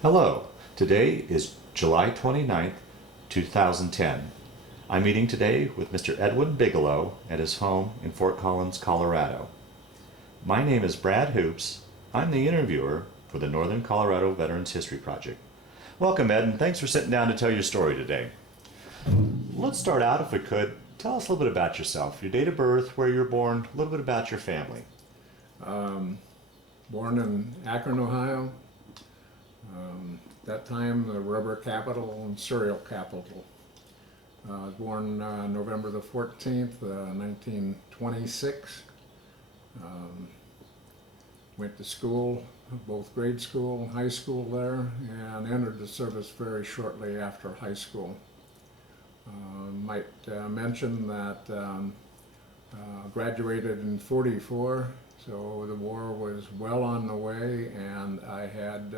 Hello, today is July 29th, 2010. I'm meeting today with Mr. Edwin Bigelow at his home in Fort Collins, Colorado. My name is Brad Hoops. I'm the interviewer for the Northern Colorado Veterans History Project. Welcome, Ed, and thanks for sitting down to tell your story today. Let's start out, if we could. Tell us a little bit about yourself, your date of birth, where you were born, a little bit about your family. Born in Akron, Ohio. That time, the rubber capital and cereal capital. Born November the 14th, 1926. Went to school, both grade school and high school there, and entered the service very shortly after high school. Might mention that graduated in '44, so the war was well on the way, and I had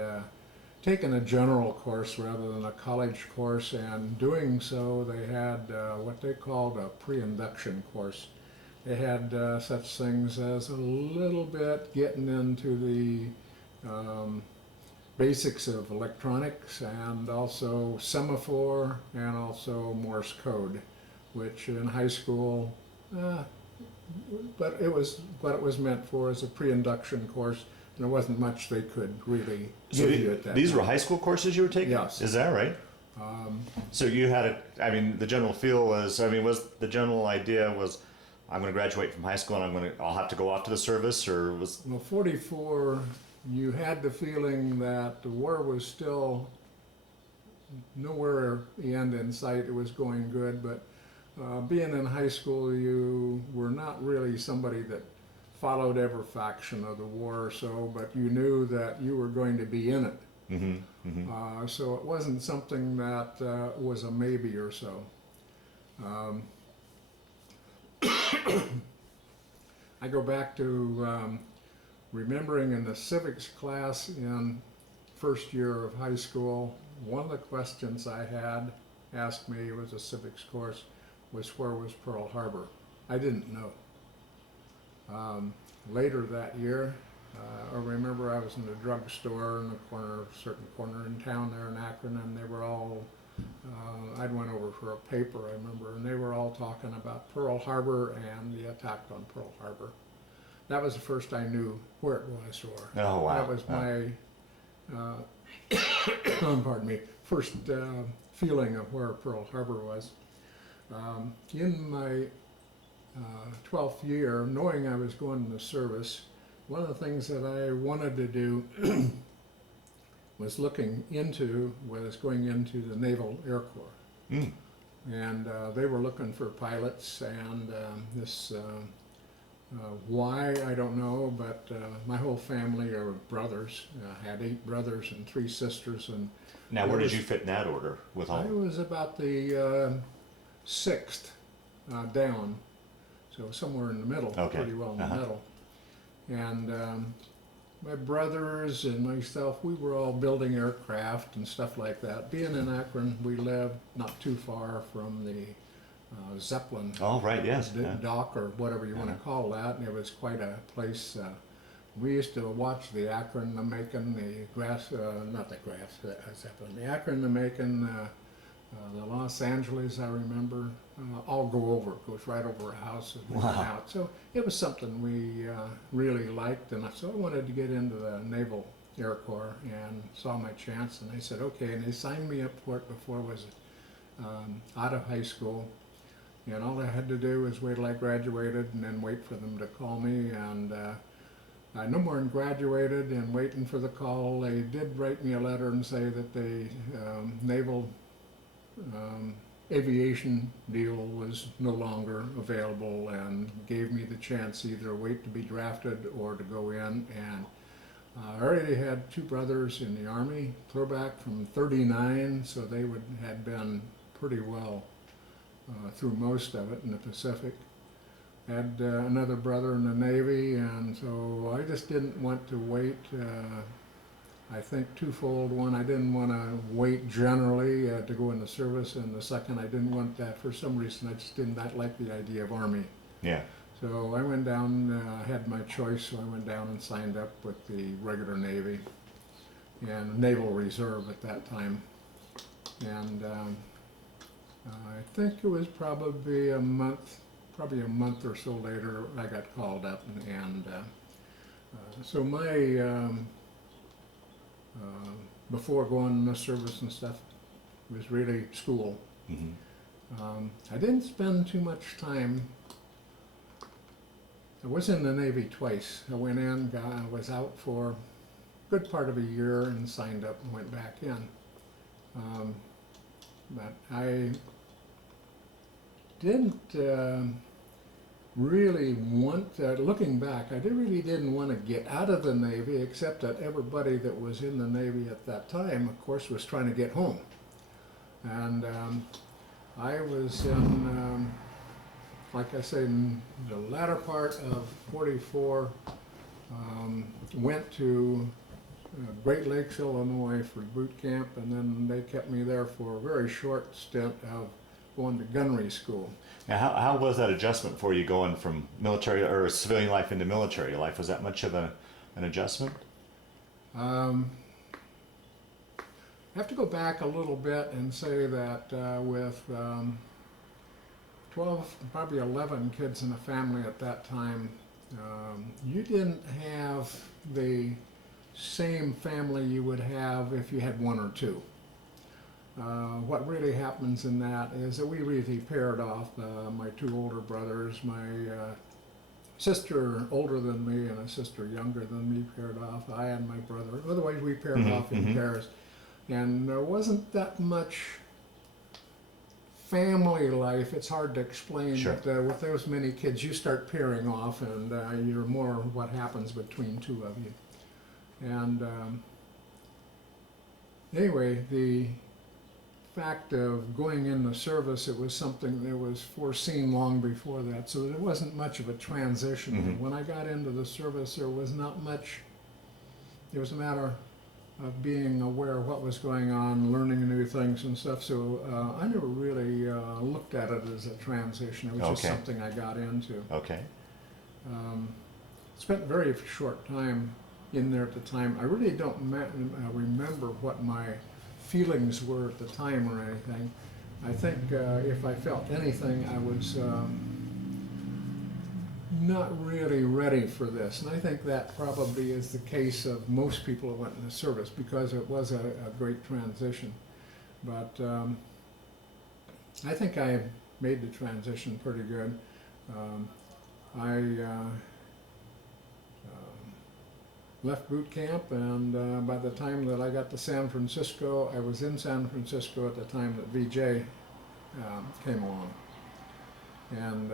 taken a general course rather than a college course, and doing so they had what they called a pre-induction course. They had such things as a little bit getting into the basics of electronics, and also semaphore, and also Morse code, which in high school, but it was what it was meant for as a pre-induction course, and there wasn't much they could really give you at that These time. were high school courses you were taking? Yes. Is that right? So you had the general feel was, was the general idea was, I'm going to graduate from high school and I'll have to go off to the service, or was... Well, '44, you had the feeling that the war was still nowhere the end in sight. It was going good, but being in high school, you were not really somebody that followed every faction of the war, but you knew that you were going to be in it. So it wasn't something that was a maybe or so. I go back to remembering in the civics class in first year of high school, one of the questions I had asked me, it was a civics course, was where was Pearl Harbor? I didn't know. Later that year, I remember I was in the drugstore in a certain corner in town there in Akron, and they were all, I'd went over for a paper, I remember, and they were all talking about Pearl Harbor and the attack on Pearl Harbor. That was the first I knew where it was, or Oh, wow. that was my, pardon me, first feeling of where Pearl Harbor was. In my 12th year, knowing I was going to the service, one of the things that I wanted to do was going into the Naval Air Corps. And they were looking for pilots, and why, I don't know, but my whole family are brothers. I had 8 brothers and 3 sisters. And Now, where did you fit in that order with all? I was about the 6th down, so somewhere in the middle, Okay. pretty well in the middle. And my brothers and myself, we were all building aircraft and stuff like that. Being in Akron, we lived not too far from the Zeppelin Oh, right, yes. dock, or whatever you want to call that, and it was quite a place. We used to watch the Akron, the Macon, the Zeppelin, the Akron, the Macon, the Los Angeles, I remember, all go over. It goes right over our house and we went out. So it was something we really liked, and so I wanted to get into the Naval Air Corps and saw my chance, and they said okay, and they signed me up for it before I was out of high school. And all I had to do was wait till I graduated and then wait for them to call me, and I no more than graduated and waiting for the call. They did write me a letter and say that the naval aviation deal was no longer available, and gave me the chance either wait to be drafted or to go in. And I already had 2 brothers in the Army, clear back from '39, so they had been pretty well through most of it in the Pacific. Had another brother in the Navy, and so I just didn't want to wait. I think twofold. One, I didn't want to wait generally to go in the service, and the second, I didn't want that. For some reason, I just did not like the idea of Army. Yeah. So I went down, had my choice, so I went down and signed up with the regular Navy. in Naval Reserve at that time. And I think it was probably a month or so later, I got called up, and so my before going in the service and stuff was really school. Mm-hmm. I didn't spend too much time. I was in the Navy twice. I went in, I was out for a good part of a year and signed up and went back in. But I didn't really want, looking back, I really didn't want to get out of the Navy, except that everybody that was in the Navy at that time, of course, was trying to get home. And I was in, like I say, in the latter part of '44, went to Great Lakes, Illinois for boot camp, and then they kept me there for a very short stint of going to gunnery school. Now, how was that adjustment for you going from military or civilian life into military life? Was that much of an adjustment? I have to go back a little bit and say that with 12, probably 11 kids in the family at that time, you didn't have the same family you would have if you had one or two. What really happens in that is that we really paired off. My two older brothers, my sister older than me and a sister younger than me paired off. I and my brother. Otherwise, we paired off in pairs. And there wasn't that much family life. It's hard to explain. Sure. But with those many kids, you start pairing off, and you're more what happens between two of you. And anyway, the fact of going in the service, it was something that was foreseen long before that, so there wasn't much of a transition. Mm-hmm. When I got into the service, there was not much. It was a matter of being aware of what was going on, learning new things and stuff, so I never really looked at it as a transition. It was just something I got into. Okay. Spent a very short time in there at the time. I really don't remember what my feelings were at the time or anything. I think if I felt anything, I was not really ready for this. And I think that probably is the case of most people who went in the service, because it was a great transition. But I think I made the transition pretty good. I left boot camp, and by the time that I got to San Francisco, I was in San Francisco at the time that VJ came along. And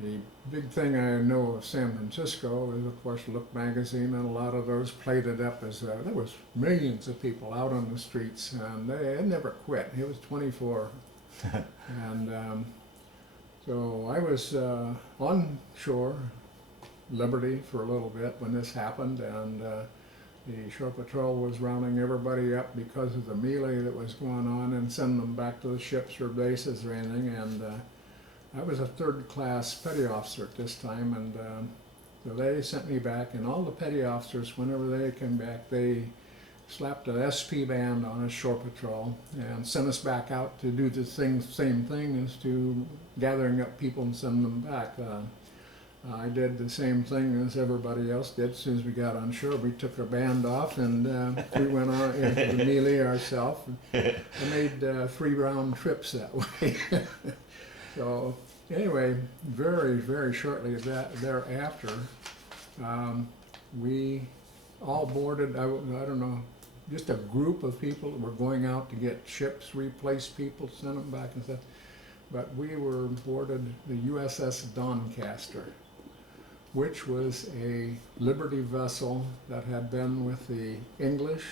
the big thing I know of San Francisco is, of course, Look magazine, and a lot of those played it up as there was millions of people out on the streets, and they never quit. It was 24. And so I was on shore, Liberty, for a little bit when this happened, and the shore patrol was rounding everybody up because of the melee that was going on and sending them back to the ships or bases or anything. And I was a third-class petty officer at this time, and so they sent me back, and all the petty officers, whenever they came back, they slapped an SP band on us shore patrol and sent us back out to do the same thing as to gathering up people and sending them back. I did the same thing as everybody else did. As soon as we got on shore, we took our band off, and we went on into the melee ourselves. I made 3 round trips that way. So anyway, very, very shortly thereafter, we all boarded, I don't know, just a group of people that were going out to get ships, replace people, send them back and stuff. But we were boarded the USS Doncaster, which was a Liberty vessel that had been with the English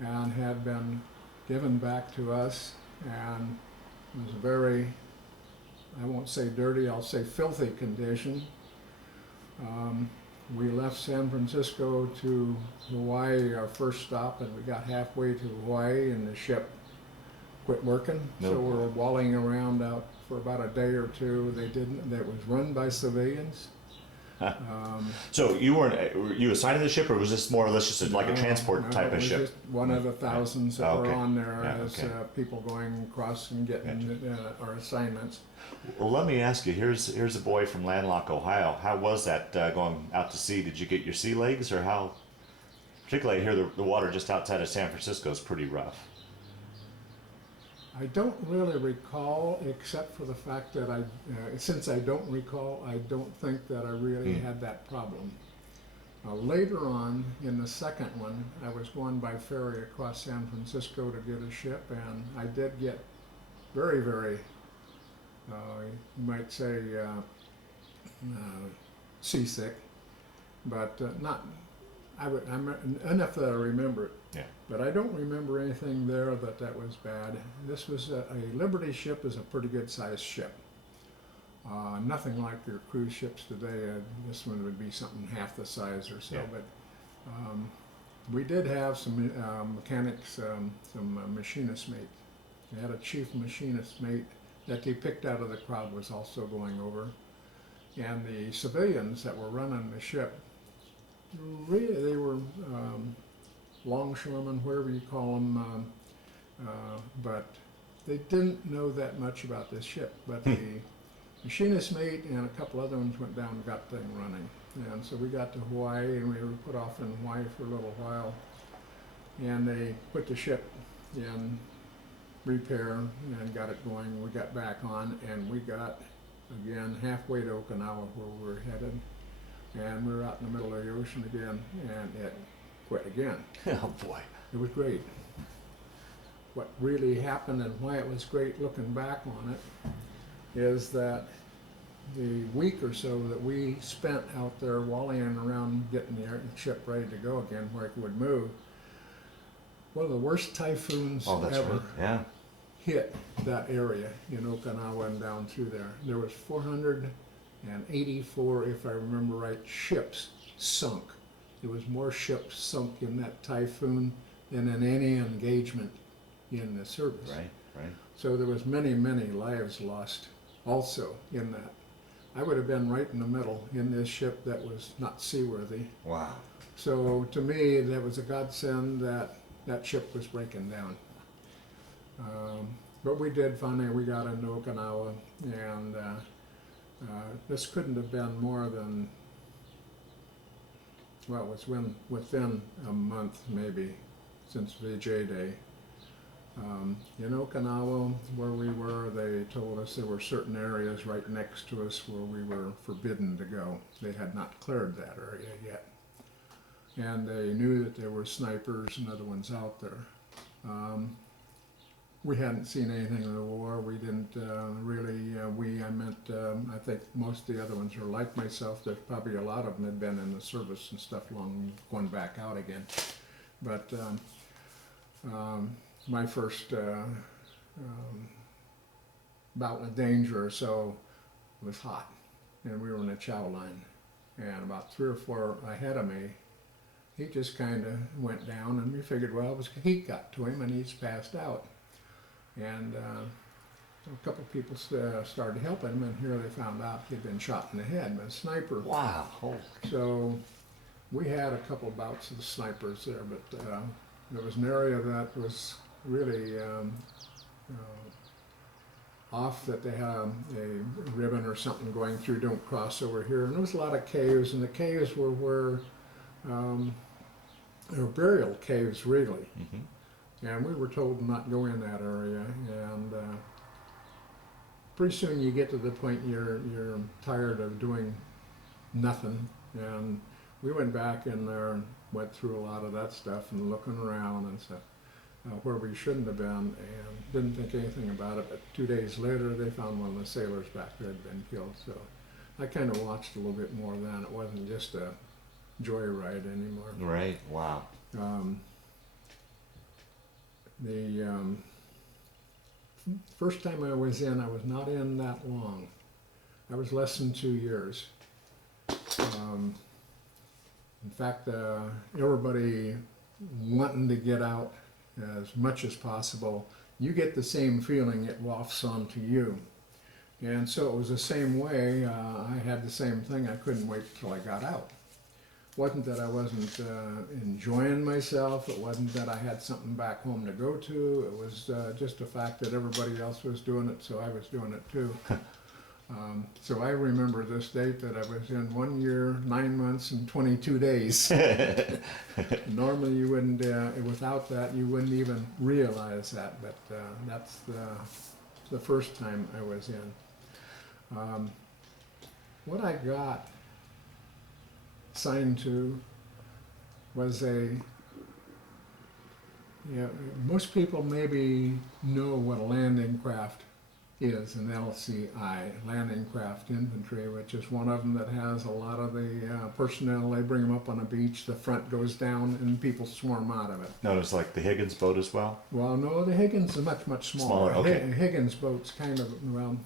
and had been given back to us, and it was a very, I won't say dirty, I'll say filthy condition. We left San Francisco to Hawaii, our first stop, and we got halfway to Hawaii and the ship quit working. Nope. So we were walling around out for about a day or two. It was run by civilians. So you were you assigned to the ship, or was this more or less just like a transport No, type it of was ship? just one of the thousands that Oh, were okay. on there Yeah, as okay. people going across and getting our assignments. Well, let me ask you. Here's a boy from Landlocked, Ohio. How was that going out to sea? Did you get your sea legs, or how? Particularly, I hear the water just outside of San Francisco is pretty rough. I don't really recall, except for the fact that since I don't recall, I don't think that I really had that problem. Later on, in the second one, I was going by ferry across San Francisco to get a ship, and I did get very, very, you might say, seasick, but not. I'm enough that I remember it. Yeah. But I don't remember anything there that was bad. This was a Liberty ship is a pretty good sized ship. Nothing like your cruise ships today. This one would be something half the size or so. Yeah. But we did have some mechanics, some machinist mates. We had a chief machinist mate that they picked out of the crowd was also going over. And the civilians that were running the ship, really, they were longshoremen, whatever you call them, but they didn't know that much about this ship. But the machinist mate and a couple other ones went down and got the thing running. And so we got to Hawaii, and we were put off in Hawaii for a little while. And they put the ship in repair and got it going. We got back on, and we got, again, halfway to Okinawa where we were headed. And we were out in the middle of the ocean again, and it quit again. Oh boy. It was great. What really happened and why it was great looking back on it is that the week or so that we spent out there wallying around getting the ship ready to go again where it would move, one of the worst typhoons ever Right. Yeah. hit that area in Okinawa and down through there. There was 484, if I remember right, ships sunk. There was more ships sunk in that typhoon than in any engagement in the service. Right. Right. So there was many, many lives lost also in that. I would have been right in the middle in this ship that was not seaworthy. Wow. So to me, that was a godsend that that ship was breaking down. But we did finally, we got into Okinawa, and this couldn't have been more than, well, it was within a month maybe since VJ Day. In Okinawa, where we were, they told us there were certain areas right next to us where we were forbidden to go. They had not cleared that area yet. And they knew that there were snipers and other ones out there. We hadn't seen anything of the war. We didn't really, I think most of the other ones are like myself. There's probably a lot of them had been in the service and stuff long, going back out again. But my first bout of danger or so was hot, and we were in a chow line. And about 3 or 4 ahead of me, he just kind of went down, and we figured, well, it was heat got to him, and he's passed out. And a couple of people started helping him, and here they found out he'd been shot in the head by a sniper. Wow. Holy. So we had a couple of bouts of the snipers there, but there was an area that was really off, that they had a ribbon or something going through, don't cross over here. And there was a lot of caves, and the caves were where they were burial caves, really. Mm-hmm. And we were told not to go in that area, and pretty soon you get to the point you're tired of doing nothing. And we went back in there and went through a lot of that stuff and looking around and stuff where we shouldn't have been, and didn't think anything about it. But 2 days later, they found one of the sailors back there had been killed. So I kind of watched a little bit more then. It wasn't just a joyride anymore. Right. Wow. The first time I was not in that long. I was less than 2 years. In fact, everybody wanting to get out as much as possible, you get the same feeling it wafts onto you. And so it was the same way. I had the same thing. I couldn't wait till I got out. Wasn't that I wasn't enjoying myself. It wasn't that I had something back home to go to. It was just the fact that everybody else was doing it, so I was doing it too. So I remember this date that I was in 1 year, 9 months, and 22 days. Normally you wouldn't, without that, you wouldn't even realize that, but that's the first time I was in. What I got signed to was most people maybe know what a landing craft is, an LCI, Landing Craft Infantry, which is one of them that has a lot of the personnel. They bring them up on a beach, the front goes down, and people swarm out of it. Notice like the Higgins boat as well? Well, no, the Higgins is much, much smaller. Okay. Higgins boat's kind of, well,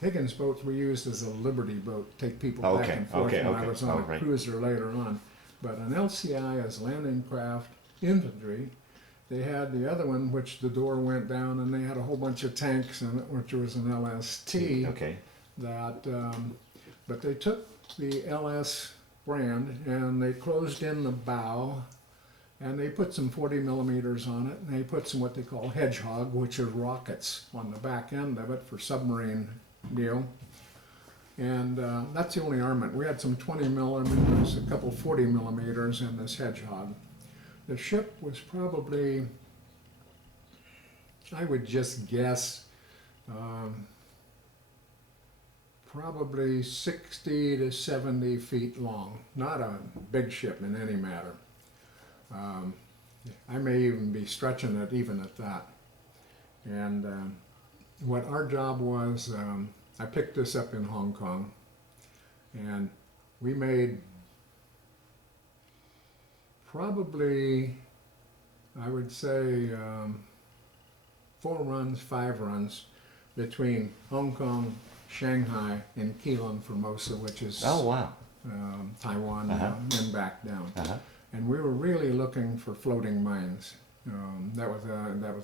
Higgins boats we used as a Liberty boat, take people back and forth when I was on a cruiser later on. But an LCI is Landing Craft Infantry. They had the other one, which the door went down, and they had a whole bunch of tanks in it, which was an LST. Okay. But they took the LS brand and they closed in the bow, and they put some 40 millimeters on it, and they put some what they call Hedgehog, which are rockets on the back end of it for submarine deal. And that's the only armament. We had some 20 millimeters, a couple 40 millimeters in this Hedgehog. The ship was probably, I would just guess, probably 60 to 70 feet long. Not a big ship in any matter. I may even be stretching it even at that. And what our job was, I picked this up in Hong Kong, and we made probably, I would say, 4 runs, 5 runs between Hong Kong, Shanghai, and Keelung, Formosa, which is Taiwan, and back down. And we were really looking for floating mines. That was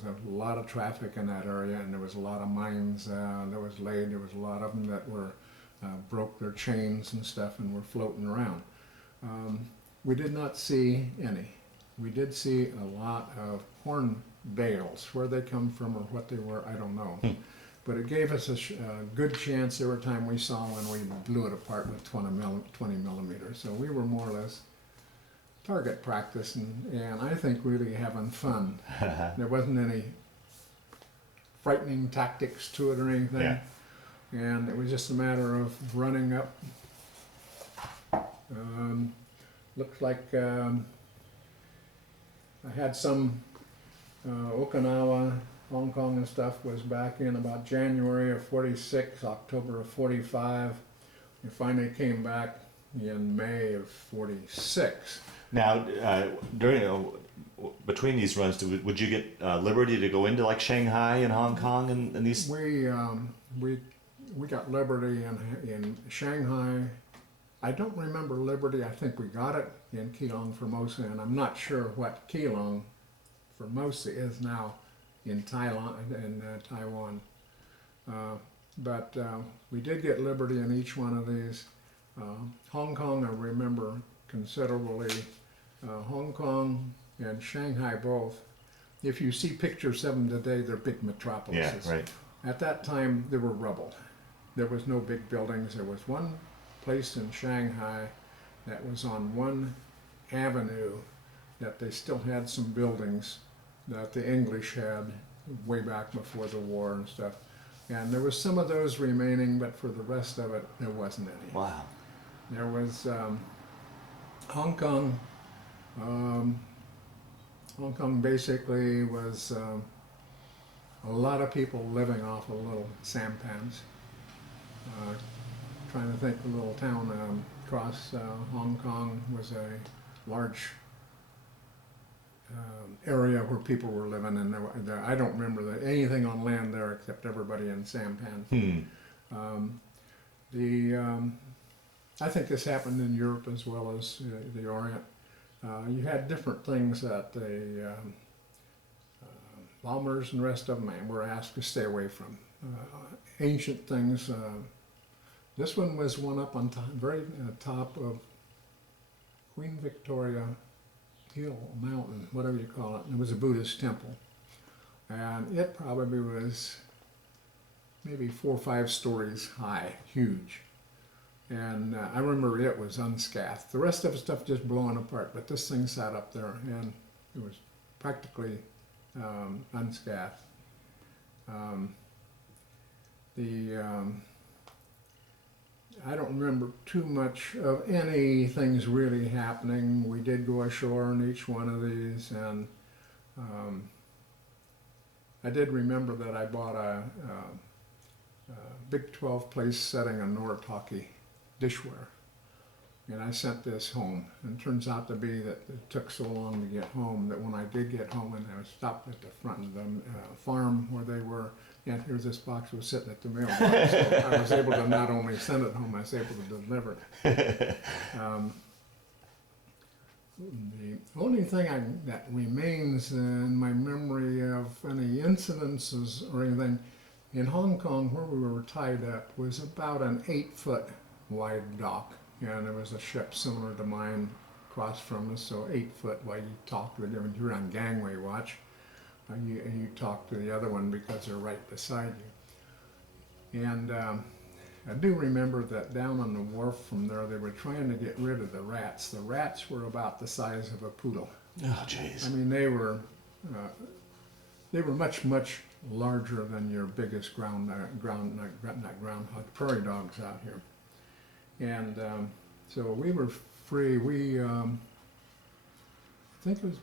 a lot of traffic in that area, and there was a lot of mines that was laid. There was a lot of them that were broke their chains and stuff and were floating around. We did not see any. We did see a lot of horn bales. Where they come from or what they were, I don't know. But it gave us a good chance every time we saw one, we blew it apart with 20 millimeters. So we were more or less target practice and I think really having fun. There wasn't any frightening tactics to it or anything. Yeah. And it was just a matter of running up. Looks like I had some Okinawa, Hong Kong and stuff was back in about January of 46, October of 45. We finally came back in May of 46. Now, between these runs, would you get liberty to go into like Shanghai and Hong Kong and these? We got liberty in Shanghai. I don't remember liberty. I think we got it in Keelung, Formosa, and I'm not sure what Keelung, Formosa is now in Taiwan. But we did get liberty in each one of these. Hong Kong, I remember considerably. Hong Kong and Shanghai both. If you see pictures of them today, they're big metropolises. Yeah, right. At that time, they were rubble. There was no big buildings. There was one place in Shanghai that was on one avenue that they still had some buildings that the English had way back before the war and stuff. And there was some of those remaining, but for the rest of it, there wasn't any. Wow. There was Hong Kong. Hong Kong basically was a lot of people living off of little sampans. Trying to think, the little town across Hong Kong was a large area where people were living, and I don't remember anything on land there except everybody in sampans. I think this happened in Europe as well as the Orient. You had different things that the bombers and the rest of them were asked to stay away from. ancient things. This one was one up on top, very top of Queen Victoria Hill, mountain, whatever you call it. It was a Buddhist temple. And it probably was maybe 4 or 5 stories high, huge. And I remember it was unscathed. The rest of the stuff just blowing apart, but this thing sat up there and it was practically unscathed. I don't remember too much of any things really happening. We did go ashore on each one of these, and I did remember that I bought a big 12 place setting of Noritake dishware, and I sent this home. And it turns out to be that it took so long to get home that when I did get home, and I was stopped at the front of the farm where they were, and here's this box was sitting at the mailbox. So I was able to not only send it home, I was able to deliver it. The only thing that remains in my memory of any incidences or anything in Hong Kong where we were tied up was about an 8-foot wide dock, and there was a ship similar to mine across from us, so 8 foot while you talk with them. You're on gangway watch. You talk to the other one because they're right beside you. And I do remember that down on the wharf from there, they were trying to get rid of the rats. The rats were about the size of a poodle. Oh, jeez. I mean, they were much, much larger than your biggest prairie dogs out here. And so we were free. I think it was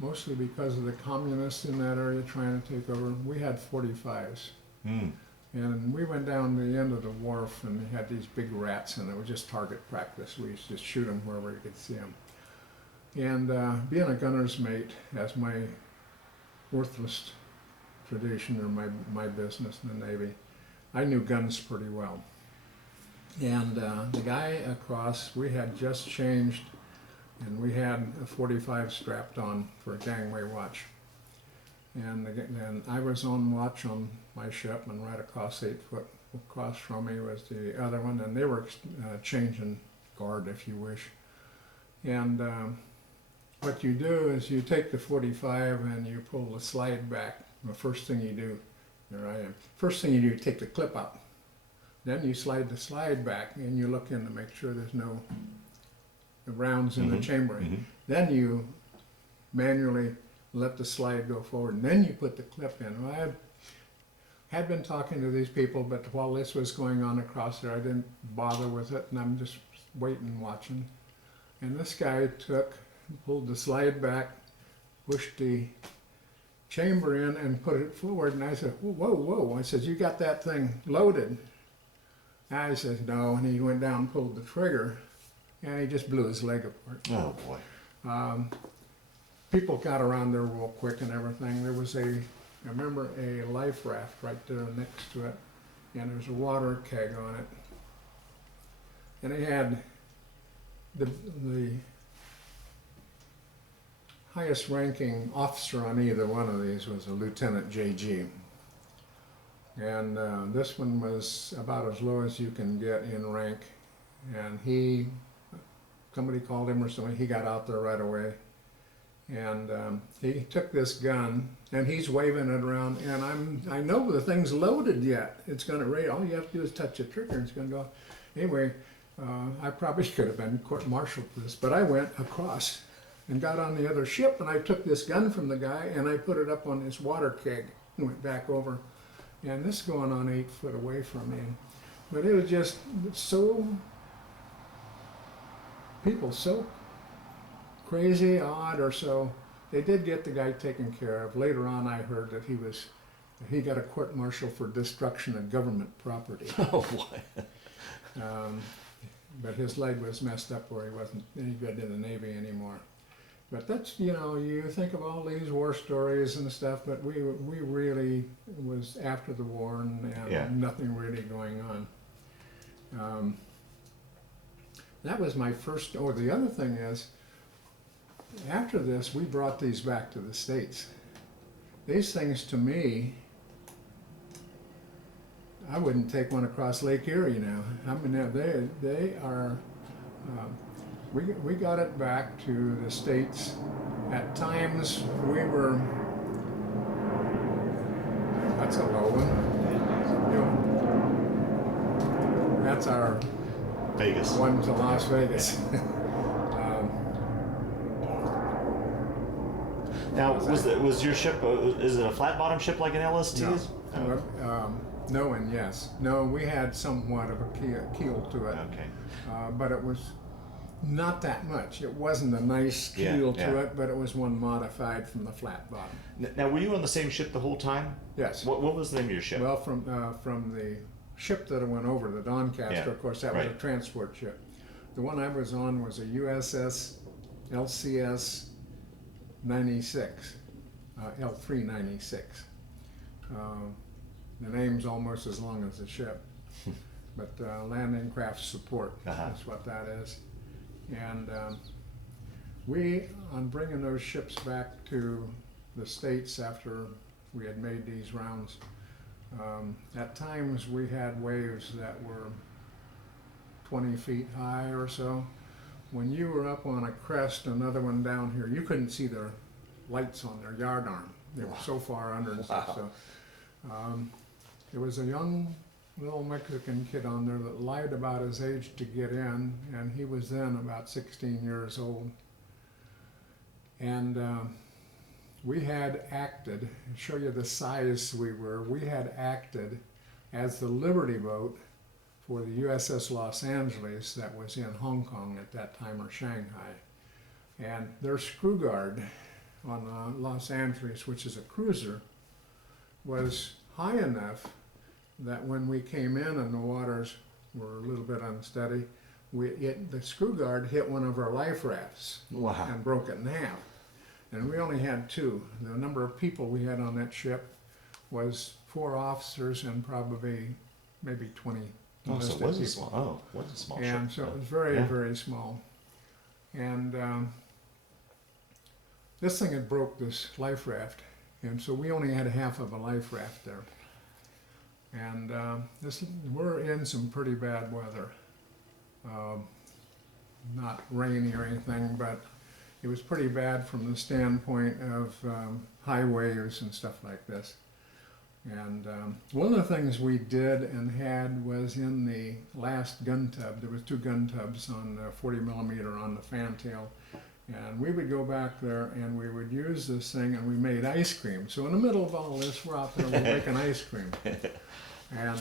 mostly because of the communists in that area trying to take over. We had 45s. Mm. And we went down to the end of the wharf and we had these big rats, and it was just target practice. We used to just shoot them wherever you could see them. And being a gunner's mate, as my worthless tradition or my business in the Navy, I knew guns pretty well. And the guy across, we had just changed, and we had a 45 strapped on for a gangway watch. And I was on watch on my ship, and right across 8 foot across from me was the other one, and they were changing guard, if you wish. And what you do is you take the 45 and you pull the slide back. The first thing you do, here I am. First thing you do, you take the clip out. Then you slide the slide back and you look in to make sure there's no rounds in the chamber. Mm-hmm. Then you manually let the slide go forward, and then you put the clip in. Well, I had been talking to these people, but while this was going on across there, I didn't bother with it, and I'm just waiting, watching. And this guy pulled the slide back, pushed the chamber in, and put it forward. And I said, "Whoa, whoa!" I said, "You got that thing loaded?" And I said, "No," and he went down and pulled the trigger, and he just blew his leg apart. Oh boy. People got around there real quick and everything. There was I remember a life raft right there next to it, and there's a water keg on it. And they had the highest ranking officer on either one of these was a Lieutenant J.G. And this one was about as low as you can get in rank. And somebody called him or something, he got out there right away. And he took this gun, and he's waving it around, and I know the thing's loaded yet. It's going to raid. All you have to do is touch the trigger, and it's going to go. Anyway, I probably could have been court-martialed for this, but I went across and got on the other ship, and I took this gun from the guy, and I put it up on this water keg and went back over. And this is going on 8 foot away from me. But it was just people so crazy, odd, or so. They did get the guy taken care of. Later on, I heard that he got a court-martial for destruction of government property. Oh boy. But his leg was messed up where he wasn't any good in the Navy anymore. But that's, you think of all these war stories and stuff, but we really was after the war and nothing really going on. That was my first, the other thing is, after this, we brought these back to the States. These things, to me, I wouldn't take one across Lake Erie now. I mean, they are. We got it back to the States. At times we were. That's a low one. You know, that's our Vegas. one to Las Vegas. Now, was your ship? Is it a flat bottom ship like an LST? No. is? No and yes. No, we had somewhat of a keel to it, Okay. but it was not that much. It wasn't a nice keel to it, but it was one modified from the flat bottom. Now, were you on the same ship the whole time? Yes. What was the name of your ship? Well, from the ship that I went over, the Doncaster, Yeah, of course, that was a right. transport ship. The one I was on was a USS LCS 96, L396. The name's almost as long as the ship, but landing craft support is what that is. And we, on bringing those ships back to the States after we had made these rounds, at times we had waves that were 20 feet high or so. When you were up on a crest, another one down here, you couldn't see their lights on their yard arm. They were so far under and stuff. So, there was a young little Mexican kid on there that lied about his age to get in, and he was then about 16 years old. And we had acted, show you the size we were, we had acted as the Liberty boat for the USS Los Angeles that was in Hong Kong at that time, or Shanghai. And their screw guard on Los Angeles, which is a cruiser, was high enough that when we came in and the waters were a little bit unsteady, the screw guard hit one of our life rafts and broke it in half. And we only had two. The number of people we had on that ship was 4 officers and probably maybe 20 so it wasn't small. Oh, it wasn't a small ship. And so it was very, very small. And this thing had broke this life raft, and so we only had half of a life raft there. And we're in some pretty bad weather. Not rainy or anything, but it was pretty bad from the standpoint of high waves and stuff like this. And one of the things we did and had was in the last gun tub. There was 2 gun tubs on the 40 millimeter on the fantail. And we would go back there and we would use this thing and we made ice cream. So in the middle of all this, we're out there and we're making ice cream. And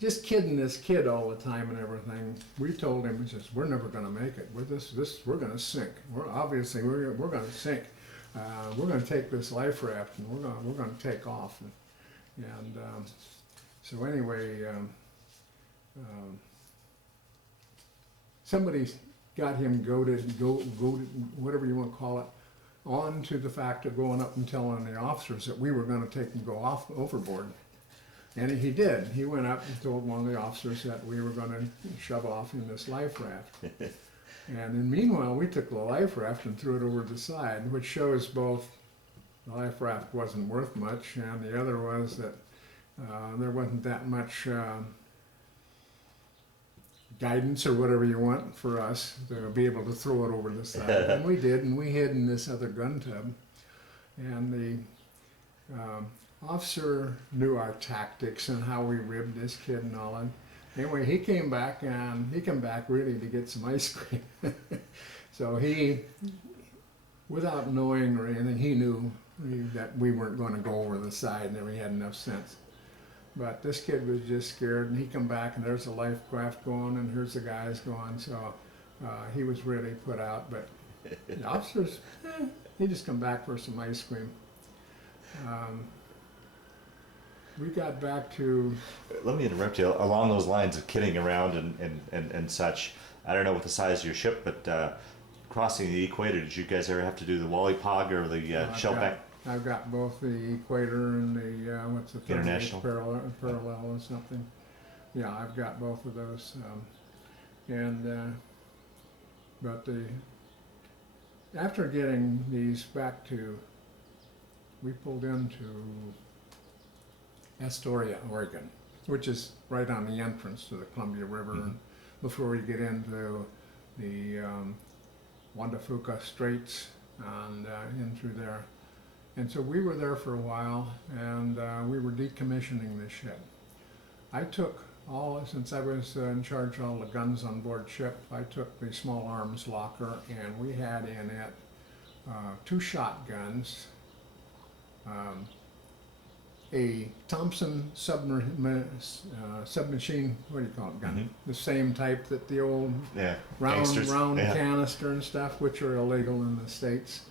just kidding this kid all the time and everything. We told him, he says, "We're never going to make it. We're going to sink. We're going to sink. We're going to take this life raft and we're going to take off." And so anyway, somebody got him goaded, whatever you want to call it, on to the fact of going up and telling the officers that we were going to take and go off overboard. And he did. He went up and told one of the officers that we were going to shove off in this life raft. And then meanwhile, we took the life raft and threw it over the side, which shows both the life raft wasn't worth much, and the other was that there wasn't that much guidance or whatever you want for us to be able to throw it over the side. And we did, and we hid in this other gun tub. And the officer knew our tactics and how we ribbed this kid and all that. Anyway, he came back, and he came back really to get some ice cream. So he, without knowing or anything, he knew that we weren't going to go over the side, and he had enough sense. But this kid was just scared, and he come back, and there's a life raft going, and here's the guys going. So he was really put out. But the officers, he just come back for some ice cream. We got back to... Let me interrupt you. Along those lines of kidding around and such, I don't know what the size of your ship, but crossing the equator, did you guys ever have to do the Wally Pog or the shellback? I've got both the equator and the, what's the third? International? Parallel or something. Yeah, I've got both of those. But after getting these back to we pulled into Astoria, Oregon, which is right on the entrance to the Columbia River, Mhm. before you get into the Juan de Fuca Straits and in through there. And so we were there for a while, and we were decommissioning the ship. I took since I was in charge of all the guns on board ship, I took the small arms locker, and we had in it 2 shotguns, a Thompson submachine, what do you call it, gun? Mhm. The same type that the old Yeah. round Gangsters. Yeah. canister and stuff, which are illegal in the States.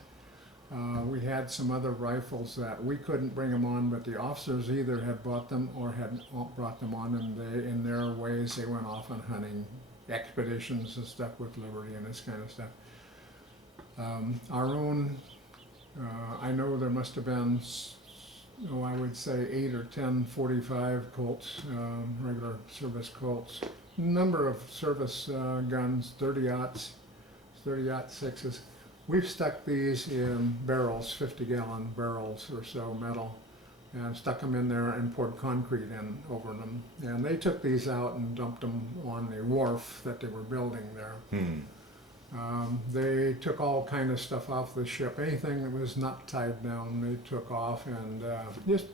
We had some other rifles that we couldn't bring them on, but the officers either had bought them or had brought them on, and they, in their ways, they went off on hunting expeditions and stuff with Liberty and this kind of stuff. Our own, I know there must have been, I would say 8 or 10 45 Colts, regular service Colts. Number of service guns, 30-06s. We've stuck these in barrels, 50-gallon barrels or so, metal, and stuck them in there and poured concrete in over them. And they took these out and dumped them on the wharf that they were building there. They took all kind of stuff off the ship. Anything that was not tied down, they took off and just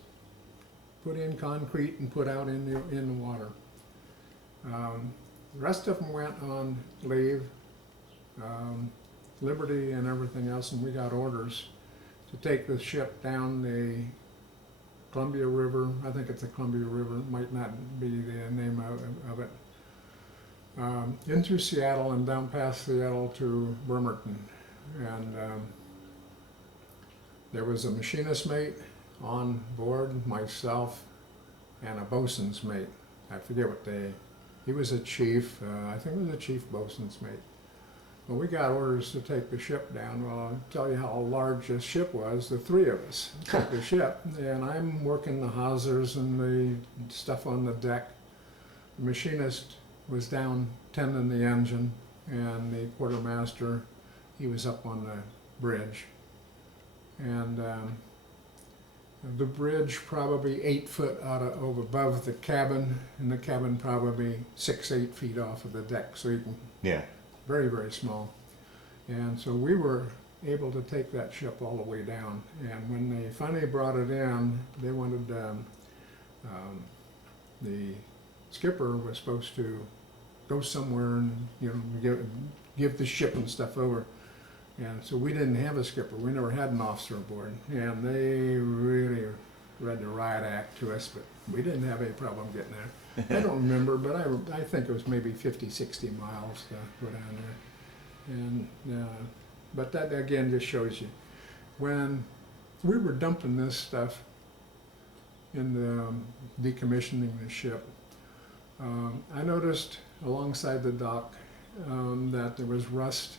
put in concrete and put out in the water. The rest of them went on leave. Liberty and everything else, and we got orders to take the ship down the Columbia River. I think it's the Columbia River, it might not be the name of it. In through Seattle and down past Seattle to Bremerton. And there was a machinist mate on board, myself, and a bosun's mate. I forget what he was a chief, I think it was a chief bosun's mate. Well, we got orders to take the ship down. Well, I'll tell you how large this ship was. The 3 of us took the ship, and I'm working the hawsers and the stuff on the deck. The machinist was down tending the engine, and the quartermaster, he was up on the bridge. And the bridge probably 8 foot above the cabin, and the cabin probably 6-8 feet off of the deck, so you can very, very small. And so we were able to take that ship all the way down. And when they finally brought it in, they wanted, the skipper was supposed to go somewhere and, give the ship and stuff over. And so we didn't have a skipper. We never had an officer aboard. And they really read the riot act to us, but we didn't have any problem getting there. I don't remember, but I think it was maybe 50, 60 miles to go down there. And, but that again just shows you, when we were dumping this stuff in the decommissioning the ship, I noticed alongside the dock that there was rust.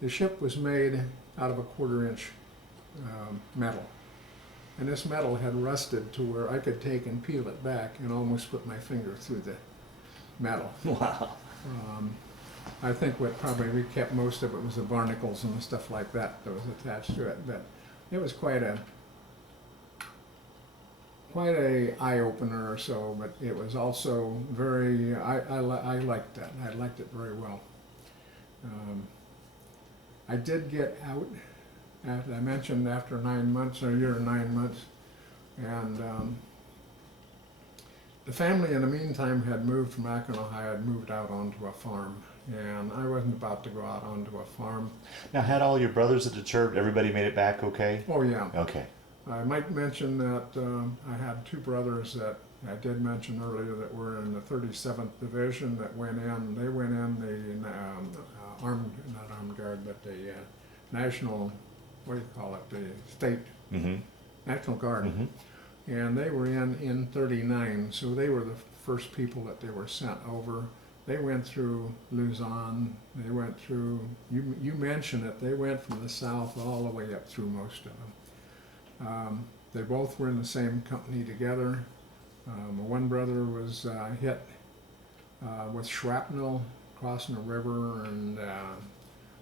The ship was made out of a 1/4-inch metal. And this metal had rusted to where I could take and peel it back and almost put my finger through the metal. Wow. I think what probably we kept most of it was the barnacles and the stuff like that was attached to it. But it was quite a eye opener or so. But it was also very. I liked that. I liked it very well. I did get out. As I mentioned, after 9 months, or a year and 9 months, and the family in the meantime had moved from Akron, Ohio, had moved out onto a farm, and I wasn't about to go out onto a farm. Now, had all your brothers that deterred, everybody made it back okay? Oh yeah. Okay. I might mention that I had 2 brothers that I did mention earlier that were in the 37th Division that went in. They went in the not armed guard, but the national. What do you call it? The state National Guard, and they were in 39. So they were the first people that they were sent over. They went through Luzon. They went through. You mentioned it. They went from the south all the way up through most of them. They both were in the same company together. One brother was hit with shrapnel crossing a river, and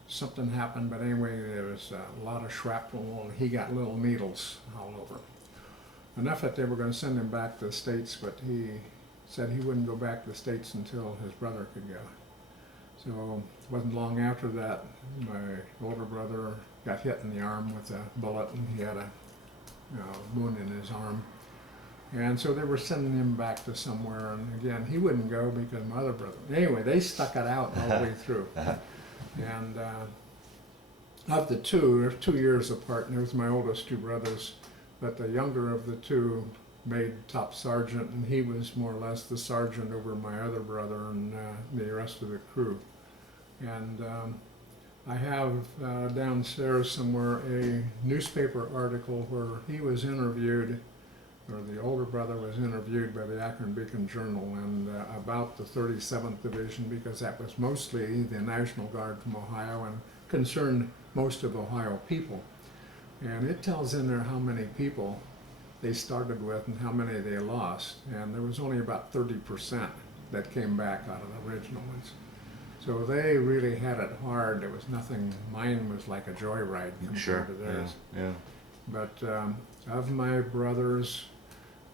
something happened, but anyway, there was a lot of shrapnel, and he got little needles all over enough that they were going to send him back to the States, but he said he wouldn't go back to the States until his brother could go. So it wasn't long after that, my older brother got hit in the arm with a bullet, and he had a wound in his arm. And so they were sending him back to somewhere, and again, he wouldn't go because my other brother. Anyway, they stuck it out all the way through. And of the two, they're 2 years apart, and it was my oldest two brothers, but the younger of the two made top sergeant, and he was more or less the sergeant over my other brother and the rest of the crew. And I have downstairs somewhere a newspaper article where he was interviewed, or the older brother was interviewed by the Akron Beacon Journal, and about the 37th Division, because that was mostly the National Guard from Ohio and concerned most of Ohio people. And it tells in there how many people they started with and how many they lost. And there was only about 30% that came back out of the original ones. So they really had it hard. There was nothing, mine was like a joyride compared to theirs. Yeah. But of my brothers,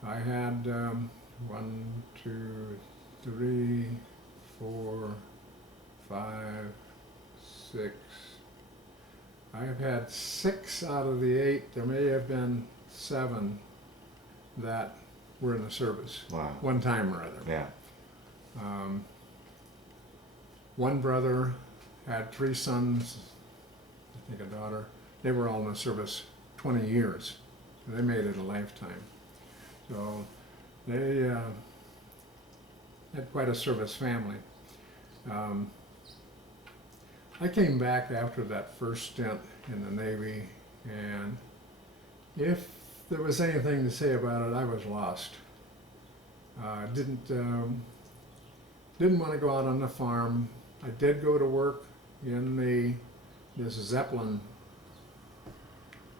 I had 1, 2, 3, 4, 5, 6. I've had 6 out of the 8. There may have been 7 that were in the service. Wow. One time or other. Yeah. One brother had 3 sons, I think a daughter. They were all in the service 20 years. They made it a lifetime. So they had quite a service family. I came back after that first stint in the Navy, and if there was anything to say about it, I was lost. Didn't want to go out on the farm. I did go to work in this Zeppelin.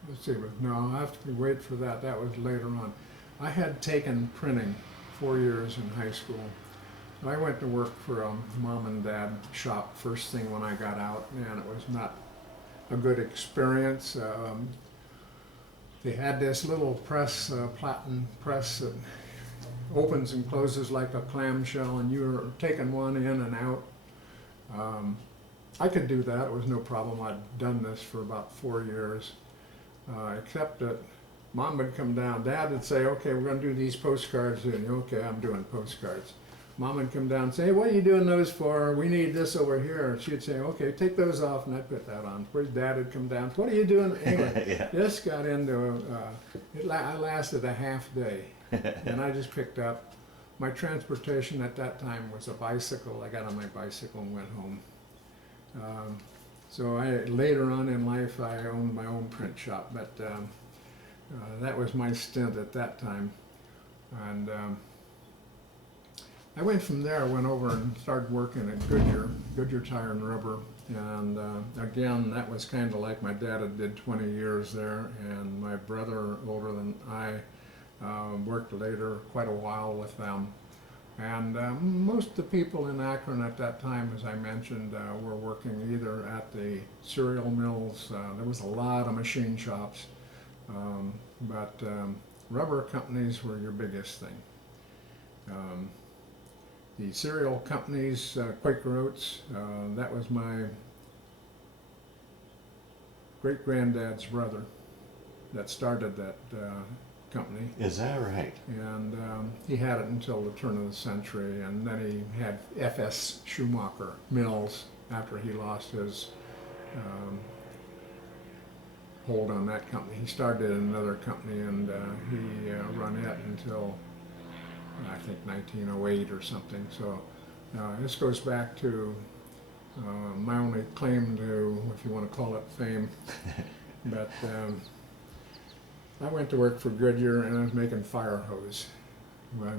Let's see, no, I have to wait for that. That was later on. I had taken printing 4 years in high school. I went to work for a mom and dad shop first thing when I got out, and it was not a good experience. They had this little press, platen press that opens and closes like a clamshell, and you're taking one in and out. I could do that, it was no problem. I'd done this for about 4 years, except that Mom would come down. Dad would say, okay, we're going to do these postcards. And okay, I'm doing postcards. Mom would come down and say, hey, what are you doing those for? We need this over here. And she'd say, okay, take those off, and I'd put that on. Where's Dad would come down, what are you doing? Anyway, Yeah. this got into, I lasted a half day, and I just picked up. My transportation at that time was a bicycle. I got on my bicycle and went home. So later on in life, I owned my own print shop, but that was my stint at that time. And I went from there, I went over and started working at Goodyear Tire and Rubber. And again, that was kind of like my dad did 20 years there, and my brother, older than I, worked later quite a while with them. And most of the people in Akron at that time, as I mentioned, were working either at the cereal mills. There was a lot of machine shops, but rubber companies were your biggest thing. The cereal companies, Quaker Oats, that was my great-granddad's brother that started that company. Is that right? And he had it until the turn of the century, and then he had F.S. Schumacher Mills after he lost his hold on that company. He started another company, and he ran it until I think 1908 or something. So this goes back to my only claim to, if you want to call it fame, but I went to work for Goodyear, and I was making fire hose.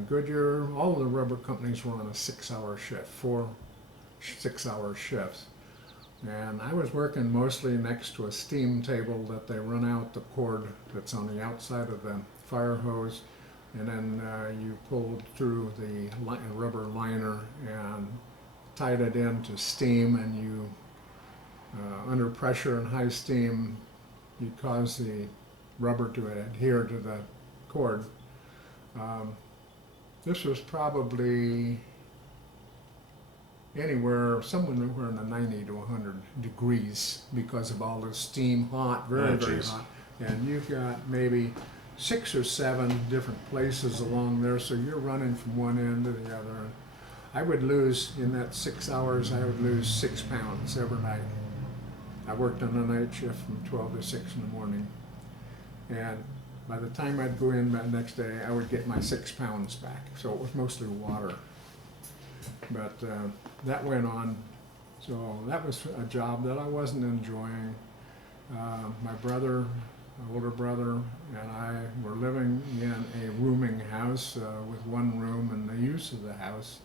Goodyear, all of the rubber companies were on a 6-hour shift, 4 6-hour shifts. And I was working mostly next to a steam table that they run out the cord that's on the outside of the fire hose, and then you pulled through the rubber liner and tied it into steam, and you, under pressure and high steam, you cause the rubber to adhere to the cord. This was probably somewhere in the 90 to 100 degrees because of all the steam, hot, very geez. hot. And you've got maybe 6 or 7 different places along there, so you're running from one end to the other. I would lose, in that 6 hours, I would lose 6 pounds every night. I worked on a night shift from 12 to 6 in the morning. And by the time I'd go in that next day, I would get my 6 pounds back. So it was mostly water. But that went on. So that was a job that I wasn't enjoying. My brother, my older brother, and I were living in a rooming house with one room, and the use of the house,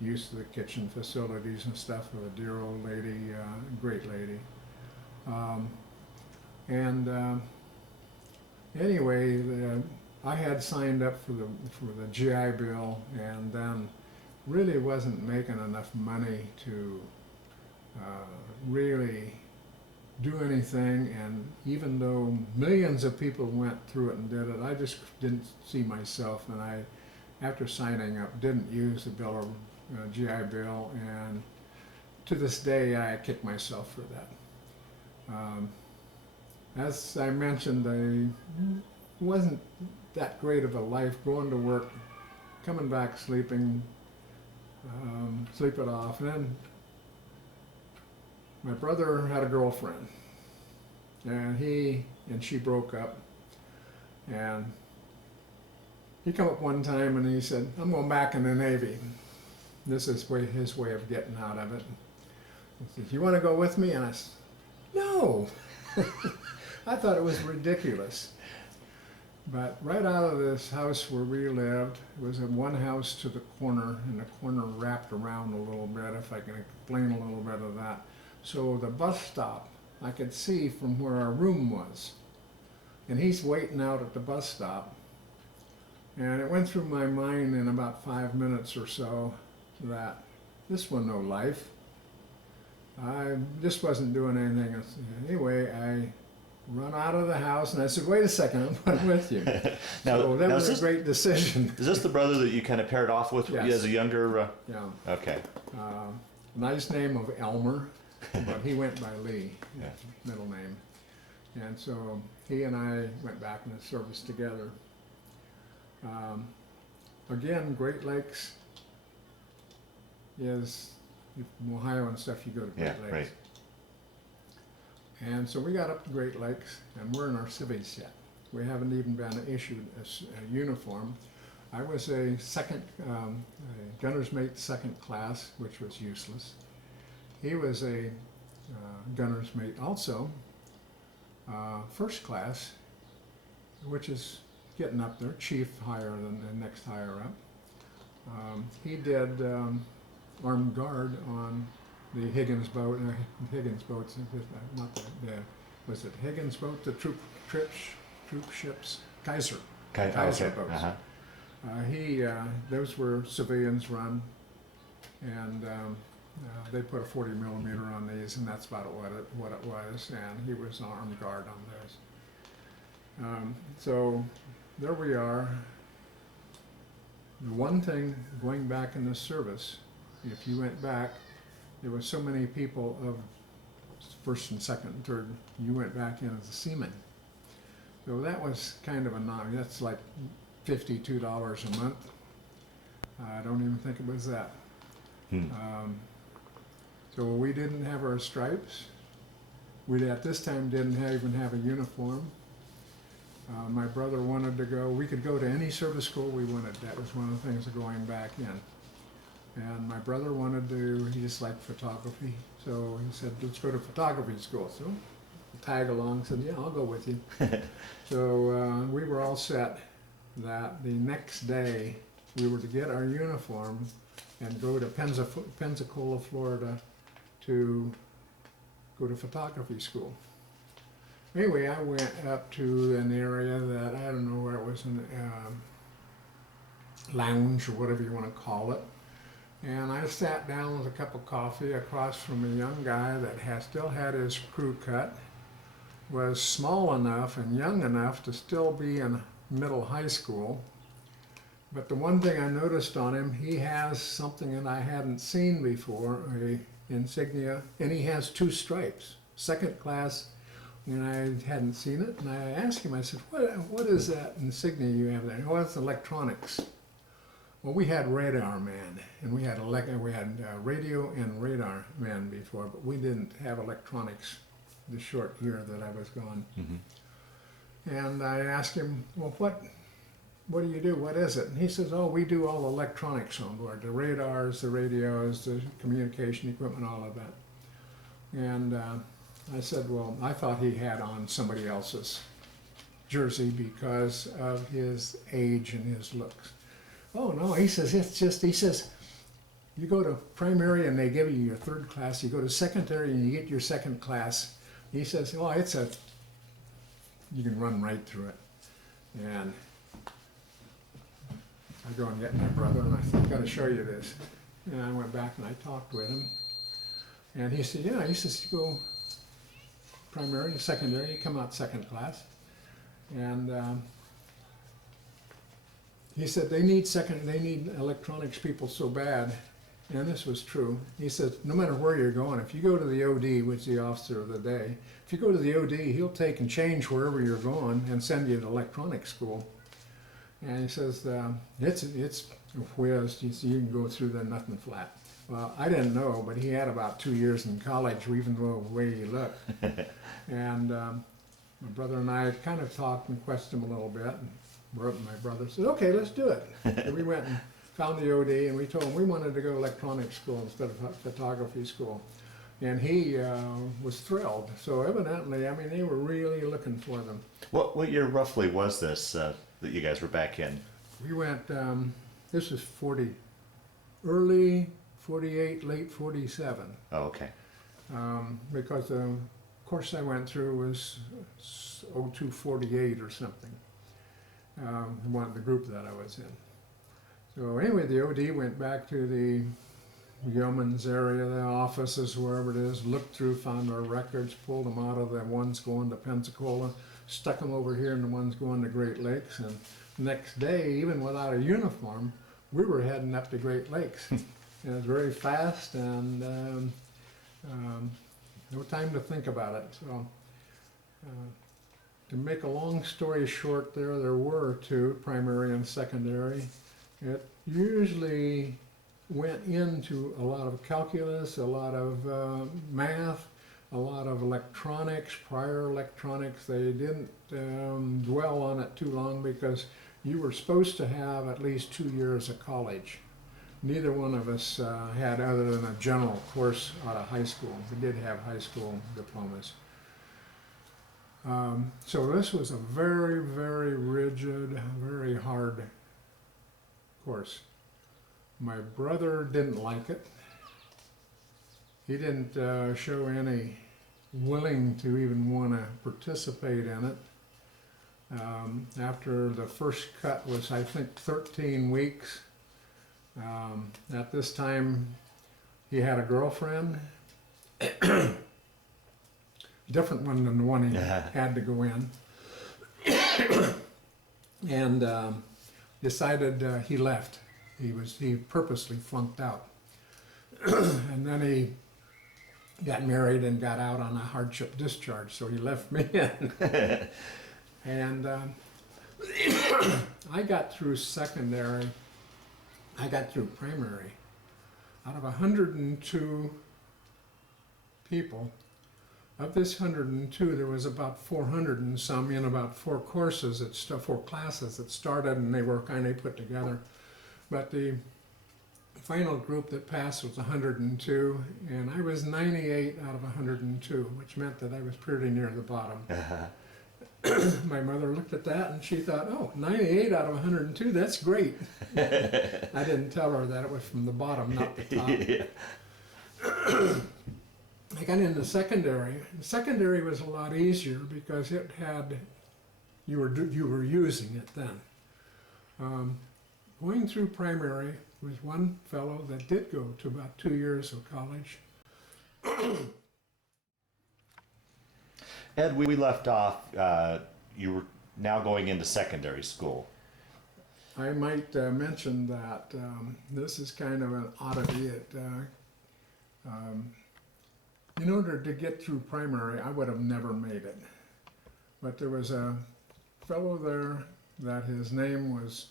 use of the kitchen facilities and stuff, with a dear old lady, great lady. Anyway, I had signed up for the GI Bill, and then really wasn't making enough money to really do anything. And even though millions of people went through it and did it, I just didn't see myself. And I, after signing up, didn't use the GI Bill, and to this day I kick myself for that. As I mentioned, I wasn't that great of a life, going to work, coming back, sleeping, sleep it off. And then my brother had a girlfriend, and he and she broke up. And he come up one time and he said, "I'm going back in the Navy." This is his way of getting out of it. He said, "You want to go with me?" And I said, "No." I thought it was ridiculous. But right out of this house where we lived, it was in one house to the corner, and the corner wrapped around a little bit, if I can explain a little bit of that. So the bus stop, I could see from where our room was. And he's waiting out at the bus stop. And it went through my mind in about 5 minutes or so that this was no life. I just wasn't doing anything. Anyway, I run out of the house, and I said, "Wait a second, I'm going with you." Now, so that was this, a great decision. Is this the brother that you kind of paired off with Yes. as a younger? Yeah. Okay. Nice name of Elmer, but he went by Lee, Yeah. middle name. And so he and I went back in the service together. Again, Great Lakes is, from Ohio and stuff, you go to Great Lakes. Right. And so we got up to Great Lakes, and we're in our civvies yet. We haven't even been issued a uniform. I was a gunner's mate second class, which was useless. He was a gunner's mate also, first class, which is getting up there, chief higher than the next higher up. He did armed guard on the Higgins boat, Higgins boats, not the, was it Higgins boat, the troop ships, Kaiser Okay. boats. Uh-huh. Those were civilians run, and they put a 40 millimeter on these, and that's about what it was, and he was armed guard on those. So there we are. The one thing, going back in the service, if you went back, there were so many people of first and second and third, you went back in as a seaman. So that was kind of that's like $52 a month. I don't even think it was that. So we didn't have our stripes. We at this time didn't even have a uniform. My brother wanted to go, we could go to any service school we wanted. That was one of the things of going back in. And my brother wanted to, he just liked photography. So he said, "Let's go to photography school." So tag along, said, "Yeah, I'll go with you." So we were all set that the next day we were to get our uniform and go to Pensacola, Florida to go to photography school. Anyway, I went up to an area that, I don't know where it was, in lounge or whatever you want to call it. And I sat down with a cup of coffee across from a young guy that still had his crew cut, was small enough and young enough to still be in middle high school. But the one thing I noticed on him, he has something that I hadn't seen before, a insignia, and he has two stripes, second class, and I hadn't seen it. And I asked him, I said, what is that insignia you have there? Oh, it's electronics. Well, we had radar man, and we had radio and radar man before, but we didn't have electronics the short year that I was gone. Mm-hmm. And I asked him, well, what do you do? What is it? And he says, oh, we do all electronics on board, the radars, the radios, the communication equipment, all of that. And I said, well, I thought he had on somebody else's jersey because of his age and his looks. Oh, no, he says, he says, you go to primary and they give you your third class, you go to secondary and you get your second class. He says, oh, you can run right through it. And I go and get my brother and I said, I've got to show you this. And I went back and I talked with him. And he said, yeah, he says, you go primary and secondary, you come out second class. And he said, they need electronics people so bad. And this was true. He said, no matter where you're going, if you go to the OD, which is the officer of the day, if you go to the OD, he'll take and change wherever you're going and send you to electronics school. And he says, it's a whiz. You can go through there, nothing flat. Well, I didn't know, but he had about 2 years in college, even though the way he looked. And my brother and I kind of talked and questioned him a little bit. And my brother said, okay, let's do it. And we went and found the OD, and we told him we wanted to go to electronics school instead of photography school. And he was thrilled. So evidently, I mean, they were really looking for them. What year roughly was this that you guys were back in? We went, this was early 48, late 47. Oh, okay. Because the course I went through was 0248 or something. The group that I was in. So anyway, the OD went back to the yeoman's area, the offices, wherever it is, looked through, found our records, pulled them out of the ones going to Pensacola, stuck them over here in the ones going to Great Lakes, and next day, even without a uniform, we were heading up to Great Lakes. And it was very fast and no time to think about it. So to make a long story short, there were two, primary and secondary. It usually went into a lot of calculus, a lot of math, a lot of electronics, prior electronics. They didn't dwell on it too long because you were supposed to have at least 2 years of college. Neither one of us had other than a general course out of high school. We did have high school diplomas. So this was a very, very rigid, very hard course. My brother didn't like it. He didn't show any willing to even want to participate in it. After the first cut was, I think, 13 weeks. At this time, he had a girlfriend, different one than the one he had to go in, and decided he left. He purposely flunked out, and then he got married and got out on a hardship discharge, so he left me in. And I got through secondary. I got through primary. Out of 102 people, of this 102, there was about 400 and some in about 4 courses, 4 classes that started, and they were kind of put together. But the final group that passed was 102, and I was 98 out of 102, which meant that I was pretty near the bottom. My mother looked at that and she thought, oh, 98 out of 102, that's great. I didn't tell her that it was from the bottom, not the top. I got into secondary. Secondary was a lot easier because it had, you were using it then. Going through primary was one fellow that did go to about 2 years of college. Ed, we left off, you were now going into secondary school. I might mention that this is kind of an oddity. In order to get through primary, I would have never made it. But there was a fellow there that his name was,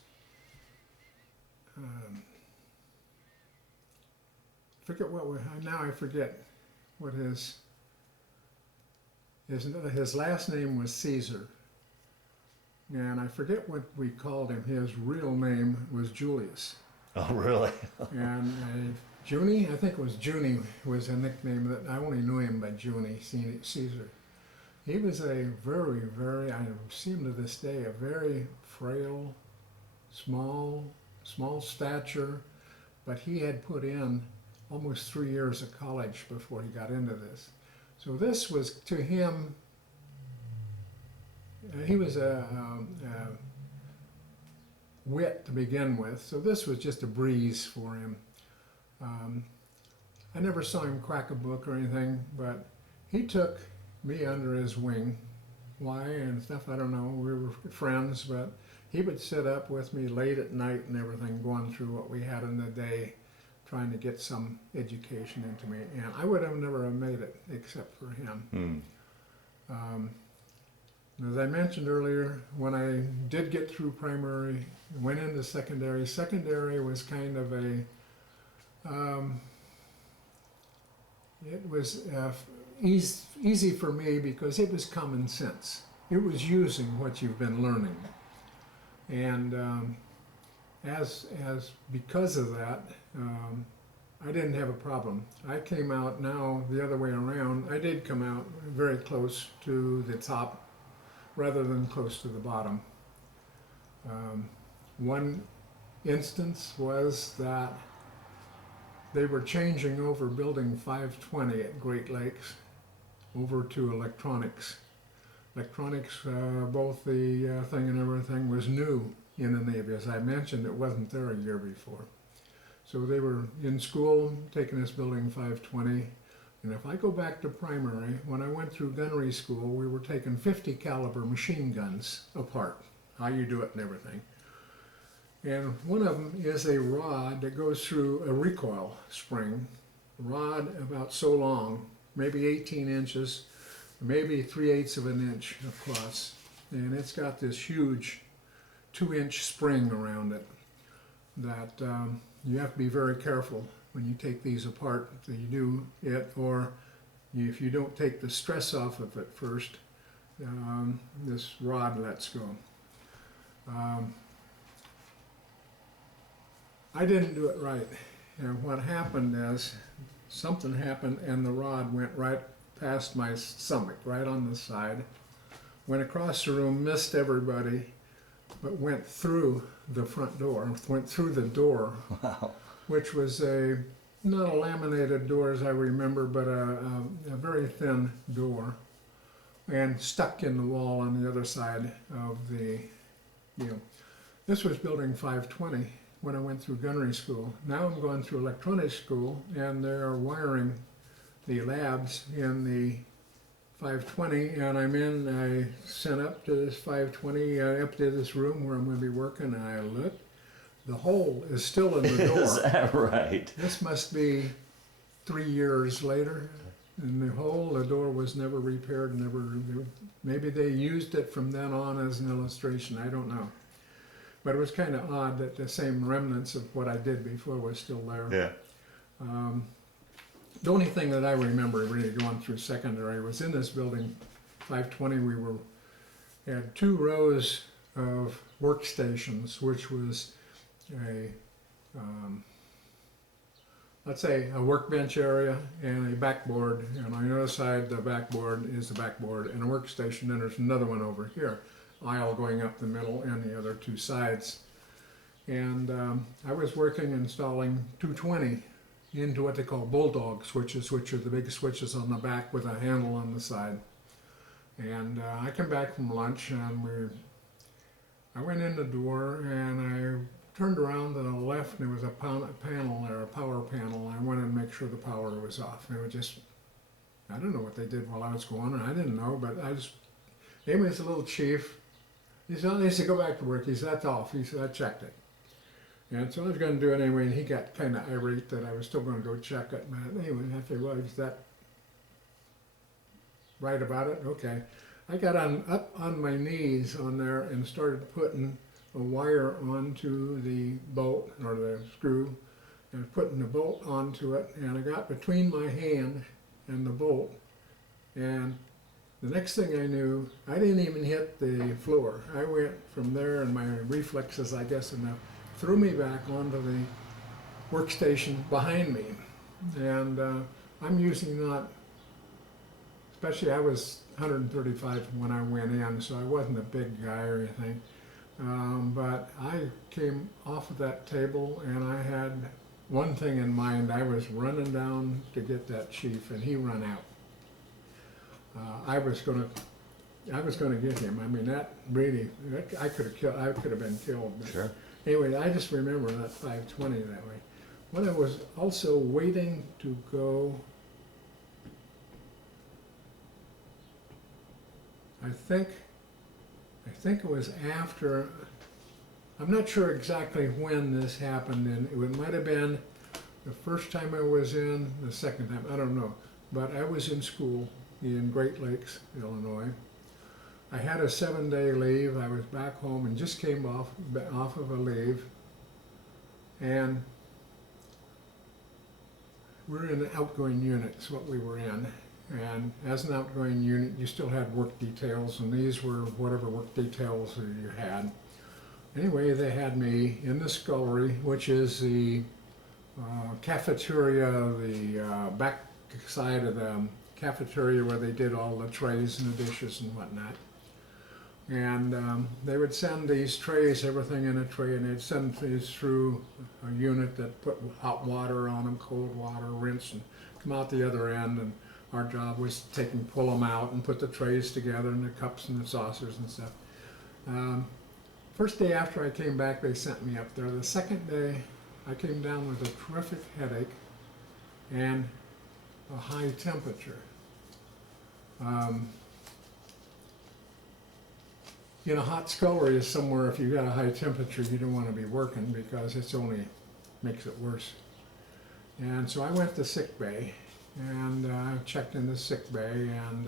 now I forget what his last name was Caesar. And I forget what we called him. His real name was Julius. Oh, really? And Junie, I think it was Junie, was a nickname that I only knew him by Junie, Caesar. He was a very, very, I see him to this day, a very frail, small stature, but he had put in almost 3 years of college before he got into this. So this was, to him, he was a wit to begin with, so this was just a breeze for him. I never saw him crack a book or anything, but he took me under his wing. Why and stuff, I don't know. We were friends, but he would sit up with me late at night and everything, going through what we had in the day, trying to get some education into me. And I would have never have made it except for him. As I mentioned earlier, when I did get through primary, went into secondary. Secondary was kind of it was easy for me because it was common sense. It was using what you've been learning. And because of that, I didn't have a problem. I came out now the other way around. I did come out very close to the top rather than close to the bottom. One instance was that they were changing over building 520 at Great Lakes over to electronics. Electronics, both the thing and everything was new in the Navy. As I mentioned, it wasn't there a year before. So they were in school taking this building 520. And if I go back to primary, when I went through gunnery school, we were taking 50 caliber machine guns apart, how you do it and everything. And one of them is a rod that goes through a recoil spring, a rod about so long, maybe 18 inches, maybe 3/8 of an inch across. And it's got this huge 2-inch spring around it that you have to be very careful when you take these apart, that you do it, or if you don't take the stress off of it first, this rod lets go. I didn't do it right, and what happened is something happened and the rod went right past my stomach, right on the side, went across the room, missed everybody, but went through the front door, went through the door. Wow. Which was not a laminated door as I remember, but a very thin door, and stuck in the wall on the other side of the deal. This was building 520 when I went through gunnery school. Now I'm going through electronics school, and they're wiring the labs in the 520, and I sent up to this 520, up to this room where I'm going to be working, and I looked. The hole is still in the door. Is that right? This must be 3 years later. And the door was never repaired, maybe they used it from then on as an illustration, I don't know. But it was kind of odd that the same remnants of what I did before was still there. Yeah. The only thing that I remember really going through secondary was in this building, 520, we had 2 rows of workstations, which was let's say a workbench area and a backboard, and on the other side the backboard is the backboard and a workstation, and there's another one over here, aisle going up the middle and the other 2 sides. And I was working installing 220 into what they call bulldog switches, which are the big switches on the back with a handle on the side. And I come back from lunch, and I went in the door and I turned around to the left, and there was a panel there, a power panel. I wanted to make sure the power was off. It was just, I don't know what they did while I was going, and I didn't know, but maybe it's a little chief He said, "Oh," he said, "go back to work." He said, "That's off." He said, "I checked it." And so I was going to do it anyway, and he got kind of irate that I was still going to go check it. And anyway, I said, "Well, is that right about it?" Okay. I got up on my knees on there and started putting a wire onto the bolt or the screw and putting the bolt onto it, and I got between my hand and the bolt, and the next thing I knew, I didn't even hit the floor. I went from there, and my reflexes, I guess, enough, threw me back onto the workstation behind me. And I'm usually not, especially I was 135 when I went in, so I wasn't a big guy or anything. But I came off of that table, and I had one thing in mind. I was running down to get that chief, and he run out. I was gonna get him. I mean, I could have been killed. But Sure. anyway, I just remember that 520 that way. When I was also waiting to go, I think it was after. I'm not sure exactly when this happened, and it might have been the first time I was in, the second time, I don't know. But I was in school in Great Lakes, Illinois. I had a 7-day leave. I was back home and just came off of a leave. And we're in the outgoing unit, is what we were in. And as an outgoing unit, you still had work details, and these were whatever work details that you had. Anyway, they had me in the scullery, which is the cafeteria, the back side of the cafeteria where they did all the trays and the dishes and whatnot. And they would send these trays, everything in a tray, and they'd send these through a unit that put hot water on them, cold water, rinse, and come out the other end. And our job was to pull them out and put the trays together and the cups and the saucers and stuff. First day after I came back, they sent me up there. The second day, I came down with a terrific headache and a high temperature. In a hot scullery is somewhere, if you got a high temperature, you don't want to be working because it's only makes it worse. And so I went to sick bay and checked in the sick bay, and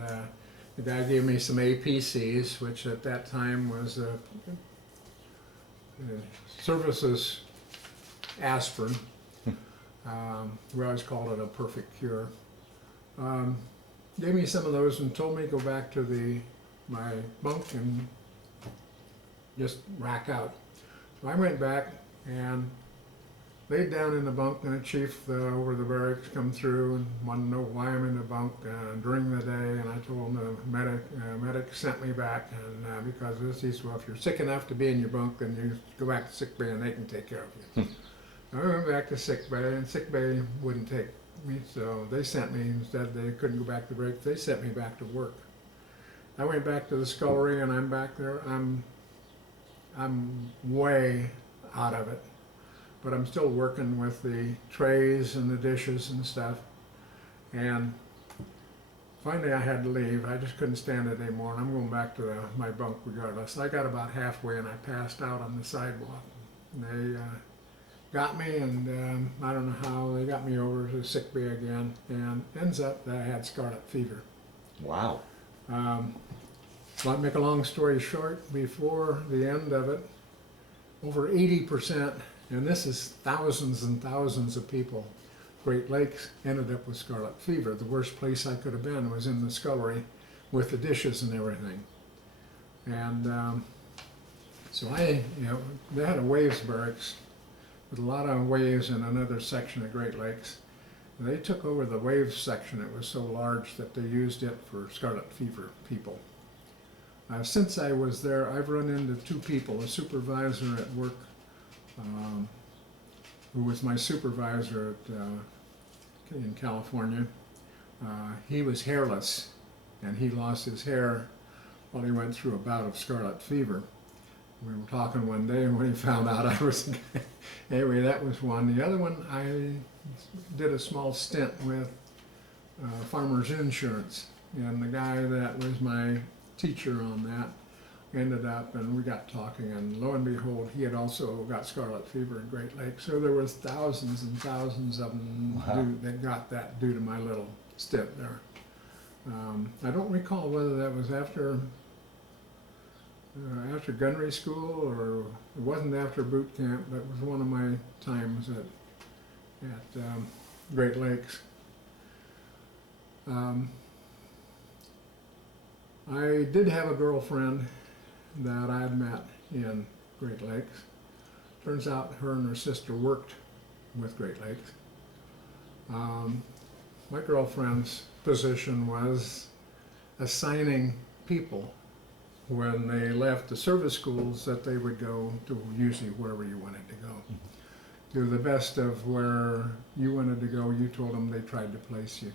the guy gave me some APCs, which at that time was services aspirin. We always called it a perfect cure. Gave me some of those and told me to go back to my bunk and just rack out. So I went back and laid down in the bunk, and the chief over the barracks come through and wanted to know why I'm in the bunk during the day, and I told him the medic sent me back, and because of this, he said, "Well, if you're sick enough to be in your bunk, then you go back to sick bay and they can take care of you." I went back to sick bay, and sick bay wouldn't take me, so they sent me, instead they couldn't go back to break, they sent me back to work. I went back to the scullery, and I'm back there. I'm way out of it, but I'm still working with the trays and the dishes and stuff. And finally I had to leave. I just couldn't stand it anymore, and I'm going back to my bunk regardless. I got about halfway and I passed out on the sidewalk. And they got me, and I don't know how, they got me over to sick bay again, and ends up that I had scarlet fever. Wow. So to make a long story short, before the end of it, over 80%, and this is thousands and thousands of people, Great Lakes ended up with scarlet fever. The worst place I could have been was in the scullery with the dishes and everything. And so they had a waves barracks with a lot of waves in another section of Great Lakes. And they took over the waves section. It was so large that they used it for scarlet fever people. Since I was there, I've run into two people, a supervisor at work, who was my supervisor in California. He was hairless, and he lost his hair while he went through a bout of scarlet fever. We were talking one day, and when he found out I was, anyway, that was one. The other one, I did a small stint with Farmers Insurance, and the guy that was my teacher on that ended up, and we got talking, and lo and behold, he had also got scarlet fever in Great Lakes. So there was thousands and thousands of them that got that due to my little stint there. I don't recall whether that was after gunnery school, or it wasn't after boot camp, but it was one of my times at Great Lakes. I did have a girlfriend that I had met in Great Lakes. Turns out her and her sister worked with Great Lakes. My girlfriend's position was assigning people when they left the service schools that they would go to usually wherever you wanted to go. To the best of where you wanted to go, you told them, they tried to place you.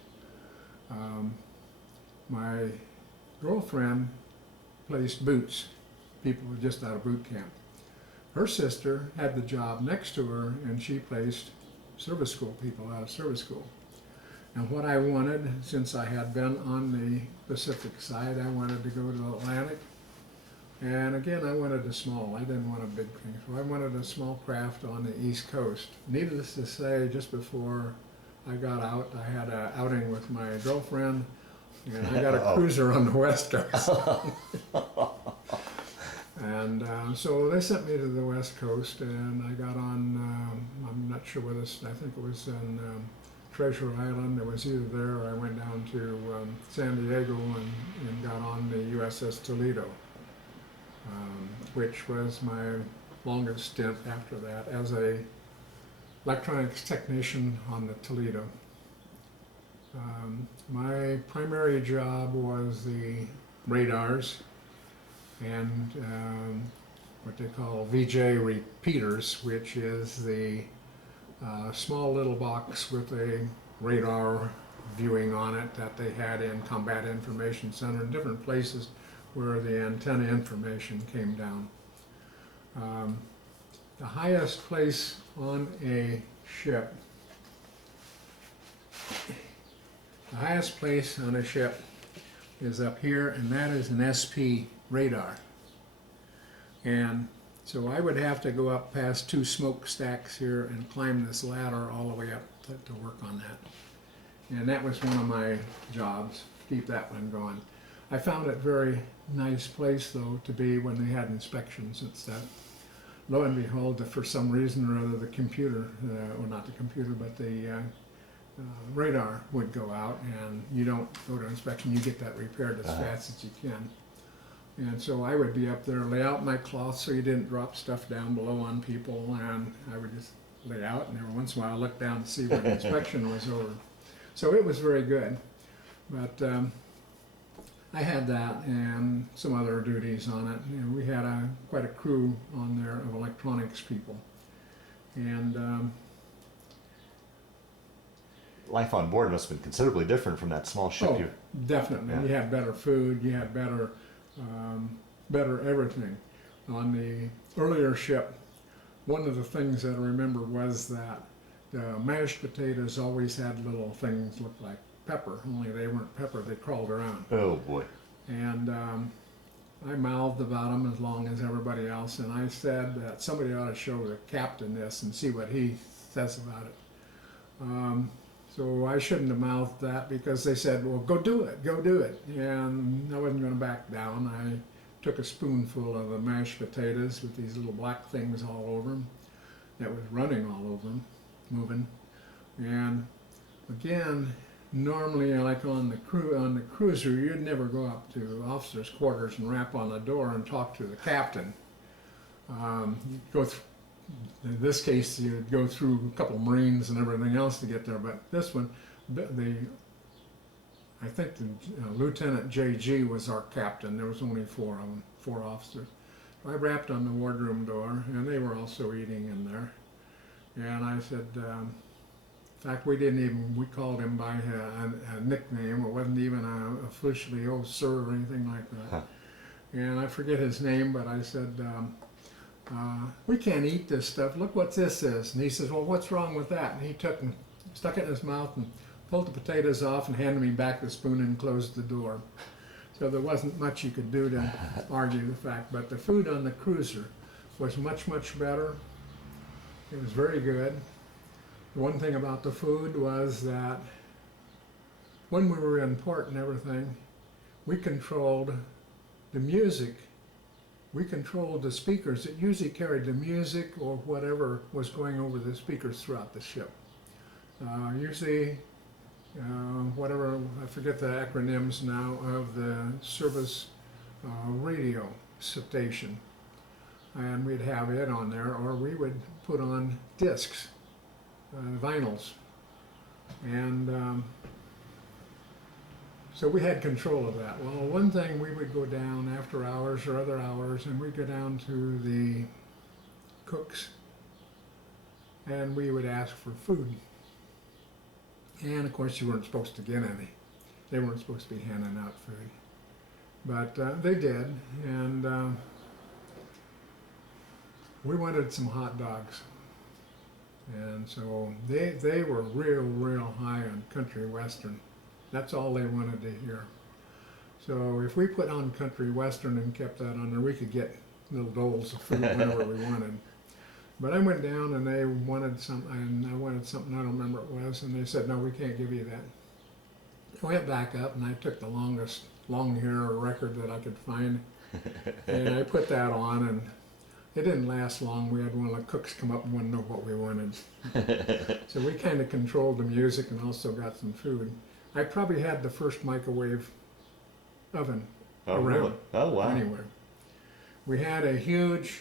My girlfriend placed boots, people who were just out of boot camp. Her sister had the job next to her, and she placed service school people out of service school. And what I wanted, since I had been on the Pacific side, I wanted to go to the Atlantic. And again, I wanted a small, I didn't want a big thing, so I wanted a small craft on the East Coast. Needless to say, just before I got out, I had an outing with my girlfriend, and I got a cruiser on the West Coast. And so they sent me to the West Coast, and I got on, I'm not sure whether, I think it was in Treasure Island. It was either there or I went down to San Diego and got on the USS Toledo, which was my longest stint after that as a electronics technician on the Toledo. My primary job was the radars and what they call VJ repeaters, which is the small little box with a radar viewing on it that they had in Combat Information Center and different places where the antenna information came down. The highest place on a ship, is up here, and that is an SP radar. And so I would have to go up past two smokestacks here and climb this ladder all the way up to work on that. And that was one of my jobs, keep that one going. I found it very nice place though to be when they had inspections and stuff. Lo and behold, for some reason or other, the computer, or not the computer, but the radar would go out, and you don't go to inspection, you get that repaired as fast as you can. And so I would be up there, lay out my cloth so you didn't drop stuff down below on people, and I would just lay out, and every once in a while look down to see when the inspection was over. So it was very good. But I had that and some other duties on it. You know, we had quite a crew on there of electronics people. And life on board must have been considerably different from that small ship. Oh, definitely. Yeah. You had better food, you had better everything. On the earlier ship, one of the things that I remember was that the mashed potatoes always had little things look like pepper, only they weren't pepper, they crawled around. Oh boy. And I mouthed about them as long as everybody else, and I said that somebody ought to show the captain this and see what he says about it. So I shouldn't have mouthed that, because they said, well, go do it, go do it. And I wasn't going to back down. I took a spoonful of the mashed potatoes with these little black things all over them that was running all over them, moving. And again, normally, like on the cruiser, you'd never go up to officers' quarters and rap on the door and talk to the captain. You'd go through, in this case, you'd go through a couple of Marines and everything else to get there. But this one, I think the Lieutenant J.G. was our captain. There was only four of them, 4 officers. I rapped on the wardroom door, and they were also eating in there. And I said, in fact, we called him by a nickname. It wasn't even officially, oh, sir, or anything like that. Huh. And I forget his name, but I said, we can't eat this stuff. Look what this is. And he says, well, what's wrong with that? And he took and stuck it in his mouth and pulled the potatoes off and handed me back the spoon and closed the door. So there wasn't much you could do to argue the fact. But the food on the cruiser was much, much better. It was very good. The one thing about the food was that when we were in port and everything, we controlled the music. We controlled the speakers that usually carried the music or whatever was going over the speakers throughout the ship. Usually, whatever, I forget the acronyms now, of the service radio station. And we'd have it on there, or we would put on discs, vinyls. And so we had control of that. Well, one thing, we would go down after hours or other hours, and we'd go down to the cooks, and we would ask for food. And of course, you weren't supposed to get any. They weren't supposed to be handing out food. But they did, and we wanted some hot dogs. And so they were real high on country western. That's all they wanted to hear. So if we put on country western and kept that on there, we could get little doles of food whenever we wanted. But I went down and they wanted something, and I wanted something, I don't remember what it was, and they said, no, we can't give you that. I went back up and I took the longest long hair record that I could find, and I put that on, and it didn't last long. We had one of the cooks come up and want to know what we wanted. So we kind of controlled the music and also got some food. I probably had the first microwave oven around. Really? Oh, wow. Anyway, we had a huge,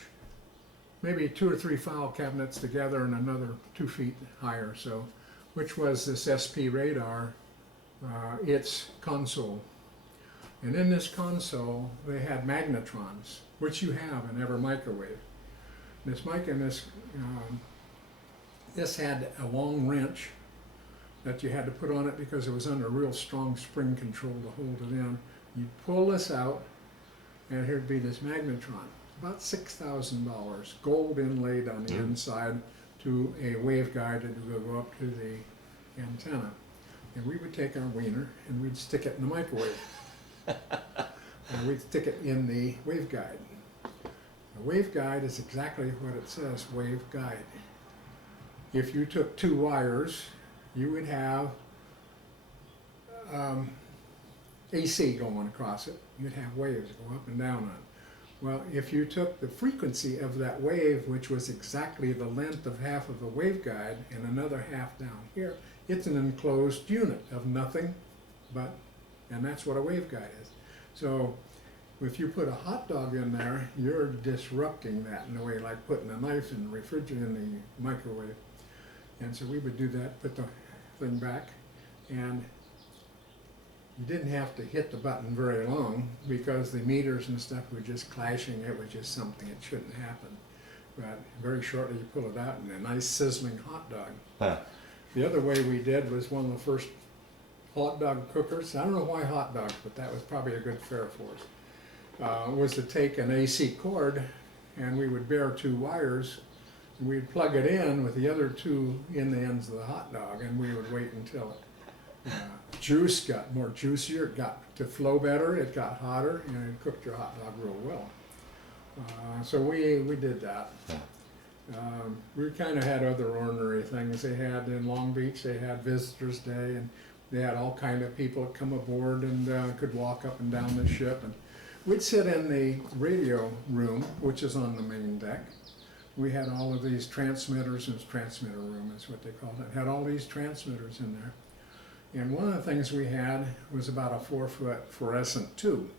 maybe 2 or 3 file cabinets together and another 2 feet higher, so, which was this SP radar, its console. And in this console, they had magnetrons, which you have in every microwave. This this had a long wrench that you had to put on it because it was under real strong spring control to hold it in. You'd pull this out, and here'd be this magnetron, about $6,000, gold inlaid on the inside to a waveguide that would go up to the antenna. And we would take our wiener and we'd stick it in the microwave. And we'd stick it in the waveguide. The waveguide is exactly what it says, waveguide. If you took 2 wires, you would have AC going across it. You'd have waves go up and down on it. Well, if you took the frequency of that wave, which was exactly the length of half of a waveguide and another half down here, it's an enclosed unit of nothing but, and that's what a waveguide is. So if you put a hot dog in there, you're disrupting that in a way like putting a knife in the refrigerator, in the microwave. And so we would do that, put the thing back, and you didn't have to hit the button very long because the meters and stuff were just clashing. It was just something that shouldn't happen. But very shortly you pull it out and a nice sizzling hot dog. Huh. The other way we did was one of the first hot dog cookers. I don't know why hot dogs, but that was probably a good fare for us. Was to take an AC cord, and we would bare 2 wires, and we'd plug it in with the other 2 in the ends of the hot dog, and we would wait until juice got more juicier, it got to flow better, it got hotter, and it cooked your hot dog real well. So we did that. We kind of had other ordinary things. They had in Long Beach, they had Visitors Day, and they had all kind of people that come aboard and could walk up and down the ship. And we'd sit in the radio room, which is on the main deck. We had all of these transmitters, and transmitter room is what they called it. Had all these transmitters in there. And one of the things we had was about a 4-foot fluorescent tube.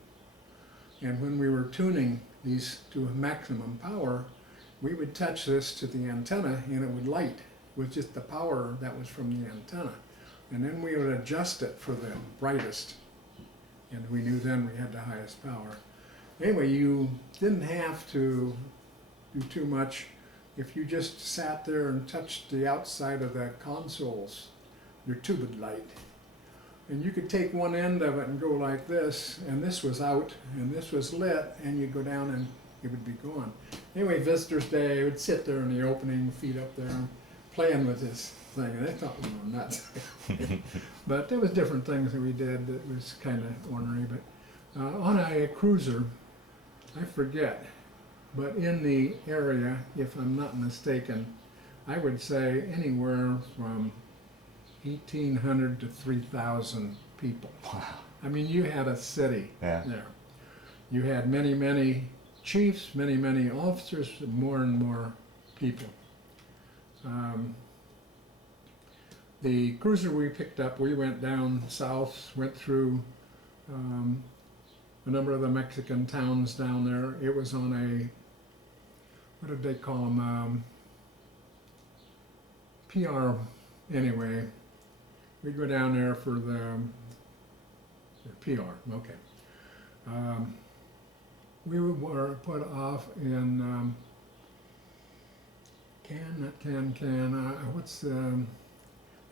And when we were tuning these to maximum power, we would touch this to the antenna and it would light with just the power that was from the antenna. And then we would adjust it for the brightest. And we knew then we had the highest power. Anyway, you didn't have to do too much. If you just sat there and touched the outside of the consoles, your tube would light. And you could take one end of it and go like this, and this was out, and this was lit, and you'd go down and it would be gone. Anyway, Visitors Day, I would sit there in the opening, feet up there, and playing with this thing, and they thought we were nuts. But there was different things that we did that was kind of ornery, but On a cruiser, I forget, but in the area, if I'm not mistaken, I would say anywhere from 1,800 to 3,000 people. Wow. I mean, you had a city Yeah. there. You had many, many chiefs, many, many officers, more and more people. The cruiser we picked up, we went down south, went through a number of the Mexican towns down there. It was on a, what did they call them? PR, anyway. We'd go down there for the PR, okay. We were put off in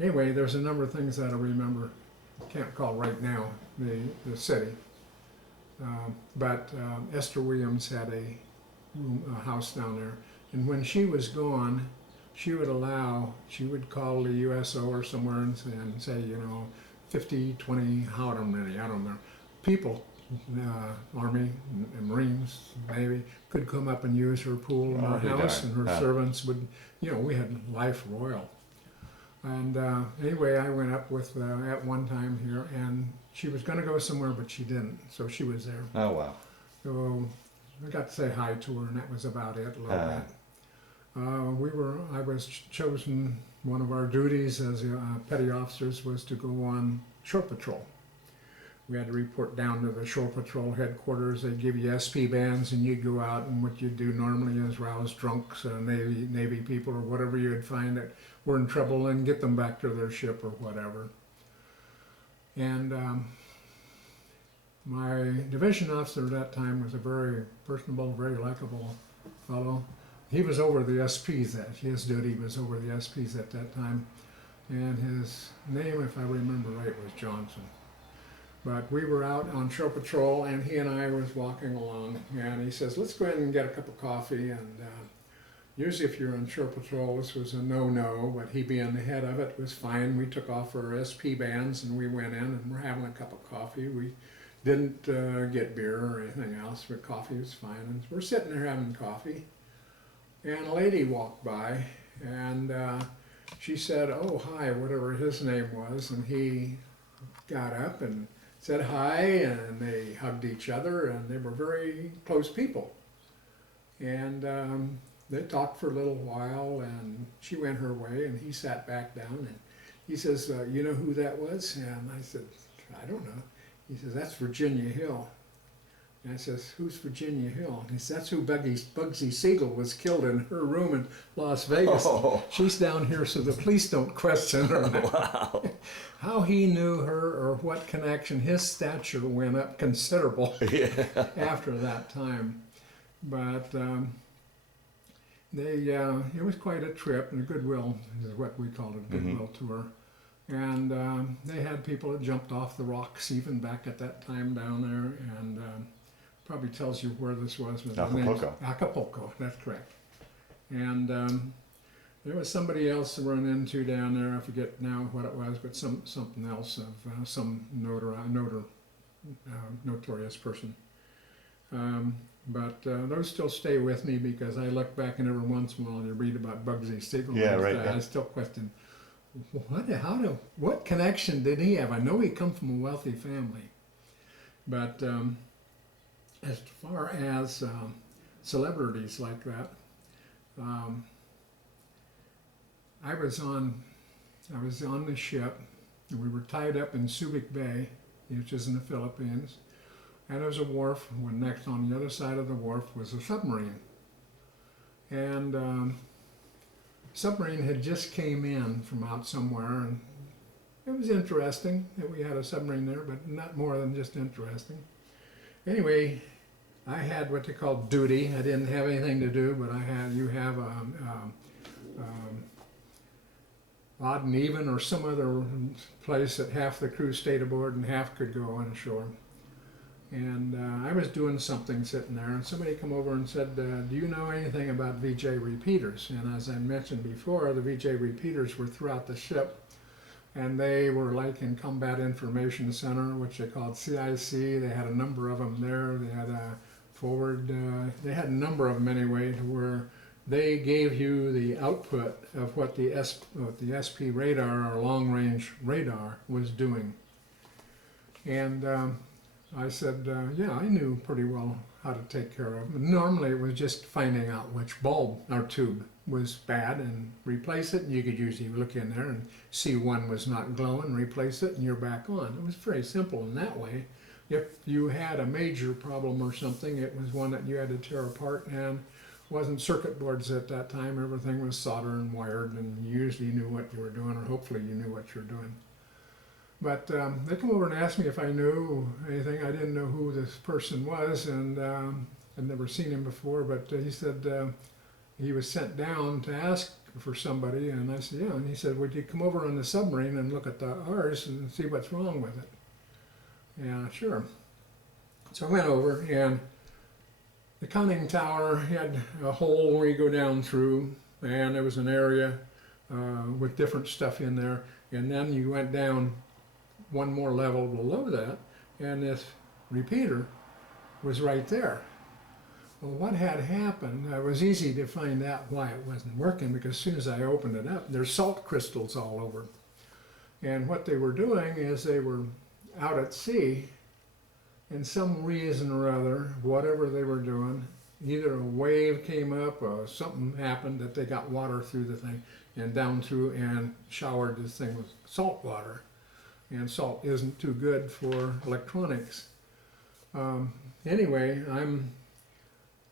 anyway, there's a number of things that I remember. Can't recall right now the city. But Esther Williams had a house down there. And when she was gone, she would call the USO or somewhere and say, you know, 50, 20, however many, I don't know, people, Army and Marines, Navy, could come up and use her pool in her house, and her servants would, you know, we had life royal. And anyway, I went up with, at one time here, and she was going to go somewhere, but she didn't, so she was there. Oh, wow. So I got to say hi to her, and that was about it, a little bit. I was chosen, one of our duties as petty officers was to go on shore patrol. We had to report down to the shore patrol headquarters. They'd give you SP bands, and you'd go out, and what you'd do normally is rouse drunks, Navy people, or whatever you'd find that were in trouble, and get them back to their ship or whatever. And my division officer at that time was a very personable, very likable fellow. He was over the SPs, his duty was over the SPs at that time. And his name, if I remember right, was Johnson. But we were out on shore patrol, and he and I was walking along, and he says, let's go ahead and get a cup of coffee. And usually if you're on shore patrol, this was a no-no, but he being the head of it was fine. We took off our SP bands, and we went in, and we're having a cup of coffee. We didn't get beer or anything else, but coffee was fine. And we're sitting there having coffee, and a lady walked by, and she said, oh, hi, whatever his name was, and he got up and said hi, and they hugged each other, and they were very close people. And they talked for a little while, and she went her way, and he sat back down, and he says, you know who that was? And I said, I don't know. He says, that's Virginia Hill. And I says, who's Virginia Hill? And he says, that's who Bugsy Siegel was killed in her room in Las Vegas. Oh. She's down here so the police don't question her. Wow. How he knew her or what connection, his stature went up considerable after that time. But it was quite a trip, and a goodwill is what we called it, goodwill tour. And they had people that jumped off the rocks even back at that time down there, and probably tells you where this was. Acapulco. Acapulco, that's correct. And there was somebody else to run into down there, I forget now what it was, but something else of some notorious person. But those still stay with me because I look back and every once in a while you read about Bugsy Siegel. Yeah, right. I still question, what connection did he have? I know he come from a wealthy family, but as far as celebrities like that, I was on the ship, and we were tied up in Subic Bay, which is in the Philippines, and there was a wharf. When next on the other side of the wharf was a submarine, and submarine had just came in from out somewhere, and it was interesting that we had a submarine there, but not more than just interesting. Anyway, I had what they call duty. I didn't have anything to do, but you have odd and even or some other place that half the crew stayed aboard and half could go on shore. And I was doing something sitting there, and somebody come over and said, do you know anything about VJ repeaters? And as I mentioned before, the VJ repeaters were throughout the ship. and they were like in Combat Information Center, which they called CIC. They had a number of them there. They had a forward, they had a number of them anyway, to where they gave you the output of what the SP radar, or long range radar, was doing. And I said, yeah, I knew pretty well how to take care of them. Normally it was just finding out which bulb or tube was bad and replace it. And you could usually look in there and see one was not glowing, replace it, and you're back on. It was very simple in that way. If you had a major problem or something, it was one that you had to tear apart, and wasn't circuit boards at that time. Everything was solder and wired, and you usually knew what you were doing, or hopefully you knew what you were doing. But they come over and asked me if I knew anything. I didn't know who this person was, and I'd never seen him before, but he said he was sent down to ask for somebody, and I said, yeah. And he said, would you come over on the submarine and look at ours and see what's wrong with it? Yeah, sure. So I went over, and the conning tower had a hole where you go down through, and there was an area with different stuff in there, and then you went down one more level below that, and this repeater was right there. Well, what had happened, it was easy to find out why it wasn't working, because as soon as I opened it up, there's salt crystals all over. And what they were doing is they were out at sea, and some reason or other, whatever they were doing, either a wave came up or something happened that they got water through the thing and down through and showered this thing with salt water. And salt isn't too good for electronics. Anyway,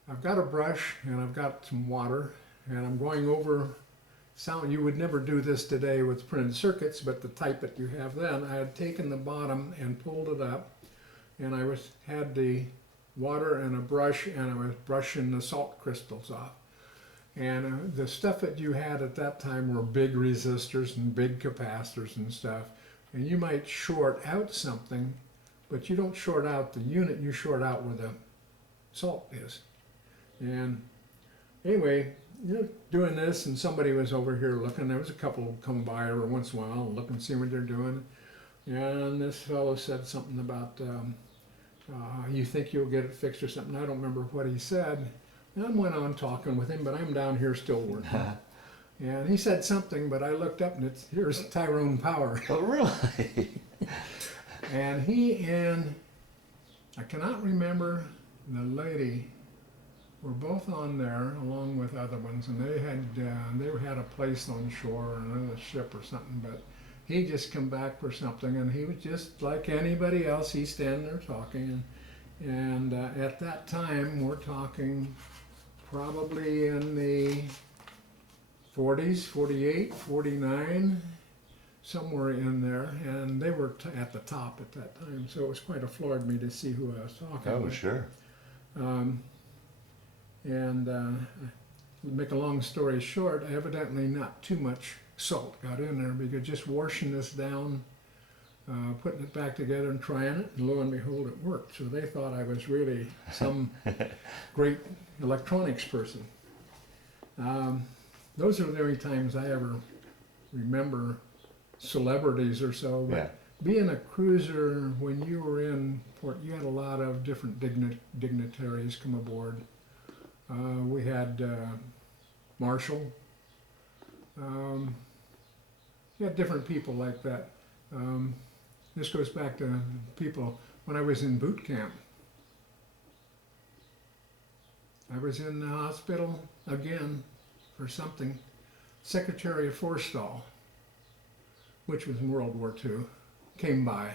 I've got a brush and I've got some water, and I'm going over sound. You would never do this today with printed circuits, but the type that you have then, I had taken the bottom and pulled it up, and I had the water and a brush, and I was brushing the salt crystals off. And the stuff that you had at that time were big resistors and big capacitors and stuff. And you might short out something, but you don't short out the unit, you short out where the salt is. And anyway, doing this, and somebody was over here looking. There was a couple come by every once in a while and look and see what they're doing. And this fellow said something about, you think you'll get it fixed or something. I don't remember what he said. And I went on talking with him, but I'm down here still working. And he said something, but I looked up, and here's Tyrone Power. Oh, really? And he and, I cannot remember the lady, were both on there along with other ones, and they had a place on shore or another ship or something, but he just come back for something, and he was just like anybody else. He's standing there talking, and at that time, we're talking probably in the 40s, 48, 49, somewhere in there, and they were at the top at that time, so it was quite a floored me to see who I was talking Oh, with. sure. Make a long story short, evidently not too much salt got in there, because just washing this down, putting it back together and trying it, and lo and behold, it worked. So they thought I was really some great electronics person. Those are the only times I ever remember celebrities or so. But Yeah. being a cruiser, when you were in port, you had a lot of different dignitaries come aboard. We had Marshall. You had different people like that. This goes back to people when I was in boot camp. I was in the hospital again for something. Secretary of Forstall, which was in World War II, came by.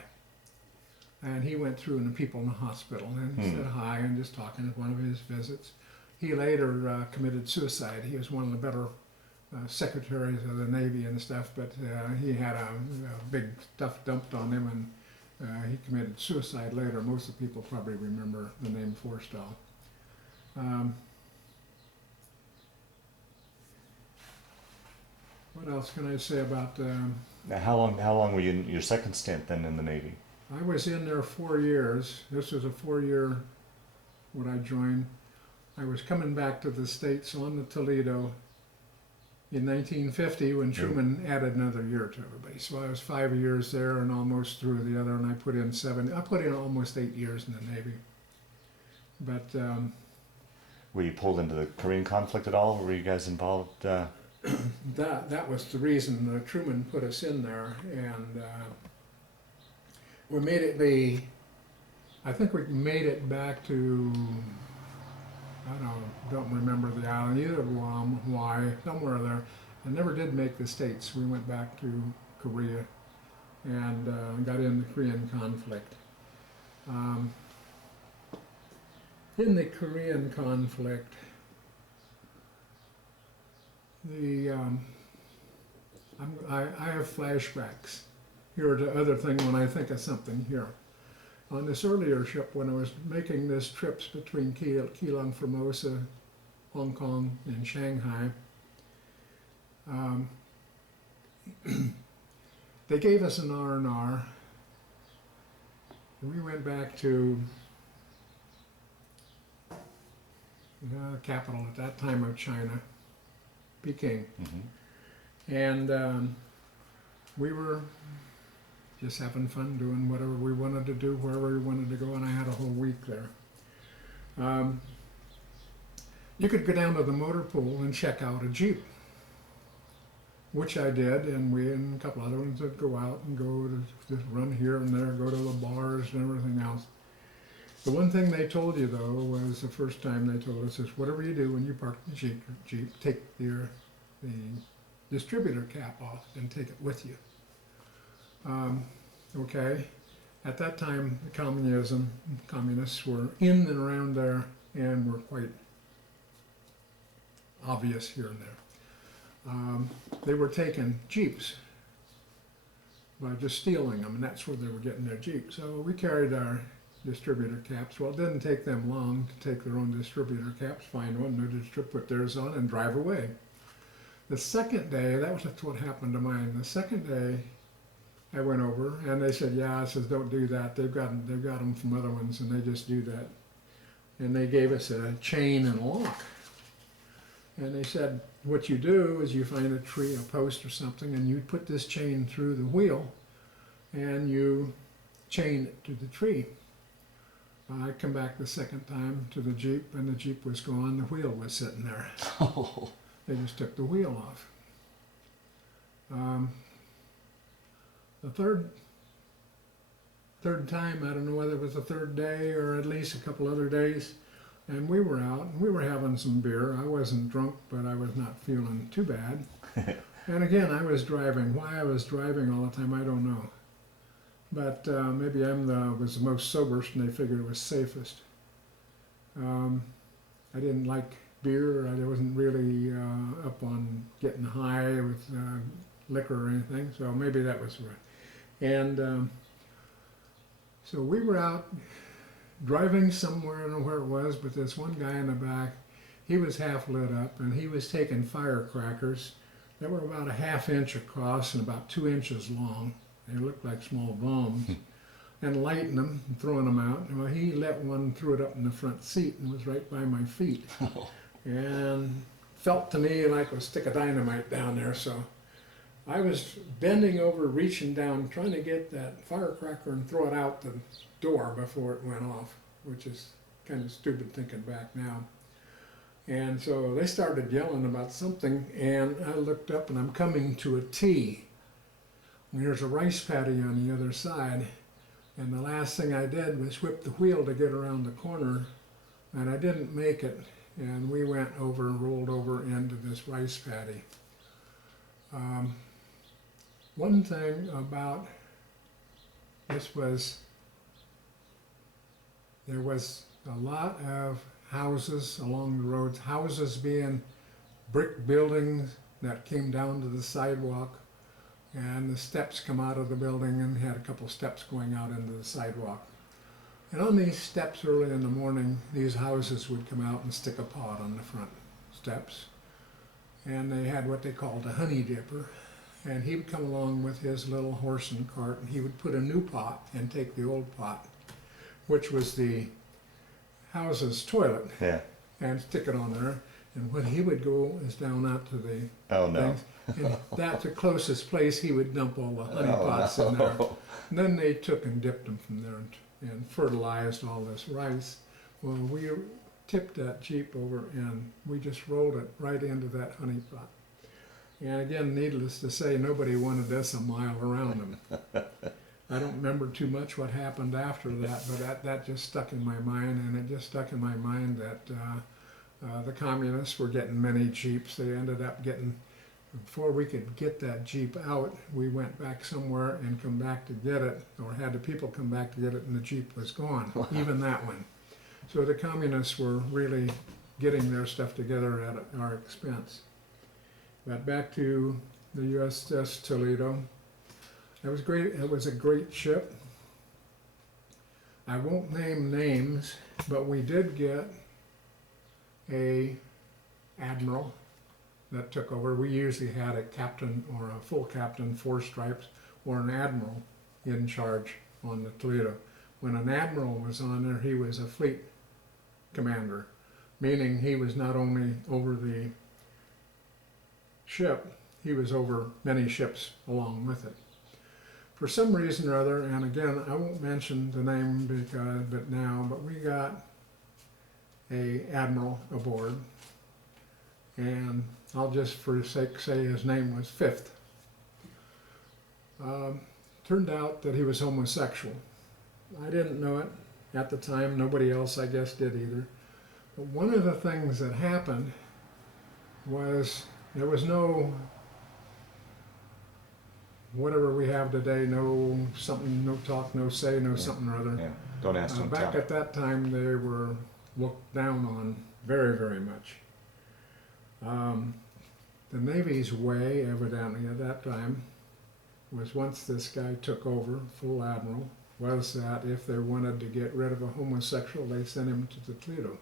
And he went through and the people in the hospital and said hi and just talking at one of his visits. He later committed suicide. He was one of the better secretaries of the Navy and stuff, but he had a big stuff dumped on him, and he committed suicide later. Most of the people probably remember the name Forstall. What else can I say about? Now, how long were you in your second stint then in the Navy? I was in there 4 years. This was a 4-year when I joined. I was coming back to the States on the Toledo in 1950 when Truman added another year to everybody. So I was 5 years there and almost through the other, and I put in almost 8 years in the Navy. But Were you pulled into the Korean conflict at all? Were you guys involved? that was the reason Truman put us in there, and we made it I think we made it back to, don't remember the island, either Guam, Hawaii, somewhere there. I never did make the States. We went back to Korea and got in the Korean conflict. In the Korean conflict, I have flashbacks here to other thing when I think of something here. On this earlier ship, when I was making this trips between Keelung, Formosa, Hong Kong, and Shanghai, they gave us an R&R. And we went back to the capital at that time of China, Peking. Mm-hmm. And we were just having fun doing whatever we wanted to do, wherever we wanted to go, and I had a whole week there. You could go down to the motor pool and check out a Jeep, which I did, and we and a couple other ones would go out and go to just run here and there, go to the bars and everything else. The one thing they told you, though, was the first time they told us is whatever you do when you park the Jeep, take the distributor cap off and take it with you. Okay, at that time, the communists were in and around there and were quite obvious here and there. They were taking Jeeps by just stealing them, and that's where they were getting their Jeeps. So we carried our distributor caps. Well, it didn't take them long to take their own distributor caps, find one, put theirs on, and drive away. The second day, that was what happened to mine. The second day, I went over, and they said, yeah, I says, don't do that. They've got them from other ones, and they just do that. And they gave us a chain and a lock. And they said, what you do is you find a tree, a post or something, and you put this chain through the wheel, and you chain it to the tree. I come back the second time to the Jeep, and the Jeep was gone. The wheel was sitting there. Oh. They just took the wheel off. The third time, I don't know whether it was the third day or at least a couple other days, and we were out, and we were having some beer. I wasn't drunk, but I was not feeling too bad. And again, I was driving. Why I was driving all the time, I don't know. But maybe was the most soberest, and they figured it was safest. I didn't like beer. I wasn't really up on getting high with liquor or anything, so maybe that was right. And so we were out driving somewhere, I don't know where it was, but this one guy in the back, he was half lit up, and he was taking firecrackers that were about a ½ inch across and about 2 inches long. They looked like small bombs, and lighting them and throwing them out. Well, he lit one, threw it up in the front seat, and was right by my feet. And felt to me like a stick of dynamite down there, so I was bending over, reaching down, trying to get that firecracker and throw it out the door before it went off, which is kind of stupid thinking back now. And so they started yelling about something, and I looked up, and I'm coming to a T. And there's a rice paddy on the other side, and the last thing I did was whip the wheel to get around the corner, and I didn't make it, and we went over and rolled over into this rice paddy. One thing about this was there was a lot of houses along the roads, houses being brick buildings that came down to the sidewalk, and the steps come out of the building and had a couple steps going out into the sidewalk. And on these steps early in the morning, these houses would come out and stick a pot on the front steps. And they had what they called a honey dipper. And he would come along with his little horse and cart, and he would put a new pot and take the old pot, which was the house's toilet, Yeah. and stick it on there. And when he would go is down out to the Oh no. things, and that's the closest place he would dump all the honey pots in there. And then they took and dipped them from there and fertilized all this rice. Well, we tipped that Jeep over and we just rolled it right into that honey pot. And again, needless to say, nobody wanted us a mile around them. I don't remember too much what happened after that, but that just stuck in my mind, and it just stuck in my mind that the communists were getting many Jeeps. They ended up getting, before we could get that Jeep out, we went back somewhere and come back to get it, or had the people come back to get it, and the Jeep was gone, even that one. So the communists were really getting their stuff together at our expense. But back to the USS Toledo. It was great. It was a great ship. I won't name names, but we did get a admiral that took over. We usually had a captain or a full captain, 4 stripes, or an admiral in charge on the Toledo. When an admiral was on there, he was a fleet commander, meaning he was not only over the ship, he was over many ships along with it. For some reason or other, and again, I won't mention the name but we got a admiral aboard, and I'll just for sake say his name was Fifth. Turned out that he was homosexual. I didn't know it at the time. Nobody else, I guess, did either. But one of the things that happened was there was no whatever we have today, no something, no talk, no say, no something or other. Yeah. Don't ask, don't Back tell. at that time, they were looked down on very, very much. The Navy's way, evidently at that time, was once this guy took over, full admiral, was that if they wanted to get rid of a homosexual, they sent him to the Toledo.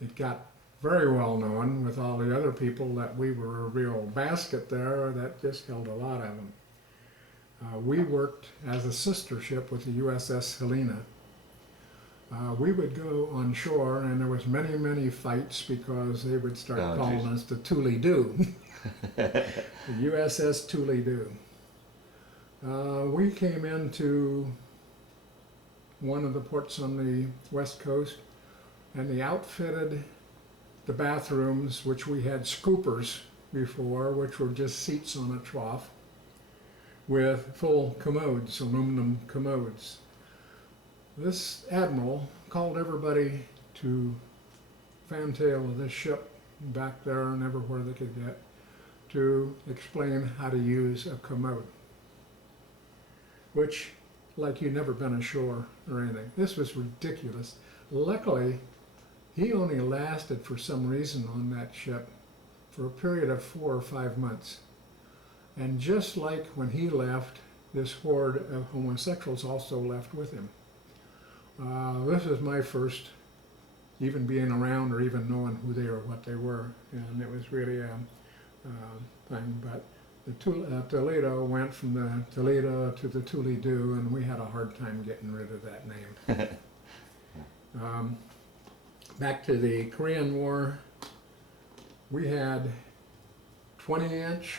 It got very well known with all the other people that we were a real basket there that just held a lot of them. We worked as a sister ship with the USS Helena. We would go on shore, and there was many, many fights because they would start calling us the Toledo, the USS Toledo. We came into one of the ports on the west coast, and they outfitted the bathrooms, which we had scoopers before, which were just seats on a trough, with full commodes, aluminum commodes. This admiral called everybody to fantail of this ship back there and everywhere they could get to explain how to use a commode, which, like you'd never been ashore or anything. This was ridiculous. Luckily, he only lasted for some reason on that ship for a period of 4 or 5 months. And just like when he left, this horde of homosexuals also left with him. This was my first even being around or even knowing who they or what they were, and it was really a thing. But the Toledo went from the Toledo to the Toledo, and we had a hard time getting rid of that name. Back to the Korean War, we had 20-inch,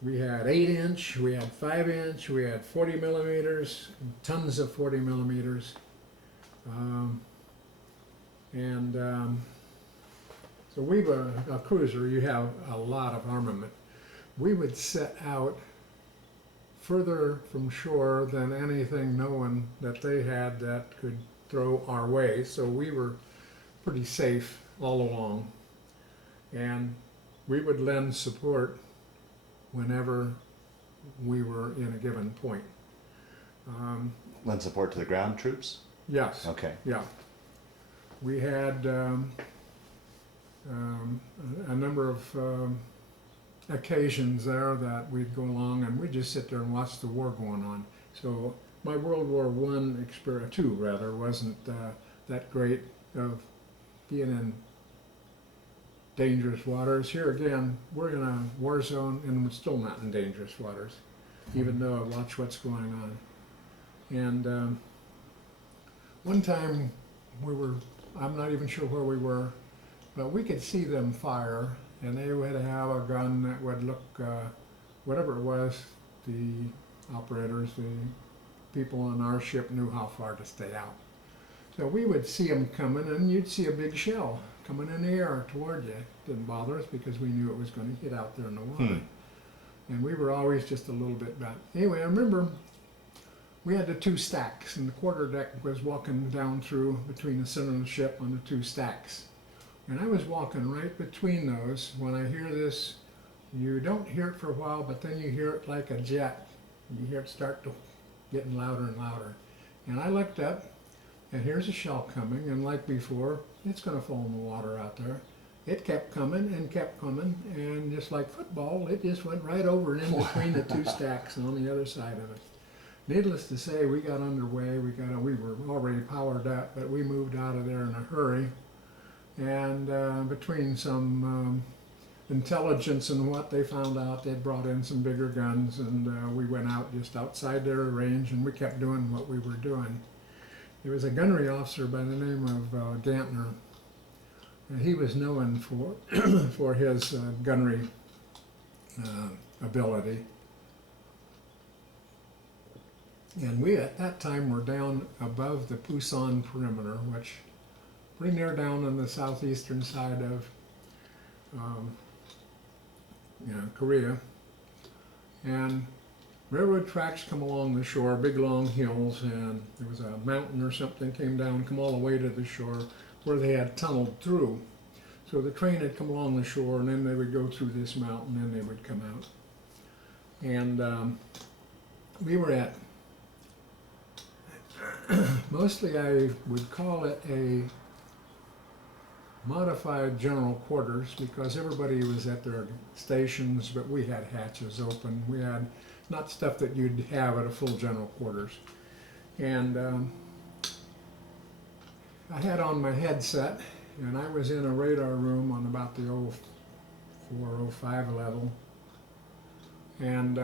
we had 8-inch, we had 5-inch, we had 40 millimeters, tons of 40 millimeters. So we were a cruiser, you have a lot of armament. We would set out further from shore than anything known that they had that could throw our way, so we were pretty safe all along. And we would lend support whenever we were in a given point. Lend support to the ground troops? Yes. Okay. Yeah. We had a number of occasions there that we'd go along and we'd just sit there and watch the war going on. So my World War I experience, II rather, wasn't that great of being in dangerous waters. Here again, we're in a war zone and we're still not in dangerous waters, even though I watch what's going on. And one time I'm not even sure where we were, but we could see them fire, and they would have a gun that would look, whatever it was, the operators, the people on our ship knew how far to stay out. So we would see them coming, and you'd see a big shell coming in the air toward you. Didn't bother us because we knew it was going to hit out there in the water. And we were always just a little bit back. Anyway, I remember we had the two stacks, and the quarterdeck was walking down through between the center of the ship on the two stacks. And I was walking right between those when I hear this. You don't hear it for a while, but then you hear it like a jet. You hear it start to getting louder and louder. And I looked up, and here's a shell coming, and like before, it's going to fall in the water out there. It kept coming, and just like football, it just went right over and in between the two stacks and on the other side of it. Needless to say, we got underway. We were already powered up, but we moved out of there in a hurry. And between some intelligence and what they found out, they'd brought in some bigger guns, and we went out just outside their range, and we kept doing what we were doing. There was a gunnery officer by the name of Gantner, and he was known for for his gunnery ability. And we at that time were down above the Pusan perimeter, which pretty near down on the southeastern side of Korea. And railroad tracks come along the shore, big long hills, and there was a mountain or something came down, come all the way to the shore where they had tunneled through. So the train had come along the shore, and then they would go through this mountain, and they would come out. And we were at, mostly I would call it a modified general quarters, because everybody was at their stations, but we had hatches open. We had not stuff that you'd have at a full general quarters. And I had on my headset, and I was in a radar room on about the 04, 05 level. And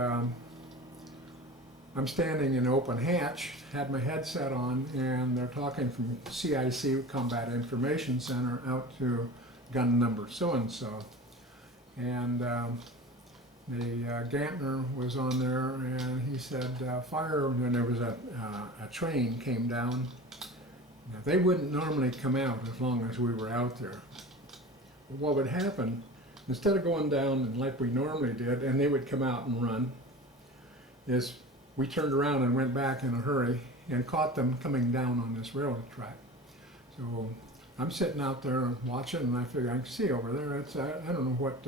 I'm standing in open hatch, had my headset on, and they're talking from CIC, Combat Information Center, out to gun number so-and-so. And the Gantner was on there, and he said, fire, and there was a train came down. Now, they wouldn't normally come out as long as we were out there. But what would happen, instead of going down and like we normally did, and they would come out and run, is we turned around and went back in a hurry and caught them coming down on this railroad track. So I'm sitting out there watching, and I figure I can see over there. It's I don't know what,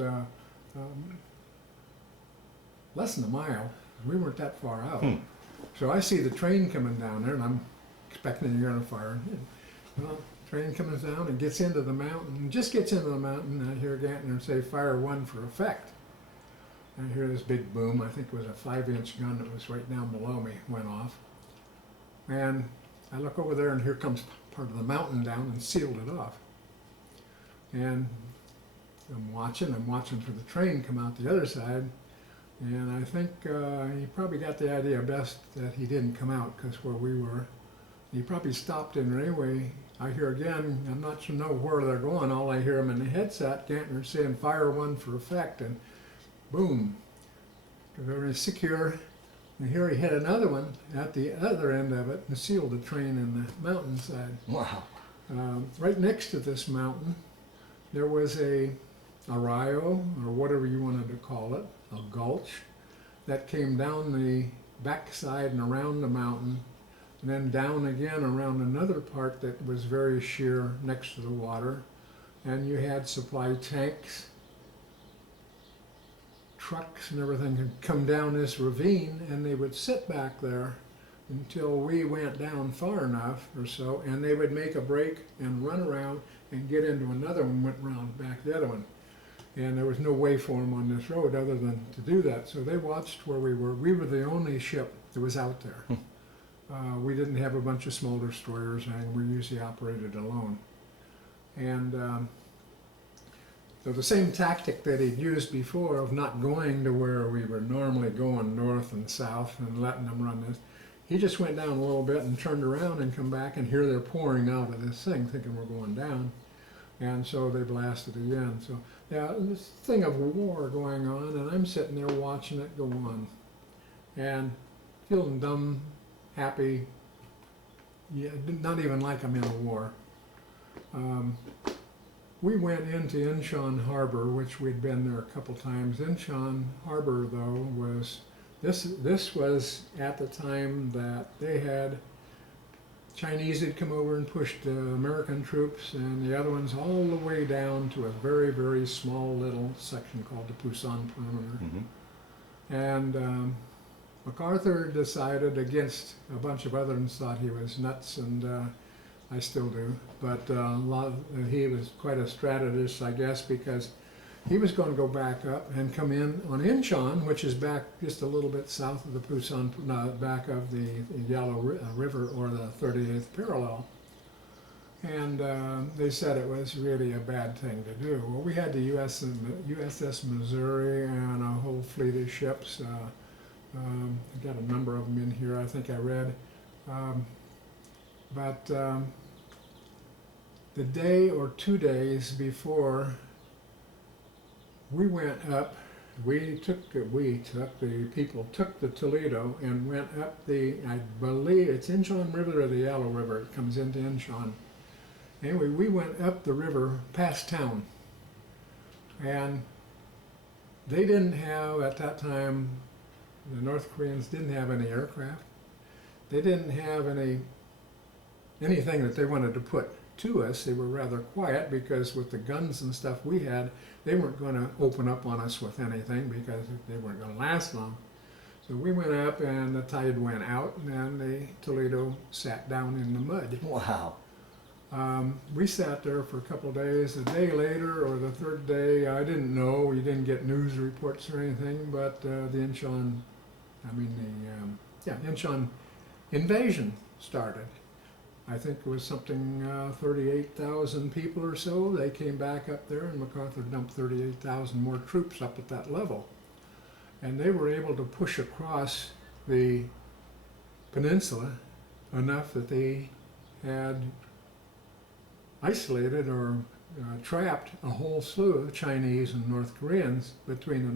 less than a mile. We weren't that far out. So I see the train coming down there, and I'm expecting they're going to fire. Well, train comes down and gets into the mountain. Just gets into the mountain, and I hear Gantner say, "Fire one for effect." I hear this big boom. I think it was a 5-inch gun that was right down below me, went off. And I look over there, and here comes part of the mountain down and sealed it off. And I'm watching for the train come out the other side. And I think he probably got the idea best that he didn't come out, because where we were, he probably stopped in there anyway. I hear again, I'm not sure know where they're going. All I hear him in the headset, Gantner saying, "Fire one for effect," and boom, very secure. And here he hit another one at the other end of it and sealed the train in the mountainside. Wow. Right next to this mountain, there was a arroyo, or whatever you wanted to call it, a gulch, that came down the backside and around the mountain, and then down again around another part that was very sheer next to the water. And you had supply tanks, trucks and everything had come down this ravine, and they would sit back there until we went down far enough or so, and they would make a break and run around and get into another one, went around back the other one. And there was no way for them on this road other than to do that. So they watched where we were. We were the only ship that was out there. We didn't have a bunch of small destroyers, and we usually operated alone. And so the same tactic that he'd used before of not going to where we were normally going, north and south, and letting them run this, he just went down a little bit and turned around and come back, and here they're pouring out of this thing, thinking we're going down. And so they blasted again. So yeah, this thing of war going on, and I'm sitting there watching it go on, and feeling dumb, happy. Yeah, not even like I'm in a war. We went into Incheon Harbor, which we'd been there a couple times. Incheon Harbor, though, was this was at the time that they had Chinese had come over and pushed American troops, and the other ones all the way down to a very, very small little section called the Pusan Perimeter. Mm-hmm. And MacArthur decided, against a bunch of others thought he was nuts, and I still do, but he was quite a strategist, I guess, because he was going to go back up and come in on Incheon, which is back just a little bit south of the Pusan, back of the Yellow River, or the 38th parallel. And they said it was really a bad thing to do. Well, we had the USS Missouri and a whole fleet of ships. I got a number of them in here, I think I read. But the day or 2 days before we went up, the people took the Toledo and went up I believe it's Incheon River or the Yellow River. It comes into Incheon. Anyway, we went up the river past town. And they didn't have, at that time, the North Koreans didn't have any aircraft. They didn't have anything that they wanted to put to us. They were rather quiet, because with the guns and stuff we had, they weren't going to open up on us with anything, because they weren't going to last long. So we went up, and the tide went out, and the Toledo sat down in the mud. Wow. We sat there for a couple of days. A day later, or the third day, I didn't know. We didn't get news reports or anything, but the Incheon invasion started. I think it was something 38,000 people or so. They came back up there, and MacArthur dumped 38,000 more troops up at that level. And they were able to push across the peninsula enough that they had isolated or trapped a whole slew of Chinese and North Koreans between the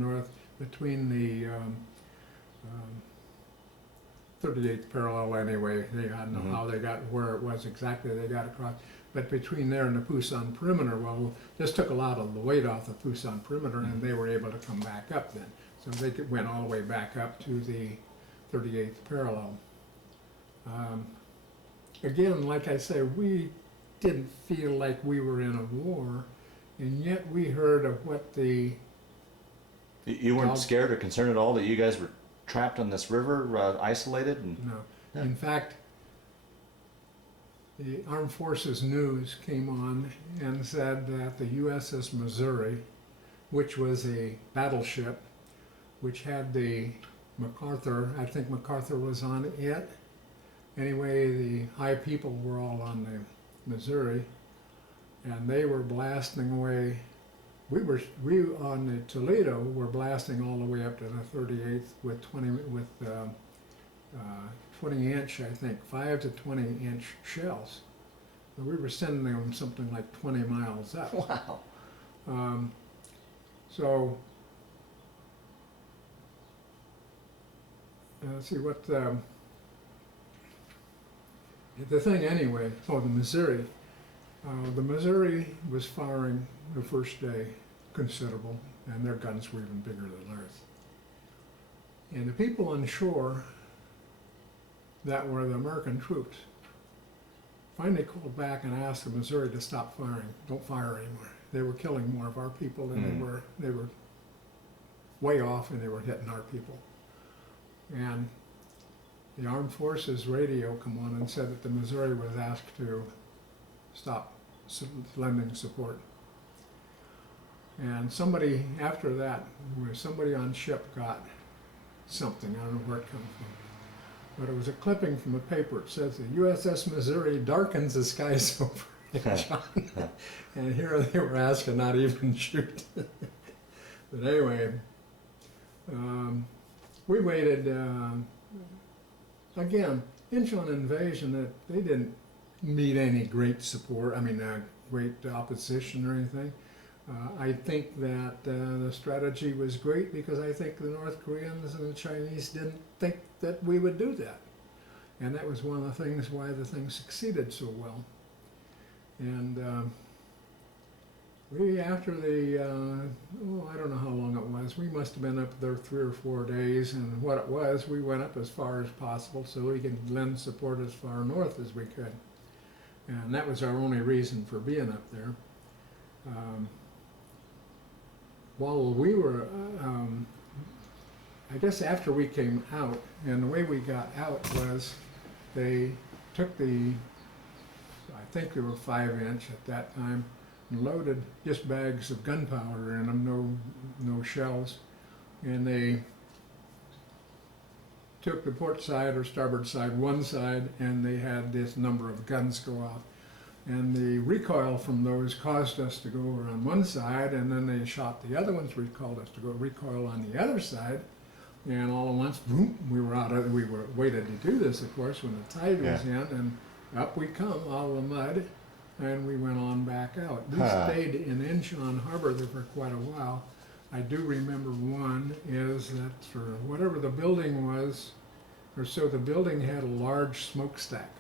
38th parallel anyway. I don't know how they got, where it was exactly they got across, but between there and the Pusan Perimeter, well, this took a lot of the weight off the Pusan Perimeter, and they were able to come back up then. So they went all the way back up to the 38th parallel. Again, like I say, we didn't feel like we were in a war, and yet we heard of what the... You weren't scared or concerned at all that you guys were trapped on this river, isolated? And... No. In fact, the Armed Forces News came on and said that the USS Missouri, which was a battleship, which had the MacArthur, I think MacArthur was on it. Anyway, the high people were all on the Missouri, and they were blasting away. We on the Toledo were blasting all the way up to the 38th with 20-inch, I think, 5 to 20-inch shells. So we were sending them something like 20 miles up. Wow. So let's see what the thing anyway. Oh, the Missouri. The Missouri was firing the first day considerable, and their guns were even bigger than ours. And the people on shore that were the American troops finally called back and asked the Missouri to stop firing. Don't fire anymore. They were killing more of our people than they were way off, and they were hitting our people. And the Armed Forces radio come on and said that the Missouri was asked to stop lending support. And somebody, after that, somebody on ship got something, I don't know where it comes from, but it was a clipping from a paper. It says, the USS Missouri darkens the skies over Incheon. And here they were asking not even shoot. But anyway, we waited again, Incheon invasion, they didn't meet any great support, great opposition or anything. I think that the strategy was great because I think the North Koreans and the Chinese didn't think that we would do that. And that was one of the things why the thing succeeded so well. And we, after the, I don't know how long it was, we must have been up there 3 or 4 days, and what it was, we went up as far as possible so we could lend support as far north as we could. And that was our only reason for being up there. While we were, I guess after we came out, and the way we got out was they took the, I think they were 5-inch at that time, and loaded just bags of gunpowder in them, no shells, and they took the port side or starboard side, one side, and they had this number of guns go off. And the recoil from those caused us to go over on one side, and then they shot the other ones, recalled us to go recoil on the other side, and all at once, boom, we were waited to do this, of course, when the tide was in, and up we come out of the mud, and we went on back out. We stayed in Incheon Harbor there for quite a while. I do remember one is that for whatever the building was, or so the building had a large smokestack.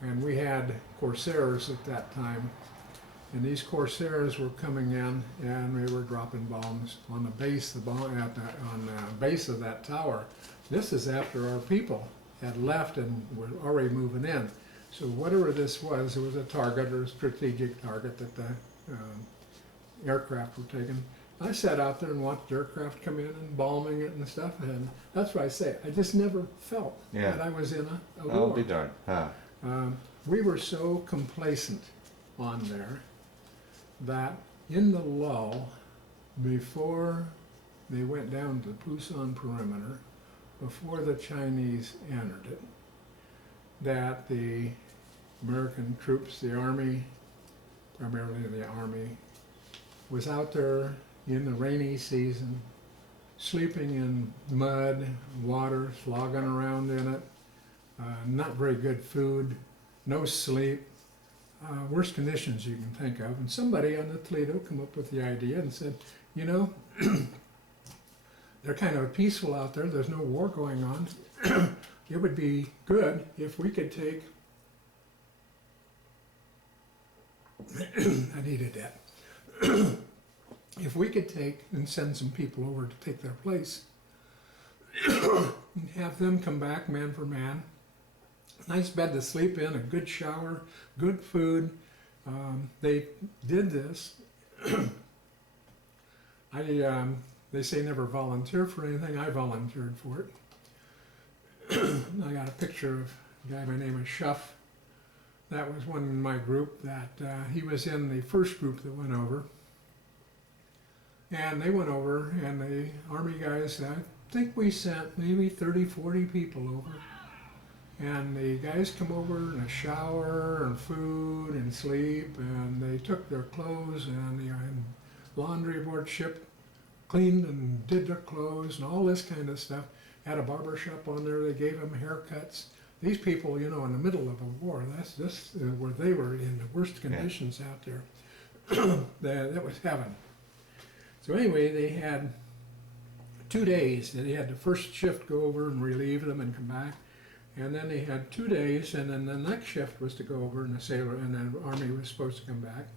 And we had Corsairs at that time. And these Corsairs were coming in and they were dropping bombs on the base, on the base of that tower. This is after our people had left and were already moving in. So whatever this was, it was a target or a strategic target that the aircraft were taking. I sat out there and watched aircraft come in and bombing it and stuff, and that's why I say I just never felt that I was in a war. I'll be darned. We were so complacent on there that in the lull, before they went down to the Pusan perimeter, before the Chinese entered it, that the American troops, the Army, primarily the Army, was out there in the rainy season, sleeping in mud, water, slogging around in it, not very good food, no sleep, worst conditions you can think of. And somebody on the Toledo come up with the idea and said, you know, they're kind of peaceful out there, there's no war going on. It would be good if we could take, I needed that. If we could take and send some people over to take their place, and have them come back man for man, nice bed to sleep in, a good shower, good food. They did this. They say never volunteer for anything. I volunteered for it. I got a picture of a guy by the name of Schuff. That was one in my group that he was in the first group that went over. And they went over, and the Army guys, I think we sent maybe 30, 40 people over. And the guys come over in a shower and food and sleep, and they took their clothes and the laundry aboard ship, cleaned and did their clothes and all this kind of stuff. Had a barber shop on there, they gave them haircuts. These people, you know, in the middle of a war, that's where they were in the worst conditions out there. That was heaven. So anyway, they had 2 days. They had the first shift go over and relieve them and come back. And then they had 2 days, and then the next shift was to go over, and the Army was supposed to come back.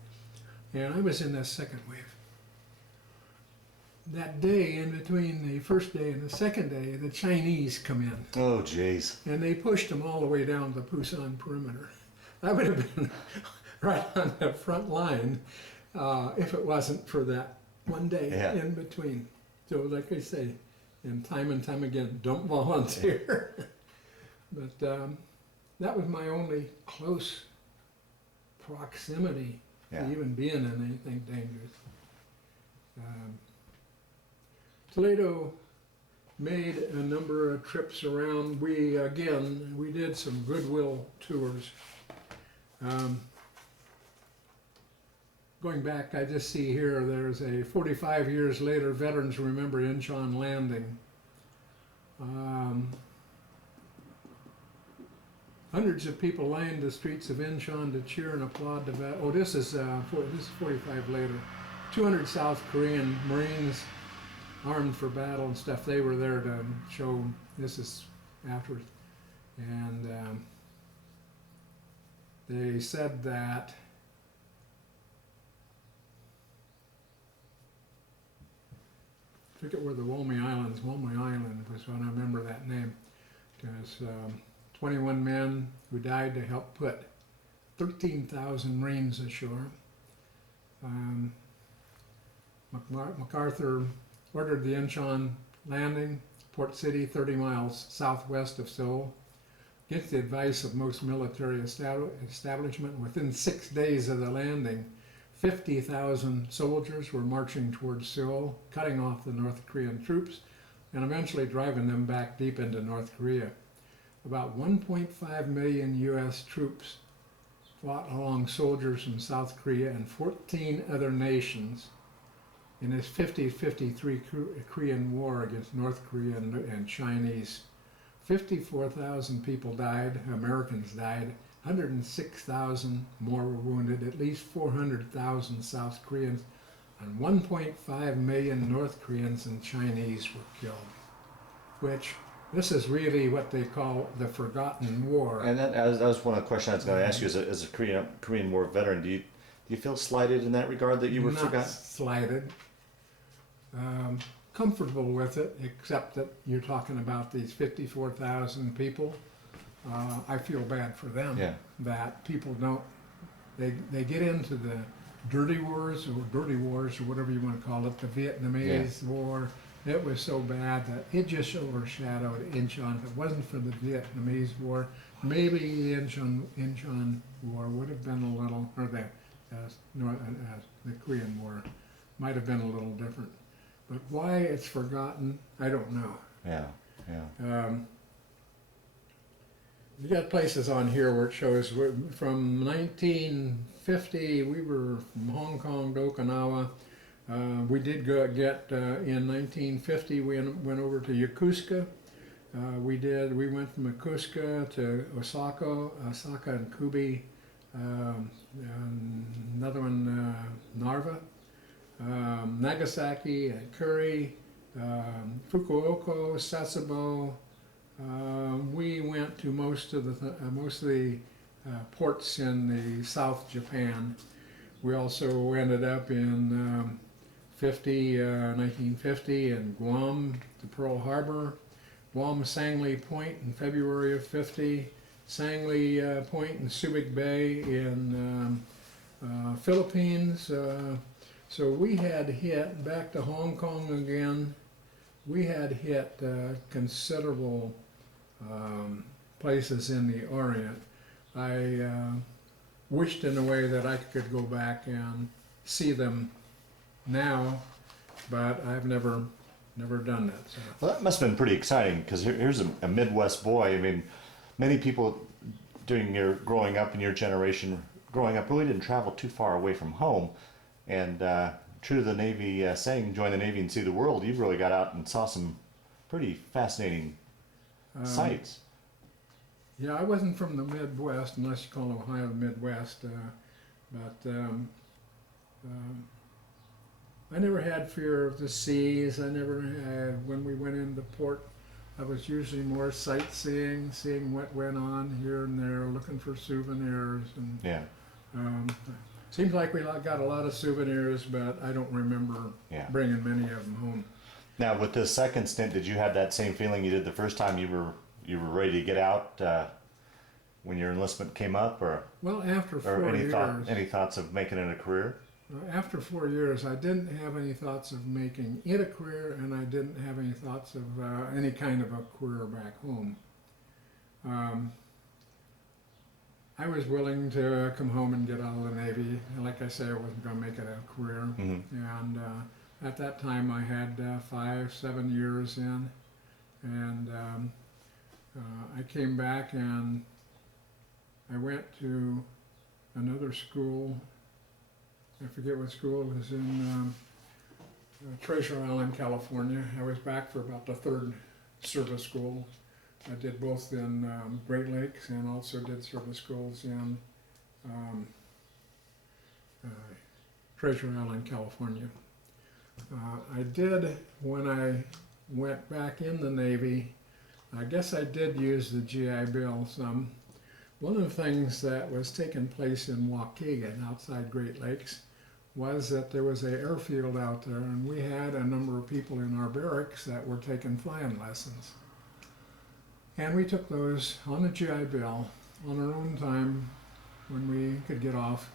And I was in that second wave. That day, in between the first day and the second day, the Chinese come in. Oh, jeez. And they pushed them all the way down to the Pusan perimeter. I would have been right on the front line if it wasn't for that 1 day in between. So like I say, and time again, don't volunteer. But that was my only close proximity to even being in anything dangerous. Toledo made a number of trips around. We did some goodwill tours. Going back, I just see here, there's a 45 years later, Veterans Remember Incheon Landing. Hundreds of people lined the streets of Incheon to cheer and applaud the battle. Oh, this is 45 later. 200 South Korean Marines armed for battle and stuff. They were there to show. This is afterwards, and they said that I forget where the Womi Islands. Womi Island was when I remember that name, because 21 men who died to help put 13,000 Marines ashore. MacArthur ordered the Incheon landing, port city 30 miles southwest of Seoul. Against the advice of most military establishment, within 6 days of the landing, 50,000 soldiers were marching towards Seoul, cutting off the North Korean troops and eventually driving them back deep into North Korea. About 1.5 million U.S. troops fought along soldiers from South Korea and 14 other nations in this 50-53 Korean War against North Korea and Chinese. 54,000 people died, Americans died, 106,000 more were wounded, at least 400,000 South Koreans, and 1.5 million North Koreans and Chinese were killed, which this is really what they call the Forgotten War. And that was one of the questions I was going to ask you as a Korean War veteran. Do you feel slighted in that regard that you were forgotten? Not slighted. Comfortable with it, except that you're talking about these 54,000 people. I feel bad for them. Yeah. That people don't, they get into the dirty wars or whatever you want to call it, the Vietnamese War. It was so bad that it just overshadowed Incheon. If it wasn't for the Vietnamese War, maybe the Incheon War would have been a little, or the Korean War might have been a little different. But why it's forgotten, I don't know. Yeah, yeah. You got places on here where it shows from 1950, we were from Hong Kong to Okinawa. We did get in 1950, we went over to Yokosuka. We went from Yokosuka to Osaka and Kubi, another one, Narva. Nagasaki and Kuri, Fukuoka, Sasebo. We went to most of the ports in the South Japan. We also ended up in 1950 in Guam, to Pearl Harbor, Guam Sangley Point in February of '50, Sangley Point in Subic Bay in Philippines. So we had hit, back to Hong Kong again, we had hit considerable places in the Orient. I wished in a way that I could go back and see them now, but I've never done that. So. Well, that must have been pretty exciting, because here's a Midwest boy. I mean, many people during your growing up, in your generation, growing up, really didn't travel too far away from home. And true to the Navy saying, join the Navy and see the world, you've really got out and saw some pretty fascinating sights. Yeah, I wasn't from the Midwest, unless you call Ohio the Midwest, but I never had fear of the seas. I never had, when we went into port, I was usually more sightseeing, seeing what went on here and there, looking for souvenirs. And Yeah. Seems like we got a lot of souvenirs, but I don't remember bringing many of them home. Now, with this second stint, did you have that same feeling you did the first time you were ready to get out when your enlistment came up, or well, after 4 years, any thoughts of making it a career? After 4 years, I didn't have any thoughts of making it a career, and I didn't have any thoughts of any kind of a career back home. I was willing to come home and get out of the Navy. Like I say, I wasn't going to make it a career. Mm-hmm. And at that time, I had 5-7 years in. And I came back and I went to another school. I forget what school. It was in Treasure Island, California. I was back for about the third service school. I did both in Great Lakes and also did service schools in um, uh, Treasure Island, California. I did, when I went back in the Navy, I guess I did use the GI Bill some. One of the things that was taking place in Waukegan, outside Great Lakes, was that there was an airfield out there, and we had a number of people in our barracks that were taking flying lessons. And we took those on the GI Bill on our own time when we could get off.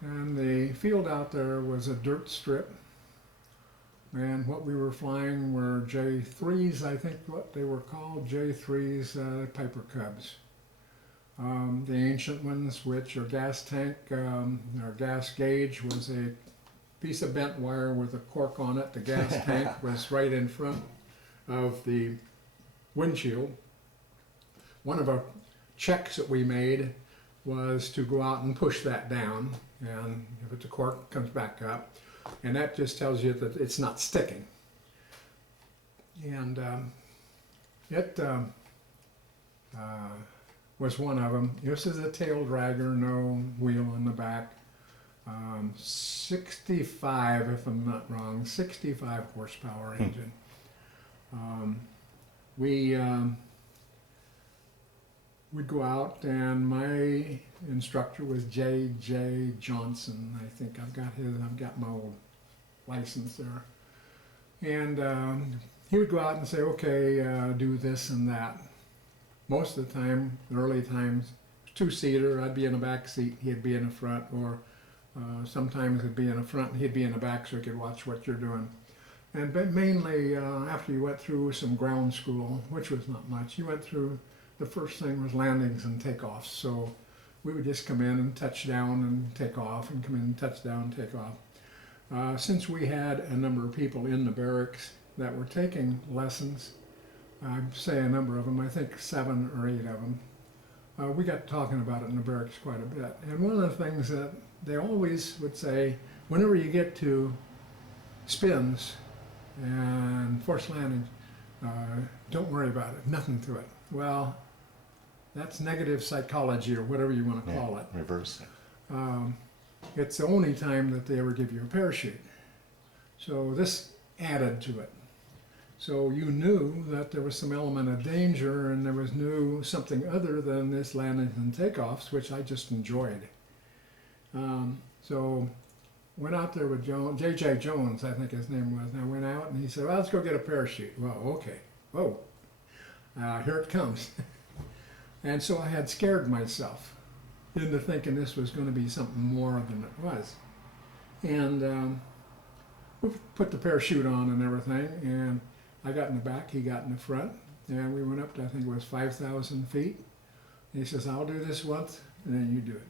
And the field out there was a dirt strip. And what we were flying were J3s, I think what they were called, J3s, Piper Cubs. The ancient ones, which are gas tank, our gas gauge was a piece of bent wire with a cork on it. The gas tank was right in front of the windshield. One of our checks that we made was to go out and push that down, and if it's a cork, it comes back up, and that just tells you that it's not sticking. And it was one of them. This is a tail dragger, no wheel in the back. 65, if I'm not wrong, 65 horsepower engine. We'd go out, and my instructor was J.J. Johnson. I think I've got my old license there. And he would go out and say, okay, do this and that. Most of the time, the early times, two-seater, I'd be in the back seat, he'd be in the front, or sometimes it'd be in the front and he'd be in the back so he could watch what you're doing. And but mainly after you went through some ground school, which was not much, you went through, the first thing was landings and takeoffs. So we would just come in and touch down and take off, and come in and touch down and take off. Since we had a number of people in the barracks that were taking lessons, I'd say a number of them, I think 7 or 8 of them, we got talking about it in the barracks quite a bit. And one of the things that they always would say, whenever you get to spins and forced landings, don't worry about it, nothing to it. Well, that's negative psychology, or whatever you want to call it. Reverse. It's the only time that they ever give you a parachute. So this added to it. So you knew that there was some element of danger, and there was something other than this landings and takeoffs, which I just enjoyed. So went out there with J.J. Jones, I think his name was, and I went out and he said, well, let's go get a parachute. Well, okay. Whoa. Here it comes. And so I had scared myself into thinking this was going to be something more than it was. And we put the parachute on and everything, and I got in the back, he got in the front, and we went up to, I think it was 5,000 feet. And he says, I'll do this once, and then you do it.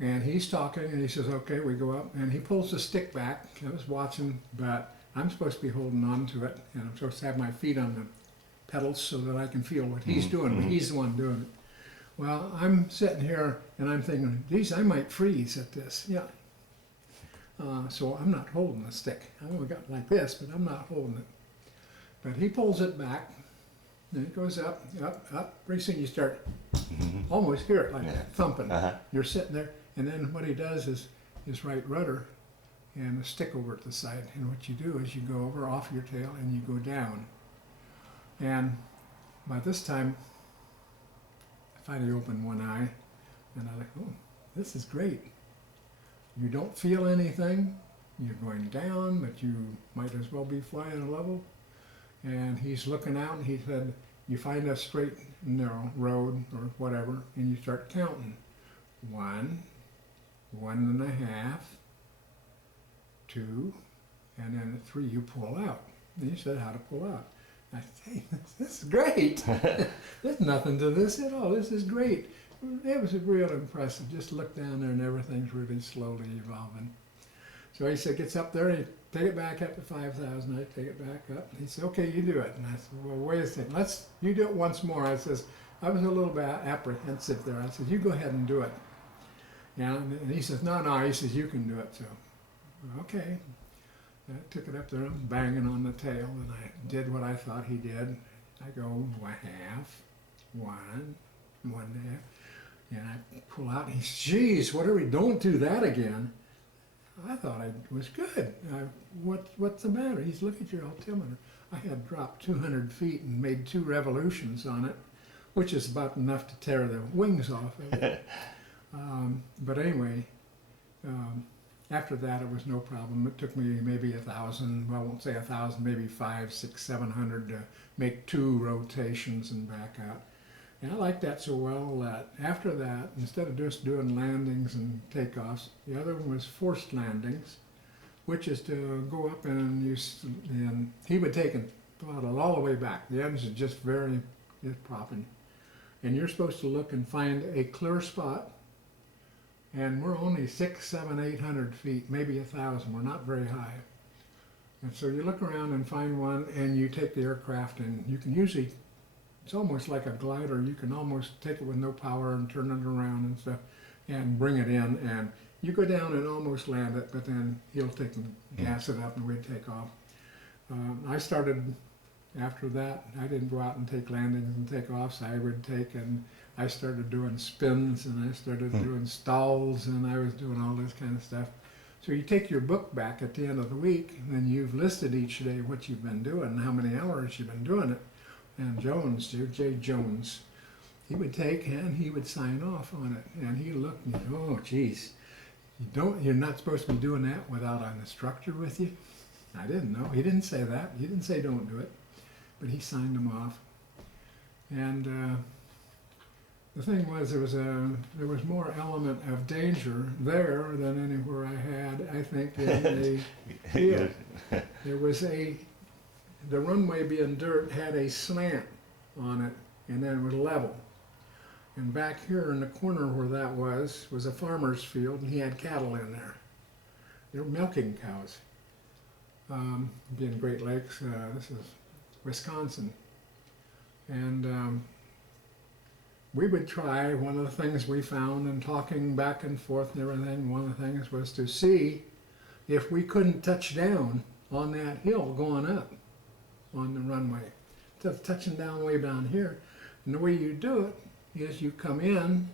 And he's talking, and he says, okay, we go up, and he pulls the stick back. I was watching, but I'm supposed to be holding on to it, and I'm supposed to have my feet on the pedals so that I can feel what he's doing, but he's the one doing it. Well, I'm sitting here, and I'm thinking, geez, I might freeze at this. Yeah. So I'm not holding the stick. I only got like this, but I'm not holding it. But he pulls it back, and it goes up, up, up. Pretty soon you start almost hear it like that, thumping. You're sitting there, and then what he does is his right rudder and a stick over at the side. And what you do is you go over off your tail and you go down. And by this time, I finally opened one eye, and I like, oh, this is great. You don't feel anything. You're going down, but you might as well be flying level. And he's looking out, and he said, you find a straight, narrow road or whatever, and you start counting. 1, 1.5, 2, and then at 3 you pull out. And he said how to pull out. I said, hey, this is great. There's nothing to this at all. This is great. It was real impressive. Just look down there and everything's really slowly evolving. So he said, gets up there, and he take it back up to 5,000. I take it back up. And he said, okay, you do it. And I said, well, wait a second. You do it once more. I says, I was a little bit apprehensive there. I said, you go ahead and do it. And he says, no. He says, you can do it. So, okay. I took it up there, I'm banging on the tail, and I did what I thought he did. I go half, one and a half, and I pull out, and he says, geez, what are we, don't do that again. I thought I was good. What's the matter? He's, look at your altimeter. I had dropped 200 feet and made 2 revolutions on it, which is about enough to tear the wings off of it. But anyway, after that it was no problem. It took me maybe 1,000, well I won't say 1,000, maybe 500, 600, 700 to make 2 rotations and back out. And I liked that so well that after that, instead of just doing landings and takeoffs, the other one was forced landings, which is to go up and he would take and throttle all the way back. The engine is just popping. And you're supposed to look and find a clear spot. And we're only 600, 700, 800 feet, maybe 1,000. We're not very high. And so you look around and find one, and you take the aircraft, and you can usually, it's almost like a glider. You can almost take it with no power and turn it around and stuff and bring it in. And you go down and almost land it, but then he'll take and gas it up and we'd take off. I started, after that, I didn't go out and take landings and takeoffs. I would take and I started doing spins and I started doing stalls and I was doing all this kind of stuff. So you take your book back at the end of the week and you've listed each day what you've been doing and how many hours you've been doing it. And Jones, J. Jones, he would take and he would sign off on it. And he looked and he said, oh, geez, you're not supposed to be doing that without an instructor with you? I didn't know. He didn't say that. He didn't say don't do it. But he signed them off. And the thing was, there was more element of danger there than anywhere I had, I think, in the field. There was the runway being dirt had a slant on it, and then it was level. And back here in the corner where that was a farmer's field, and he had cattle in there. They were milking cows. Being Great Lakes, this is Wisconsin. And we would try, one of the things we found in talking back and forth and everything, one of the things was to see if we couldn't touch down on that hill going up on the runway. Instead of touching down way down here. And the way you do it is you come in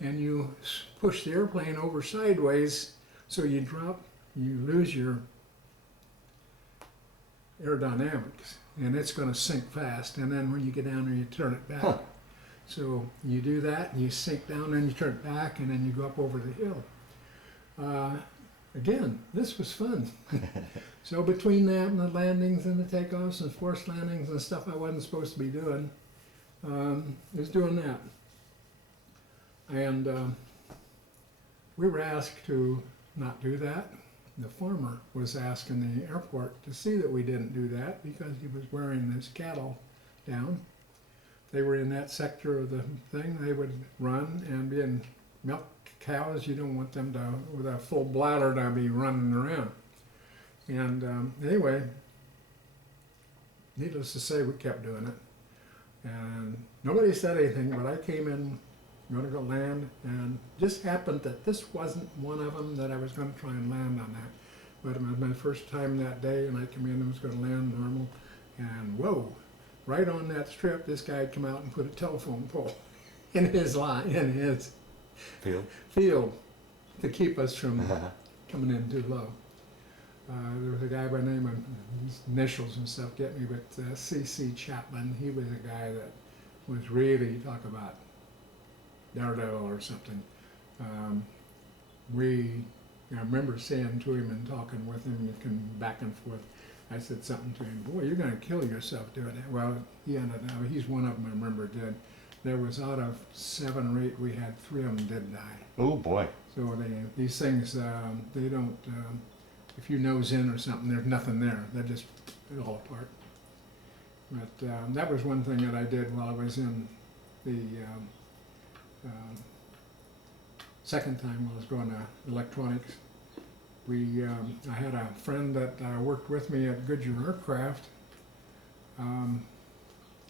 and you push the airplane over sideways so you drop, you lose your aerodynamics and it's going to sink fast. And then when you get down there, you turn it back. Huh. So you do that, and you sink down, and you turn it back, and then you go up over the hill. Again, this was fun. So between that and the landings and the takeoffs and forced landings and stuff I wasn't supposed to be doing, I was doing that. And we were asked to not do that. The farmer was asked in the airport to see that we didn't do that because he was wearing his cattle down. They were in that sector of the thing. They would run and being milk cows, you don't want them to, with a full bladder, to be running around. And anyway, needless to say, we kept doing it. And nobody said anything, but I came in, going to go land, and just happened that this wasn't one of them that I was going to try and land on that. But it was my first time that day, and I came in and was going to land normal, and whoa. Right on that strip, this guy had come out and put a telephone pole in his field to keep us from coming in too low. There was a guy by the name of, his initials and stuff get me, but C.C. Chapman, he was a guy that was really, talk about daredevil or something. I remember saying to him and talking with him and back and forth. I said something to him, boy, you're going to kill yourself doing that. Well, he ended up, he's one of them I remember did. There was out of 7 or 8, we had 3 of them did die. Oh boy. So these things, they don't, if you nose in or something, there's nothing there. They just fall apart. But that was one thing that I did while I was in the second time when I was going to electronics. I had a friend that worked with me at Goodyear Aircraft,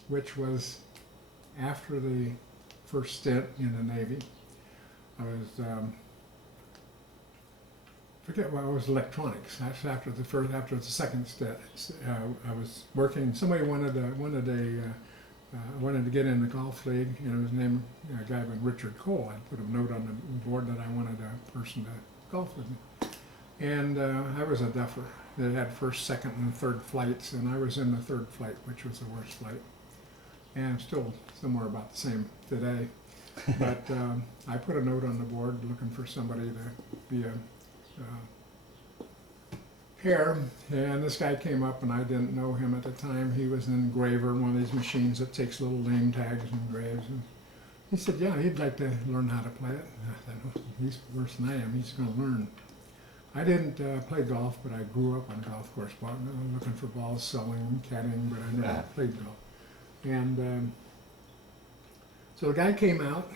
which was after the first stint in the Navy. I was forget what it was, electronics. That's after the second step. I was working. Somebody wanted to get in the golf league, and it was named a guy named Richard Cole. I put a note on the board that I wanted a person to golf with me. And I was a duffer. They had first, second, and third flights, and I was in the third flight, which was the worst flight. And still somewhere about the same today. But I put a note on the board looking for somebody to be a pair, and this guy came up, and I didn't know him at the time. He was an engraver, one of these machines that takes little name tags and engraves. And he said, yeah, he'd like to learn how to play it. And I thought, oh, he's worse than I am. He's going to learn. I didn't play golf, but I grew up on a golf course, looking for balls, selling, caddying, but I never played golf. And so the guy came out,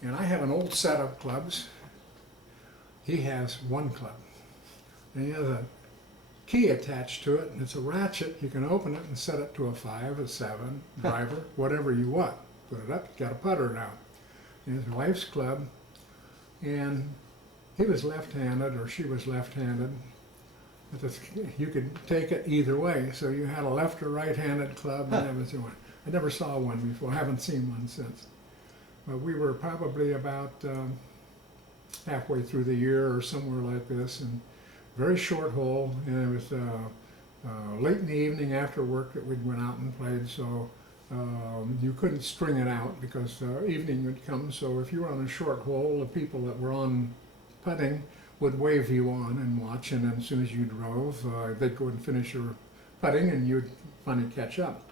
and I have an old set of clubs. He has one club, and he has a key attached to it, and it's a ratchet. You can open it and set it to a 5, a 7, driver, whatever you want. Put it up, got a putter now. And his wife's club, and he was left-handed, or she was left-handed. You could take it either way, so you had a left or right-handed club, and that was the one. I never saw one before. I haven't seen one since. But we were probably about halfway through the year or somewhere like this, and very short hole, and it was late in the evening after work that we went out and played, so you couldn't string it out because evening would come. So if you were on a short hole, the people that were on putting would wave you on and watch, and then as soon as you drove, they'd go and finish your putting, and you'd finally catch up.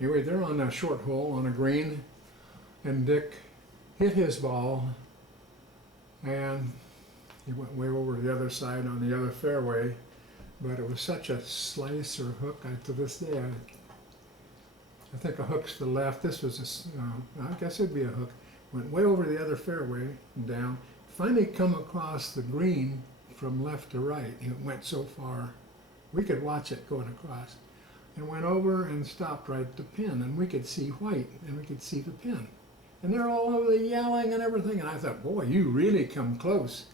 Anyway, they're on a short hole on a green, and Dick hit his ball, and he went way over the other side on the other fairway, but it was such a slice or hook. To this day, I think a hook's to the left. This was I guess it'd be a hook. Went way over the other fairway and down. Finally come across the green from left to right. It went so far, we could watch it going across. And went over and stopped right at the pin, and we could see white, and we could see the pin. And they're all over the yelling and everything, and I thought, boy, you really come close.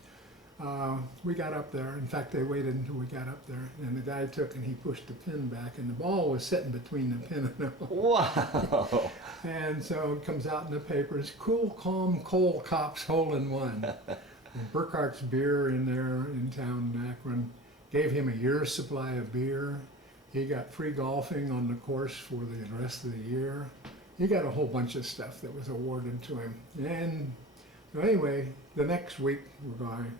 We got up there. In fact, they waited until we got up there, and the guy took and he pushed the pin back, and the ball was sitting between the pin and the ball. Wow! And so it comes out in the papers, cool, calm, coal cops hole-in-one. And Burkhart's Beer in there in town in Akron gave him a year's supply of beer. He got free golfing on the course for the rest of the year. He got a whole bunch of stuff that was awarded to him. And so anyway, the next week we're going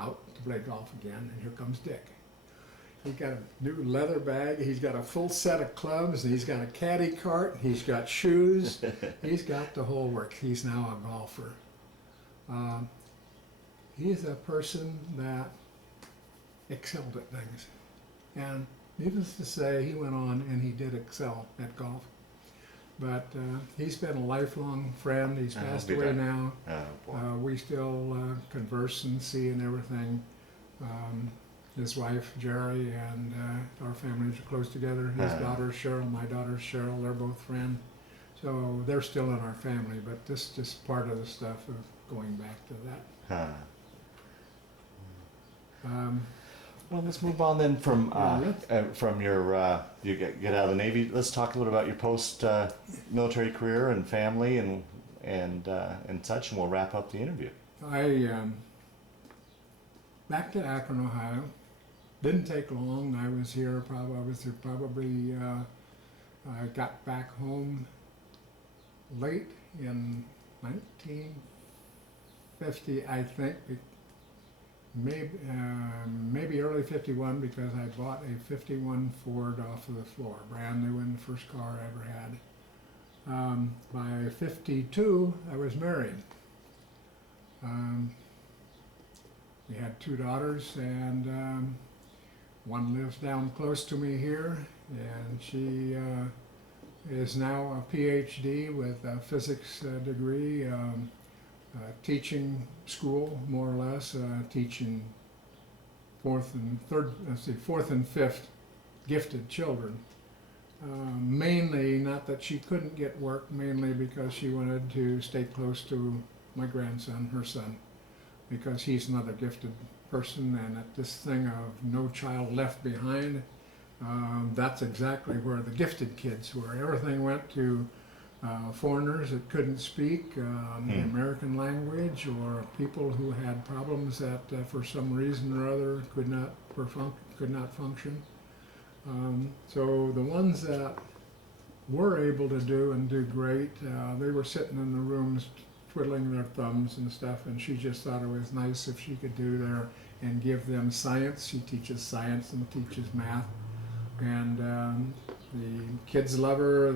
out to play golf again, and here comes Dick. He's got a new leather bag, he's got a full set of clubs, and he's got a caddy cart, he's got shoes, he's got the whole works. He's now a golfer. He's a person that excelled at things. And needless to say, he went on and he did excel at golf. But he's been a lifelong friend. He's passed away now. We still converse and see and everything. His wife, Jerry, and our families are close together. His daughter, Cheryl, my daughter, Cheryl, they're both friends. So they're still in our family, but this is just part of the stuff of going back to that. Well, let's move on then from your you get out of the Navy. Let's talk a little about your post military career and family and such, and we'll wrap up the interview. Back to Akron, Ohio. Didn't take long. I was here probably. I got back home late in 1950, I think. Maybe early 51, because I bought a 51 Ford off of the floor, brand new, and the first car I ever had. By 52, I was married. We had 2 daughters, and one lives down close to me here, and she is now a PhD with a physics degree. Teaching school, more or less, teaching 4th and 5th gifted children. Mainly, not that she couldn't get work, mainly because she wanted to stay close to my grandson, her son, because he's another gifted person, and at this thing of no child left behind, that's exactly where the gifted kids were. Everything went to foreigners that couldn't speak the American language, or people who had problems that for some reason or other could not function. So the ones that were able to do and do great, they were sitting in the rooms twiddling their thumbs and stuff, and she just thought it was nice if she could do there and give them science. She teaches science and teaches math, and the kids love her.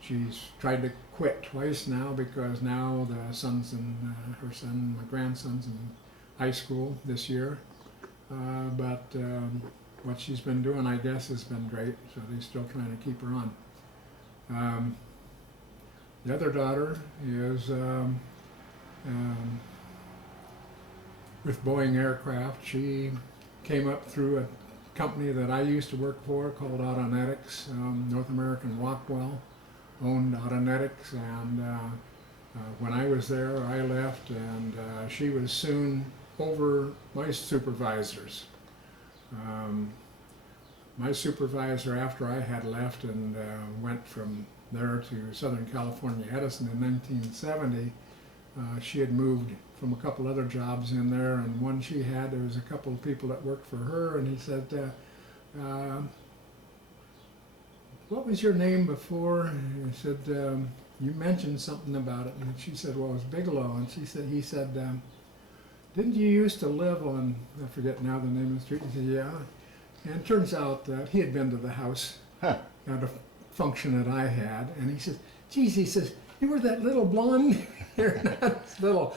She's tried to quit twice now, because now the sons and her son, my grandson's in high school this year. But what she's been doing, I guess, has been great, so they're still trying to keep her on. The other daughter is with Boeing Aircraft. She came up through a company that I used to work for called Autonetics. North American Rockwell owned Autonetics, and when I was there, I left, and she was soon over my supervisors. My supervisor, after I had left and went from there to Southern California Edison in 1970, she had moved from a couple other jobs in there, and one she had, there was a couple of people that worked for her, and he said, what was your name before? And he said, you mentioned something about it. And she said, well, it was Bigelow. And he said, didn't you used to live on, I forget now the name of the street? He said, yeah. And it turns out that he had been to the house at a function that I had. And he says, geez, he says, you were that little blonde? You're not little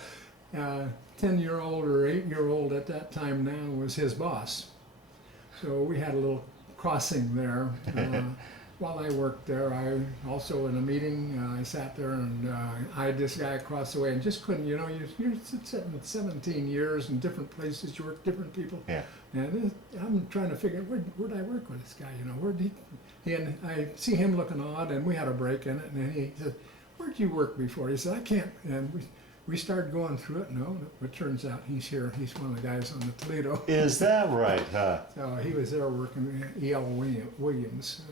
10-year-old or 8-year-old at that time now was his boss. So we had a little crossing there. While I worked there, I also in a meeting, I sat there and I had this guy across the way and just couldn't, you're sitting at 17 years in different places, you work with different people. Yeah. And I'm trying to figure, where'd I work with this guy, where'd he, and I see him looking odd, and we had a break in it, and he said, where'd you work before? He said, I can't, and we started going through it. No, it turns out he's here. He's one of the guys on the Toledo. Is that right? So he was there working E.L. Williams.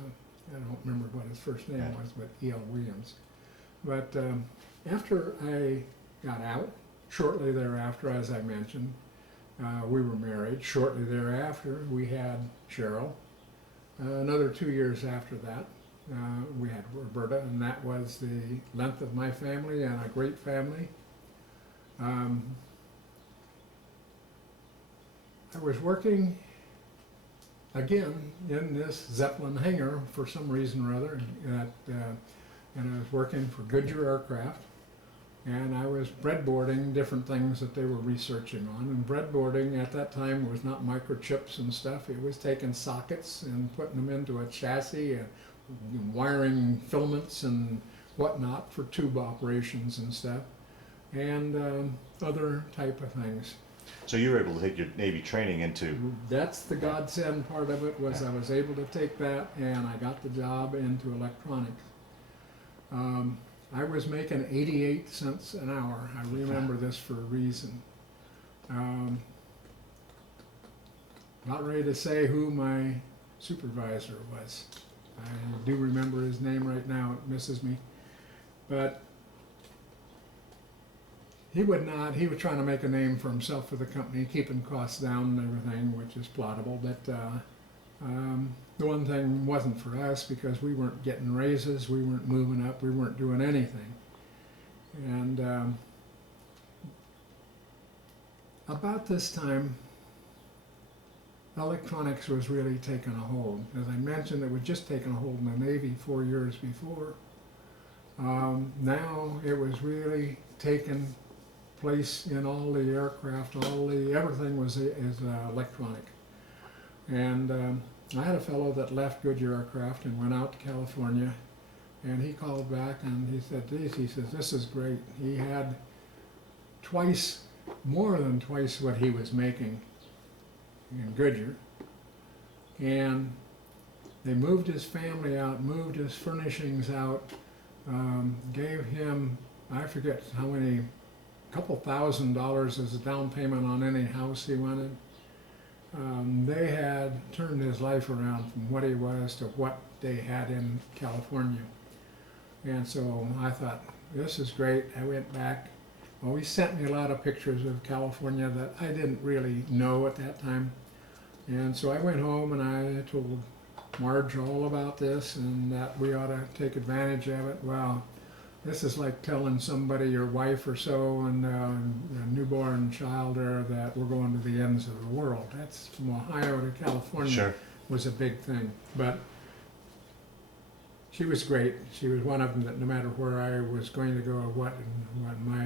I don't remember what his first name was, but E.L. Williams. But after I got out, shortly thereafter, as I mentioned, we were married. Shortly thereafter, we had Cheryl. Another 2 years after that, we had Roberta, and that was the length of my family, and a great family. I was working again in this Zeppelin hangar for some reason or other, and I was working for Goodyear Aircraft, and I was breadboarding different things that they were researching on. And breadboarding at that time was not microchips and stuff. It was taking sockets and putting them into a chassis and wiring filaments and whatnot for tube operations and stuff, and other type of things. So you were able to take your Navy training into... That's the godsend part of it, was I was able to take that, and I got the job into electronics. I was making 88 cents an hour. I remember this for a reason. Not ready to say who my supervisor was. I do remember his name right now, it misses me. But he would not, he was trying to make a name for himself for the company, keeping costs down and everything, which is plottable. But the one thing wasn't for us, because we weren't getting raises, we weren't moving up, we weren't doing anything. And about this time, electronics was really taking a hold. As I mentioned, it was just taking a hold in the Navy 4 years before. Now it was really taking place in all the aircraft, everything is electronic. And I had a fellow that left Goodyear Aircraft and went out to California, and he called back and he said, he says, this is great. He had more than twice what he was making in Goodyear, and they moved his family out, moved his furnishings out, gave him, I forget how many couple $1,000s as a down payment on any house he wanted. They had turned his life around from what he was to what they had in California. And so I thought, this is great. I went back. Well, he sent me a lot of pictures of California that I didn't really know at that time. And so I went home and I told Marge all about this and that we ought to take advantage of it. Well, this is like telling somebody, your wife or so, and a newborn child there, that we're going to the ends of the world. That's from Ohio to California. Sure. Was a big thing. But she was great. She was one of them that no matter where I was going to go or what my